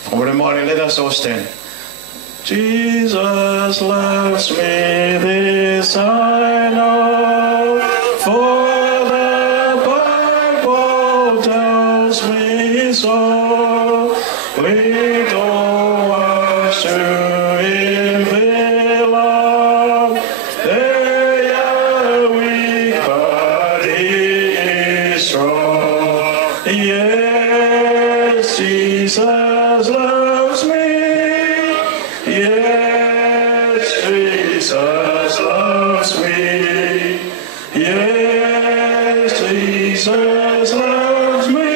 For the morning, let us all stand. Jesus loves me, this I know, for the Bible tells me so. Lead all us to Him belong. They are weak, but He is strong. Yes, Jesus loves me. Yes, Jesus loves me. Yes, Jesus loves me.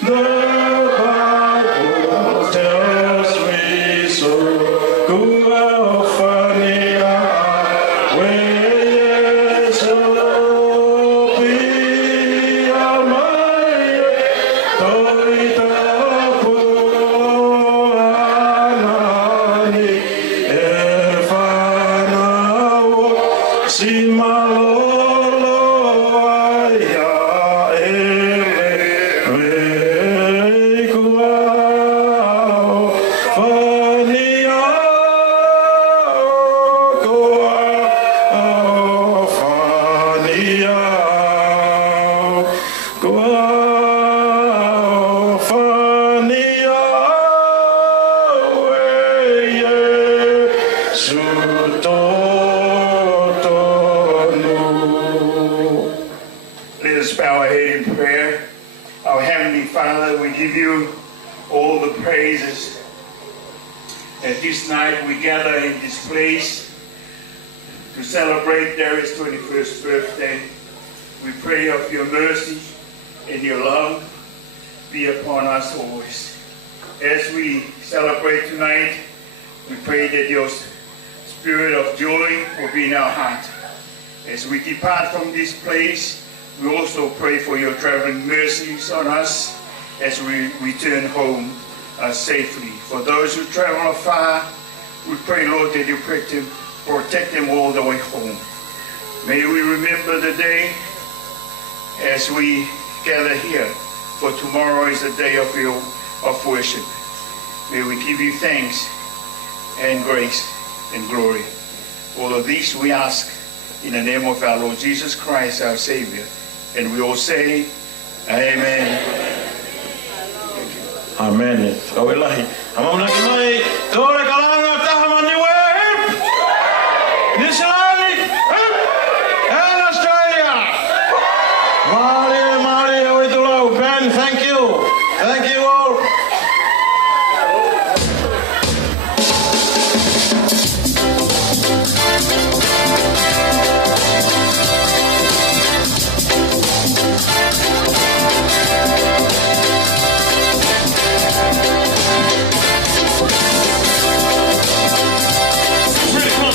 The Bible tells me so. Go out, funny, where yes, oh, be a Let us bow our head in prayer. Our Heavenly Father, we give you all the praises. At this night we gather in this place to celebrate Darius' 21st birthday. We pray of your mercy and your love be upon us always. As we celebrate tonight, we pray that your spirit of joy will be in our heart. As we depart from this place, we also pray for your traveling mercies on us as we return home safely. For those who travel afar, we pray, Lord, that you protect them all the way home. May we remember the day as we gather here, for tomorrow is a day of worship. May we give you thanks and grace and glory. All of these we ask in the name of our Lord Jesus Christ, our Savior. And we all say, Amen. Amen. Kawilahi. Amam lagi mai tore kalanga tahamani web. New Zealand and Australia. Mari awitulau Ben, thank you. Thank you all.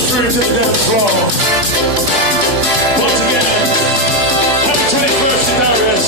To the dance floor. Once again, happy 21st, Darius.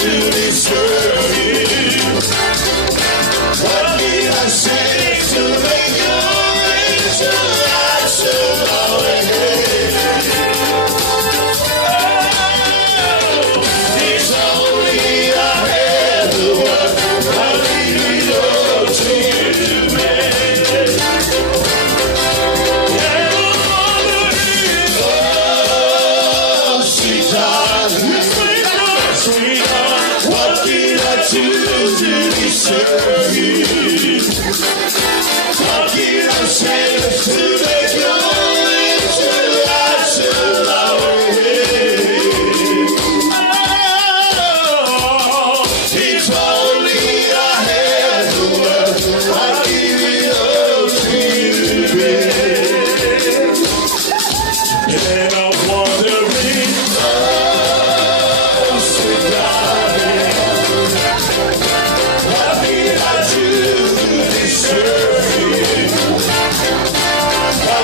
to deserve you? What did I say to make your angel light so loud and it's only I had the one. I leave it all to you, man. And oh, sweetheart, sweetheart, what did I do to deserve you? What did I say to make your angel light so loud and it's only I had the world. I give it all to you, babe. And I'm wondering, oh, sweet darling, what did I do to deserve you? What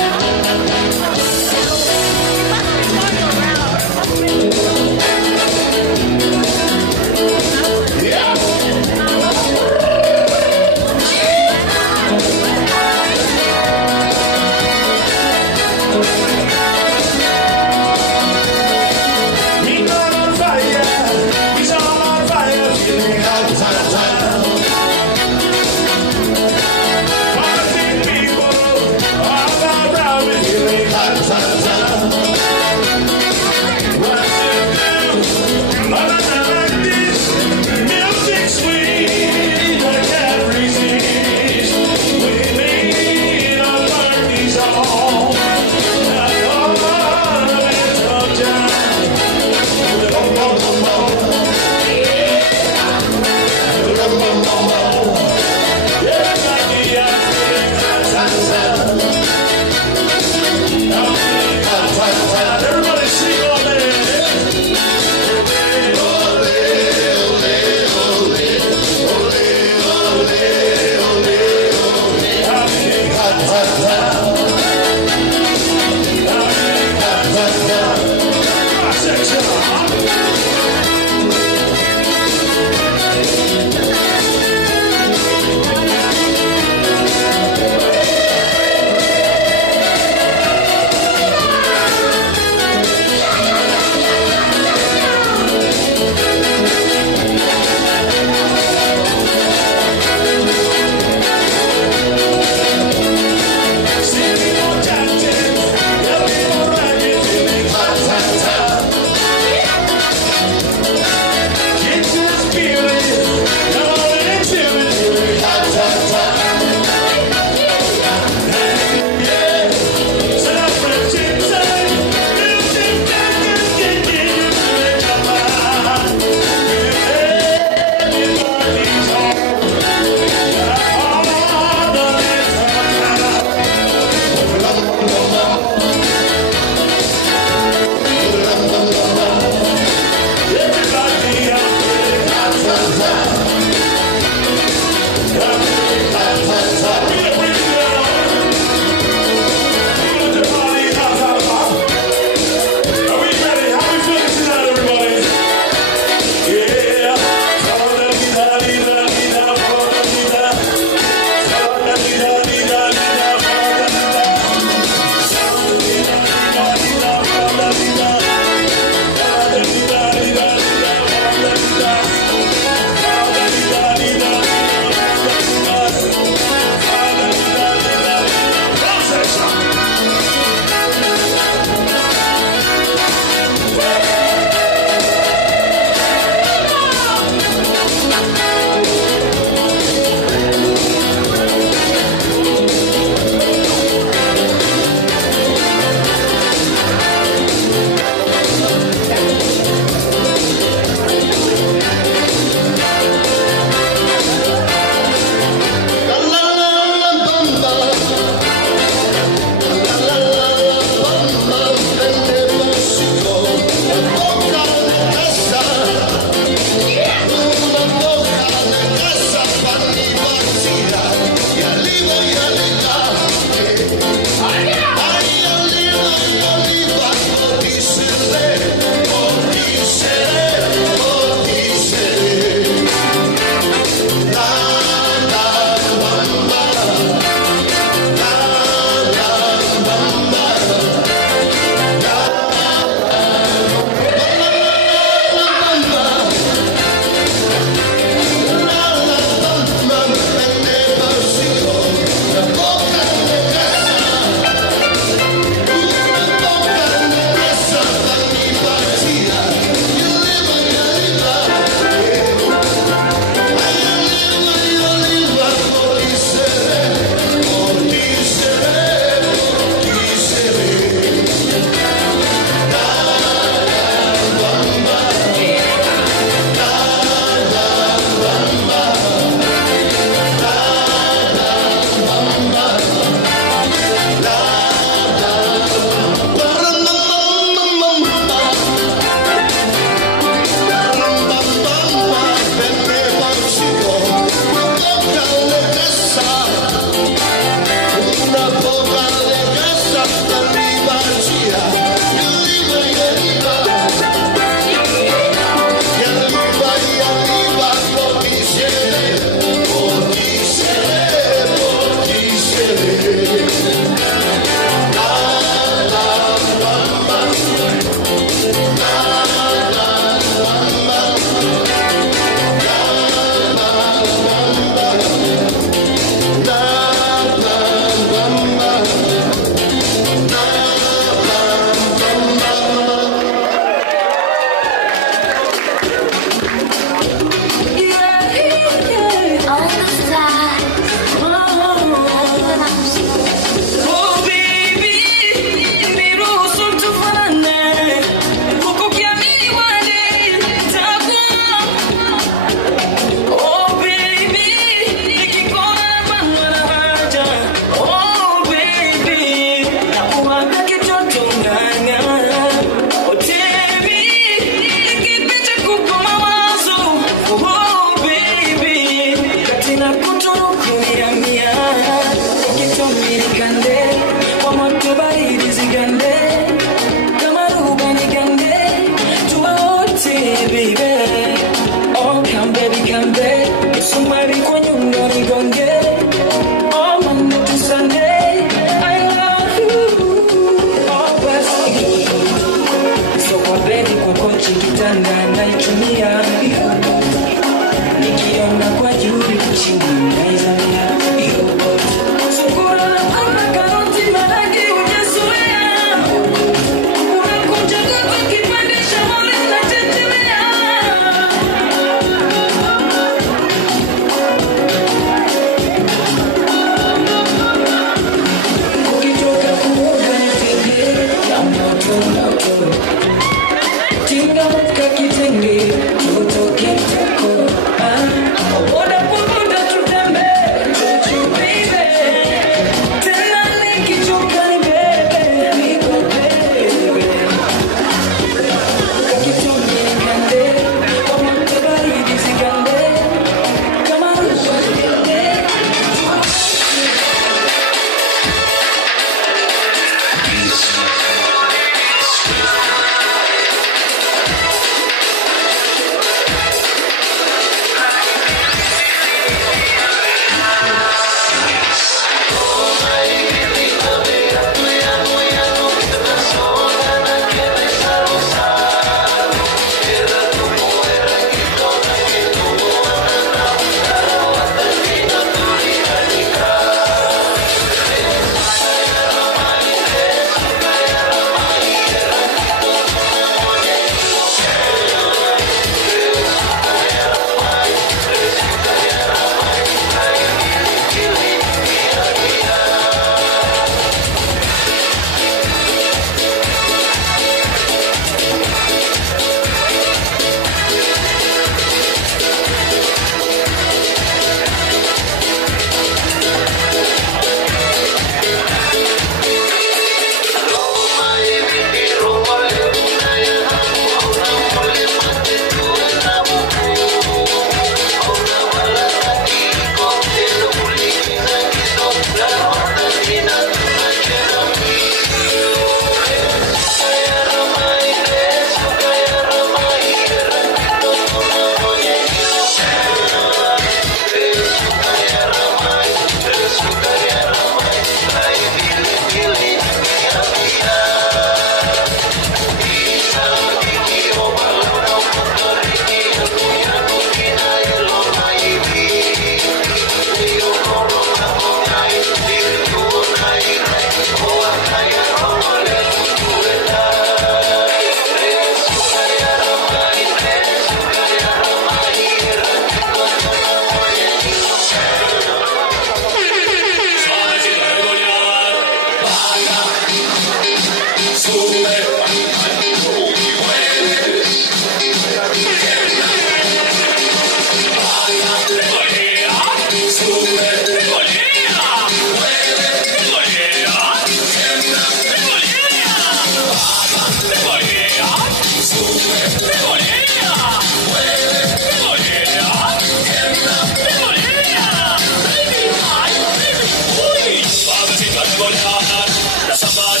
Sube,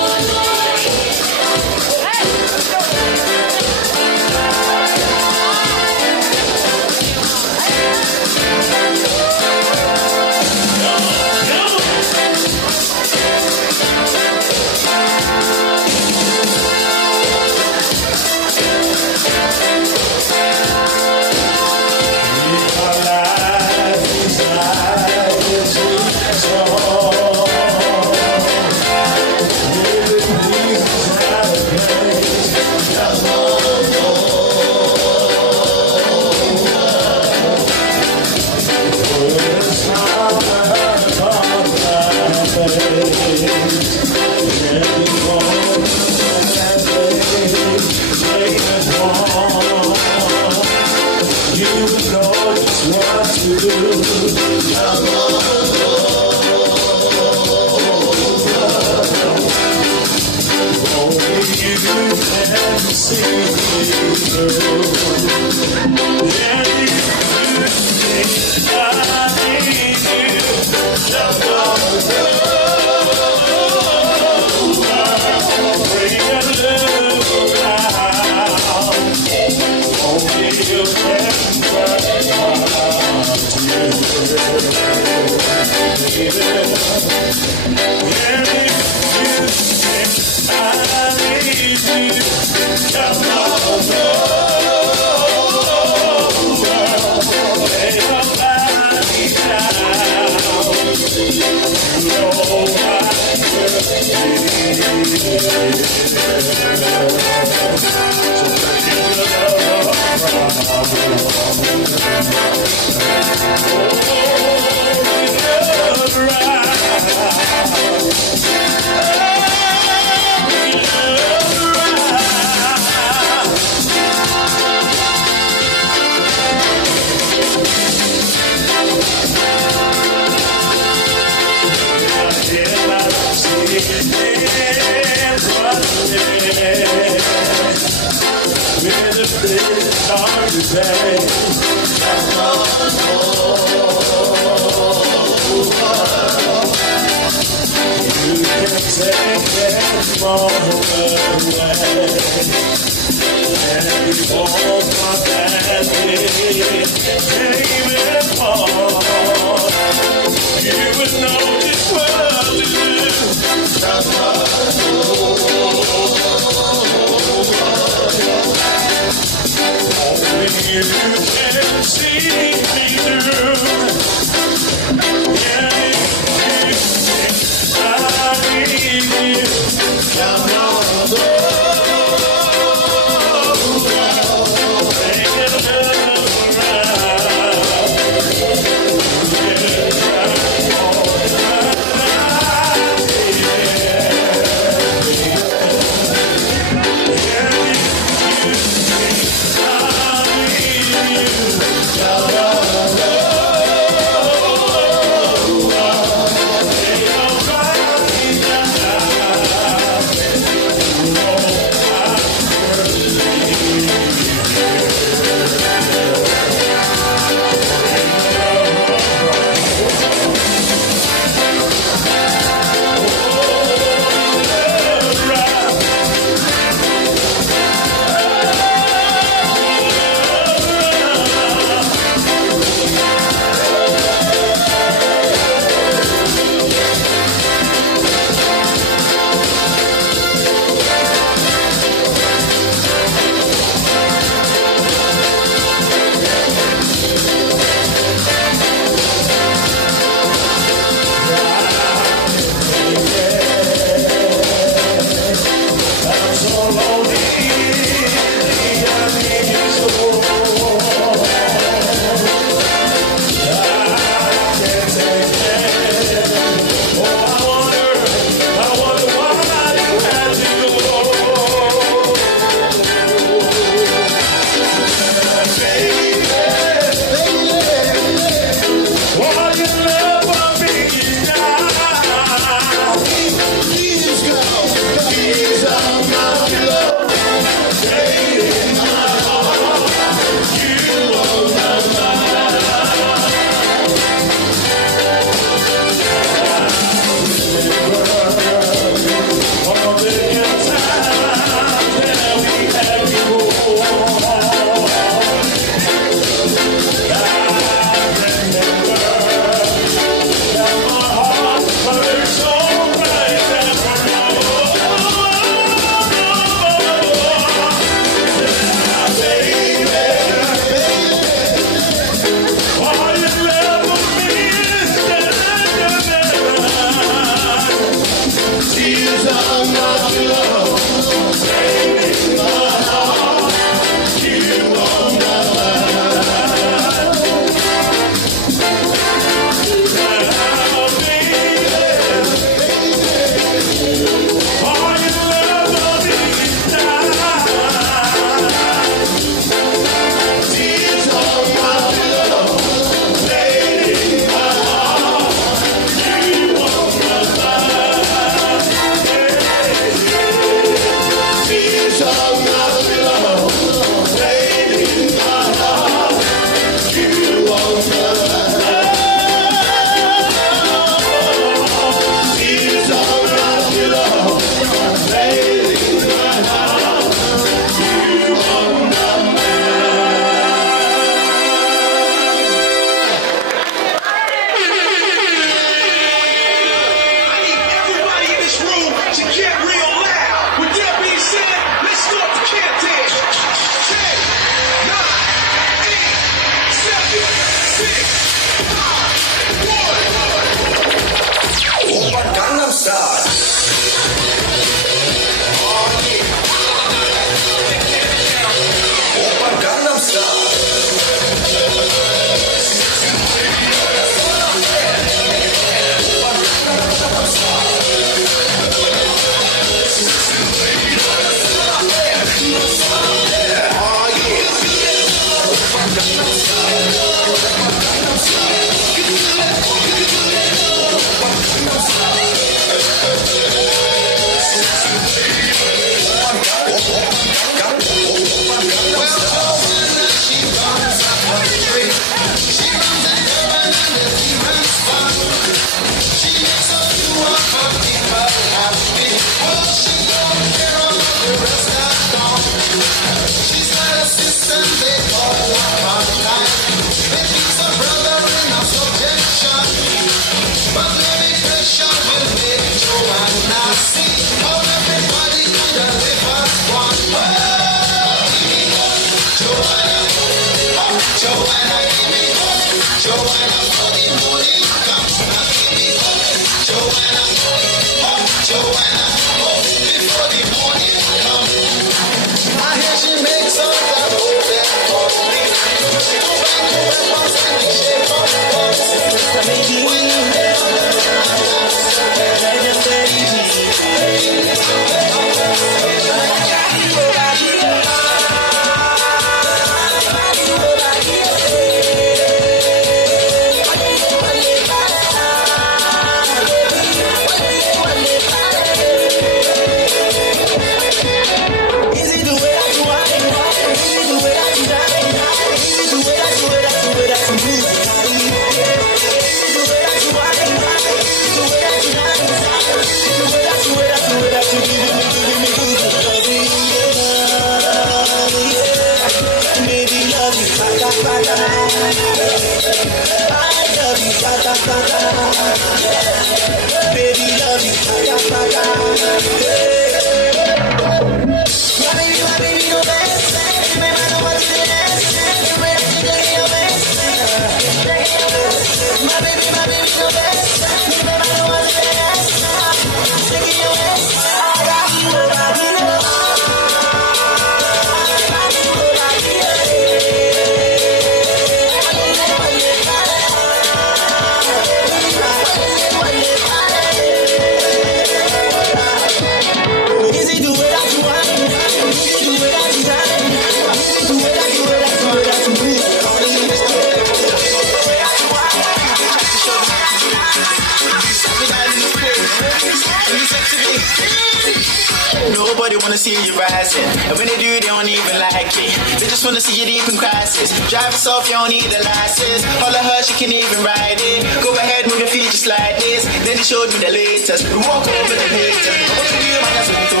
Nobody wanna see you rising, and when they do, they don't even like it. They just wanna see you deep in crisis. Drive yourself, you don't need a license. All of her, she can even ride it. Go ahead, move your feet just like this. Then they showed me the latest. We walk over the haters. What you do, man? Azonto,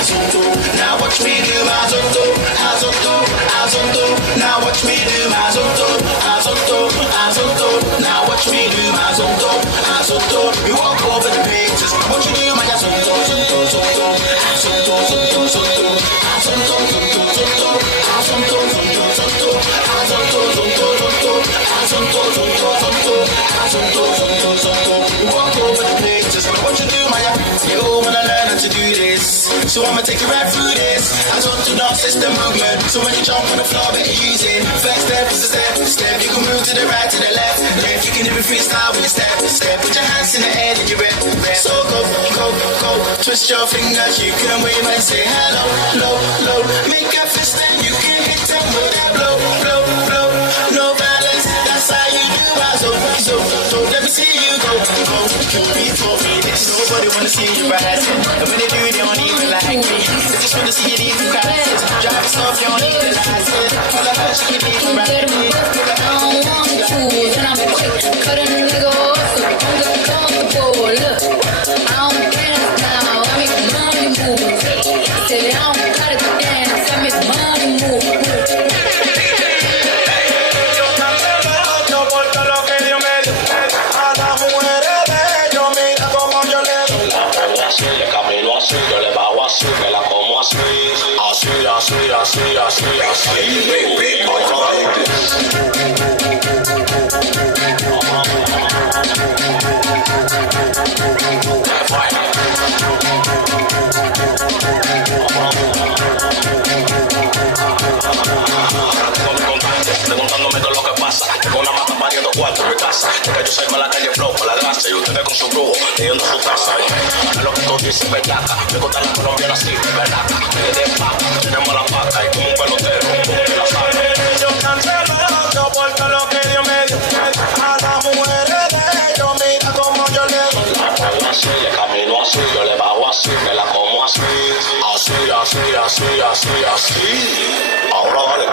Azonto. Now watch me do my Azonto, Azonto, Azonto. Now watch me do my Azonto, Azonto, Azonto. Now watch me do my Azonto, Azonto. We walk over the haters. What you do, man? Azonto, Azonto, Azonto, Azonto, Azonto, Azonto, Azonto, Azonto, Azonto, Azonto, Azonto, Azonto, Azonto, Azonto, Azonto. We walk over the pages. What you do, Maya? You wanna learn how to do this, so I'ma take you right through this. I don't do dance system movement, so when you jump on the floor, better use it. First step is a step. You can move to the right, to the left. You can even freestyle when you step. Put your hands in the air, then you rep. So go. Twist your fingers, you can wave and say hello, low. Make a fist and you can hit them with that blow. No balance, that's how you do. So let me see you go. Before me, this nobody wanna see you rising, and when they do, they don't even like me. They just wanna see you deep in crisis. Drive yourself, you don't need a license. All of her, she can even ride me. Preguntándome todo lo que pasa, tengo una mata pariendo cuarto en mi casa. Que yo soy mala calle flow con la grasa y ustedes con su brujo leyendo su taza. A lo que tú dices, bellaca, me gusta la colombiana así, bellaca. De pata, tenemos la pata y como un pelotero, de la saca. Yo cancelo porque lo que Dios me dio a las mujeres de ellos, mira como yo le doy. La pongo así, le camino así, yo le bajo así, me la como así. Así. Ahora vale.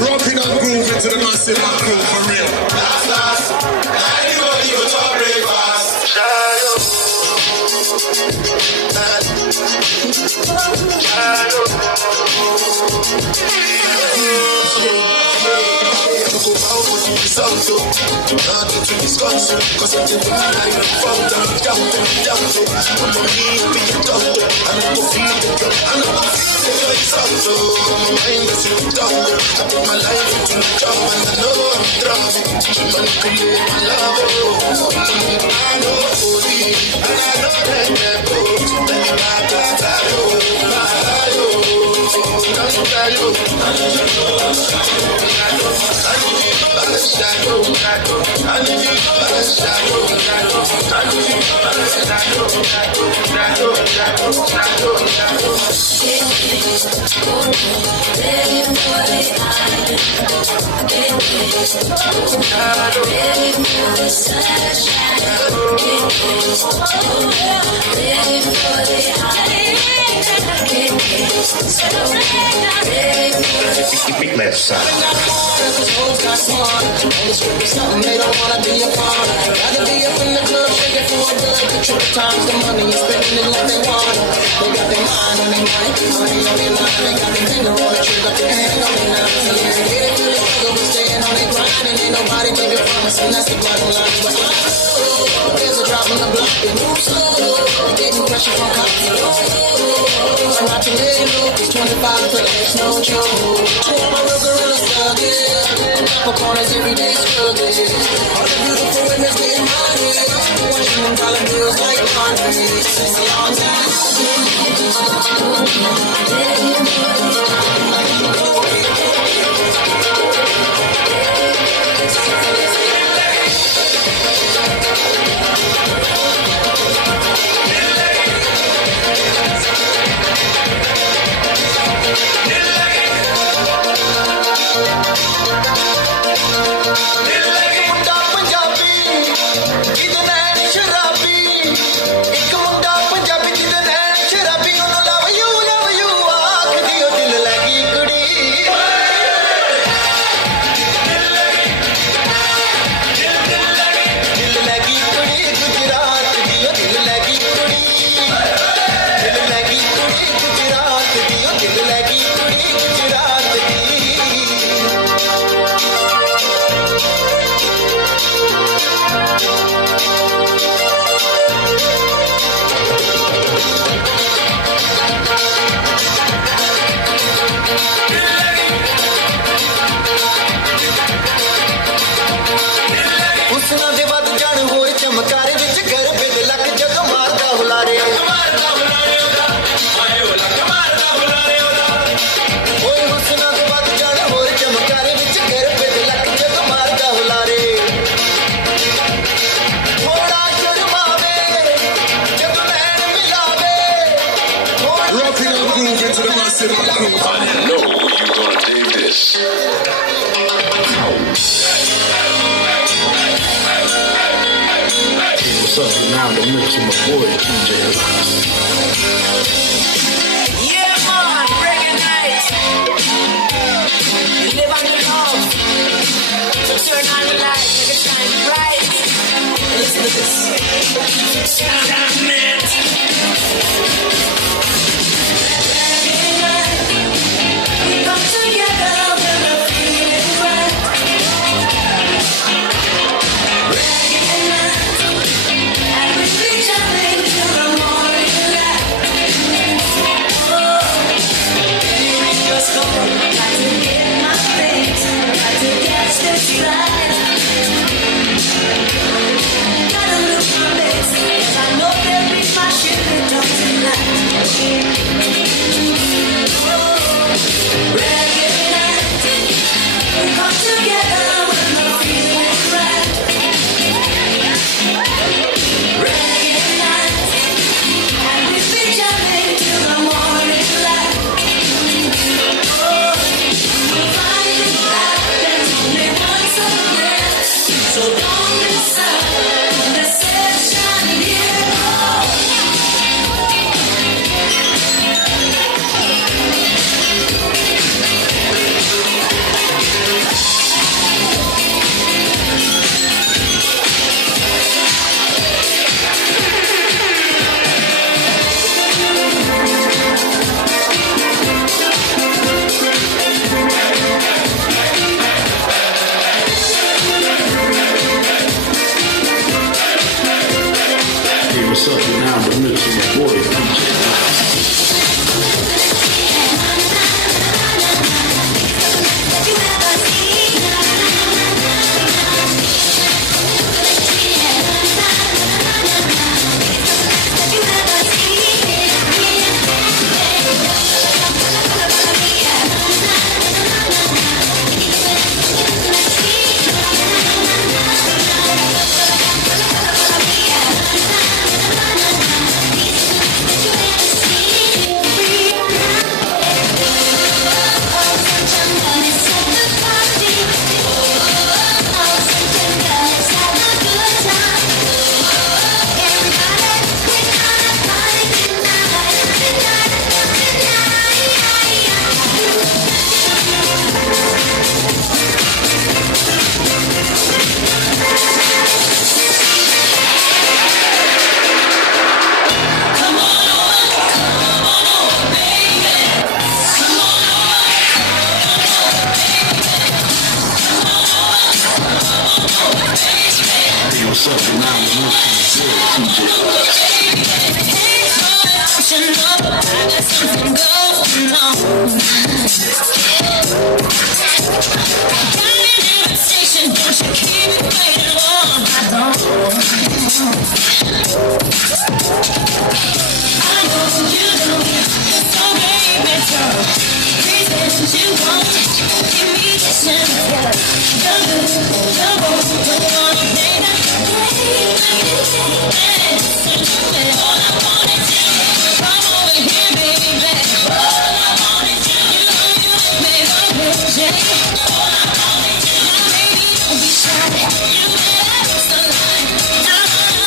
Rocking and groove into the massive and crew for real. Last. Anybody go to breakfast? Nothing to discuss, cause I'm the one I am from down. I'm a me, be a doctor, I know go feel the job, I know go feel the joy so my mind is looked up, I put my life into the job and I know I'm drunk. She manipulate my love, I know holy, and I know that they're both. Let me Big left side. Something they don't wanna be a part of. Rather be up in the club, shaking for a good. The triple times the money and spending it like they want. They got their mind on their money on their line. They got their finger on the trigger, their hand on their line. So yeah, get it to the struggle, but staying on their grind. And ain't nobody give it promise, and that's the bottom line. But I know there's a drop on the block, they move slow. They're getting pressure from cops. I'm not to let it look, it's 25 to there's no trouble. My real gorilla style, yeah. Up corners every day struggling. All the beautiful women getting money. Watching them dollar bills like laundry. Since a long time. Punjabi, idna sharabi. ਇੱਕ ਮੁੰਡਾ ਪੰਜਾਬੀ ਦੀ ਨੈਣ ਸ਼ਰਾਬੀ ਉਹਨੂੰ love you ਆਖਦੀ ਉਹ ਦਿਲ ਲੱਗੀ ਕੁੜੀ ਦਿਲ ਲੱਗੀ ਕੁੜੀ ਗੁਜਰਾਤ ਦੀ ਉਹ ਦਿਲ ਲੱਗੀ ਕੁੜੀ ਦਿਲ ਲੱਗੀ ਕੁੜੀ ਗੁਜਰਾਤ ਦੀ ਉਹ ਦਿਲ ਲੱਗੀ ਕੁੜੀ ਗੁਜਰਾਤ ਦੀ ਹੁਸਨਾਂ ਦੇ ਵੱਧ ਜਾਣ ਹੋਰ ਚਮਕਾਰੇ ਵਿੱਚ ਗਰਬੇ ਦੇ ਲੱਕ ਜਦੋਂ ਮਾਰਦਾ ਹੁਲਾਰੇ ਓਏ ਹੁਸਨਾਂ ਦੇ ਵੱਧ ਜਾਣ ਹੋਰ ਚਮਕਾਰੇ ਵਿੱਚ ਗਰਬੇ ਦੇ ਲੱਕ ਜਦੋਂ ਮਾਰਦਾ ਹੁਲਾਰੇ ਥੋੜਾ ਸ਼ਰਮਾਵੇ ਜਦੋਂ ਨੈਣ ਮਿਲਾਵੇ Rocking and grooving to the massive groove. I know you're gonna dig this. What's up? Now the mix with my boy DJ R.S.L. Yeah, man, reggae night. You live on the love. So turn on the light, make it shine bright. Listen to this. We come together when we're feeling right. Reggae night. And we be jamming till the morning light. Baby, just go. Got to get my things. Got to catch this ride. Gotta lose my legs, 'cause I know they'll be my shit done tonight. Reggae night. We come together when we're feeling right. Reggae night. And we be jamming till the morning light. We'll find it out. There's only one sunrise. So don't miss out on the sunshine here. Hey, what's up? Now the mix with my boy DJ R.S.L. What's up? Now the mix with my boy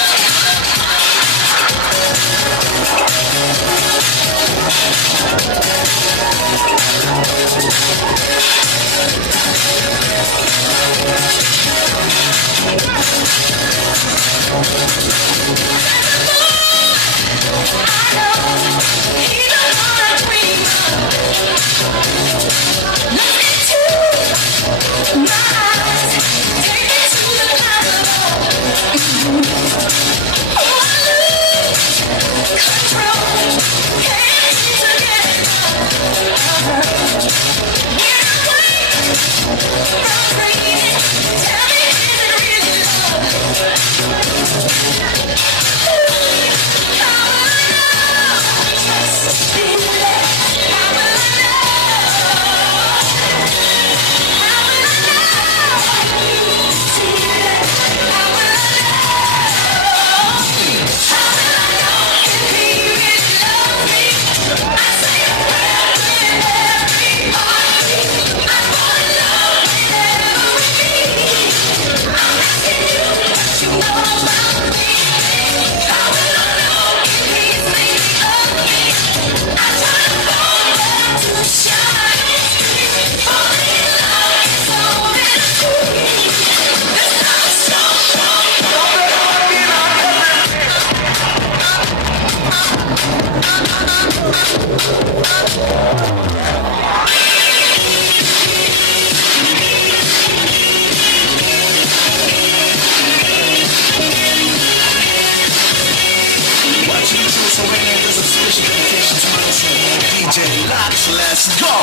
DJ Let's go.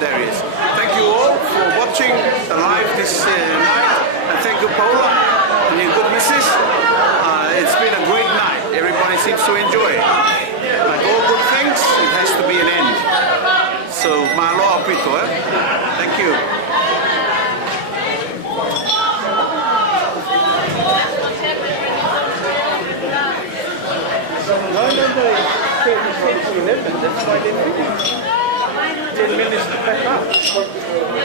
Darius. Thank you all for watching. watching the live this night. And thank you, Paula, and your good missus. It's been a great night. Everybody seems to enjoy it. Like all good things, it has to be an end. So, mahalo apito, eh? Thank you. No, that's why they 10 minutes to pack up.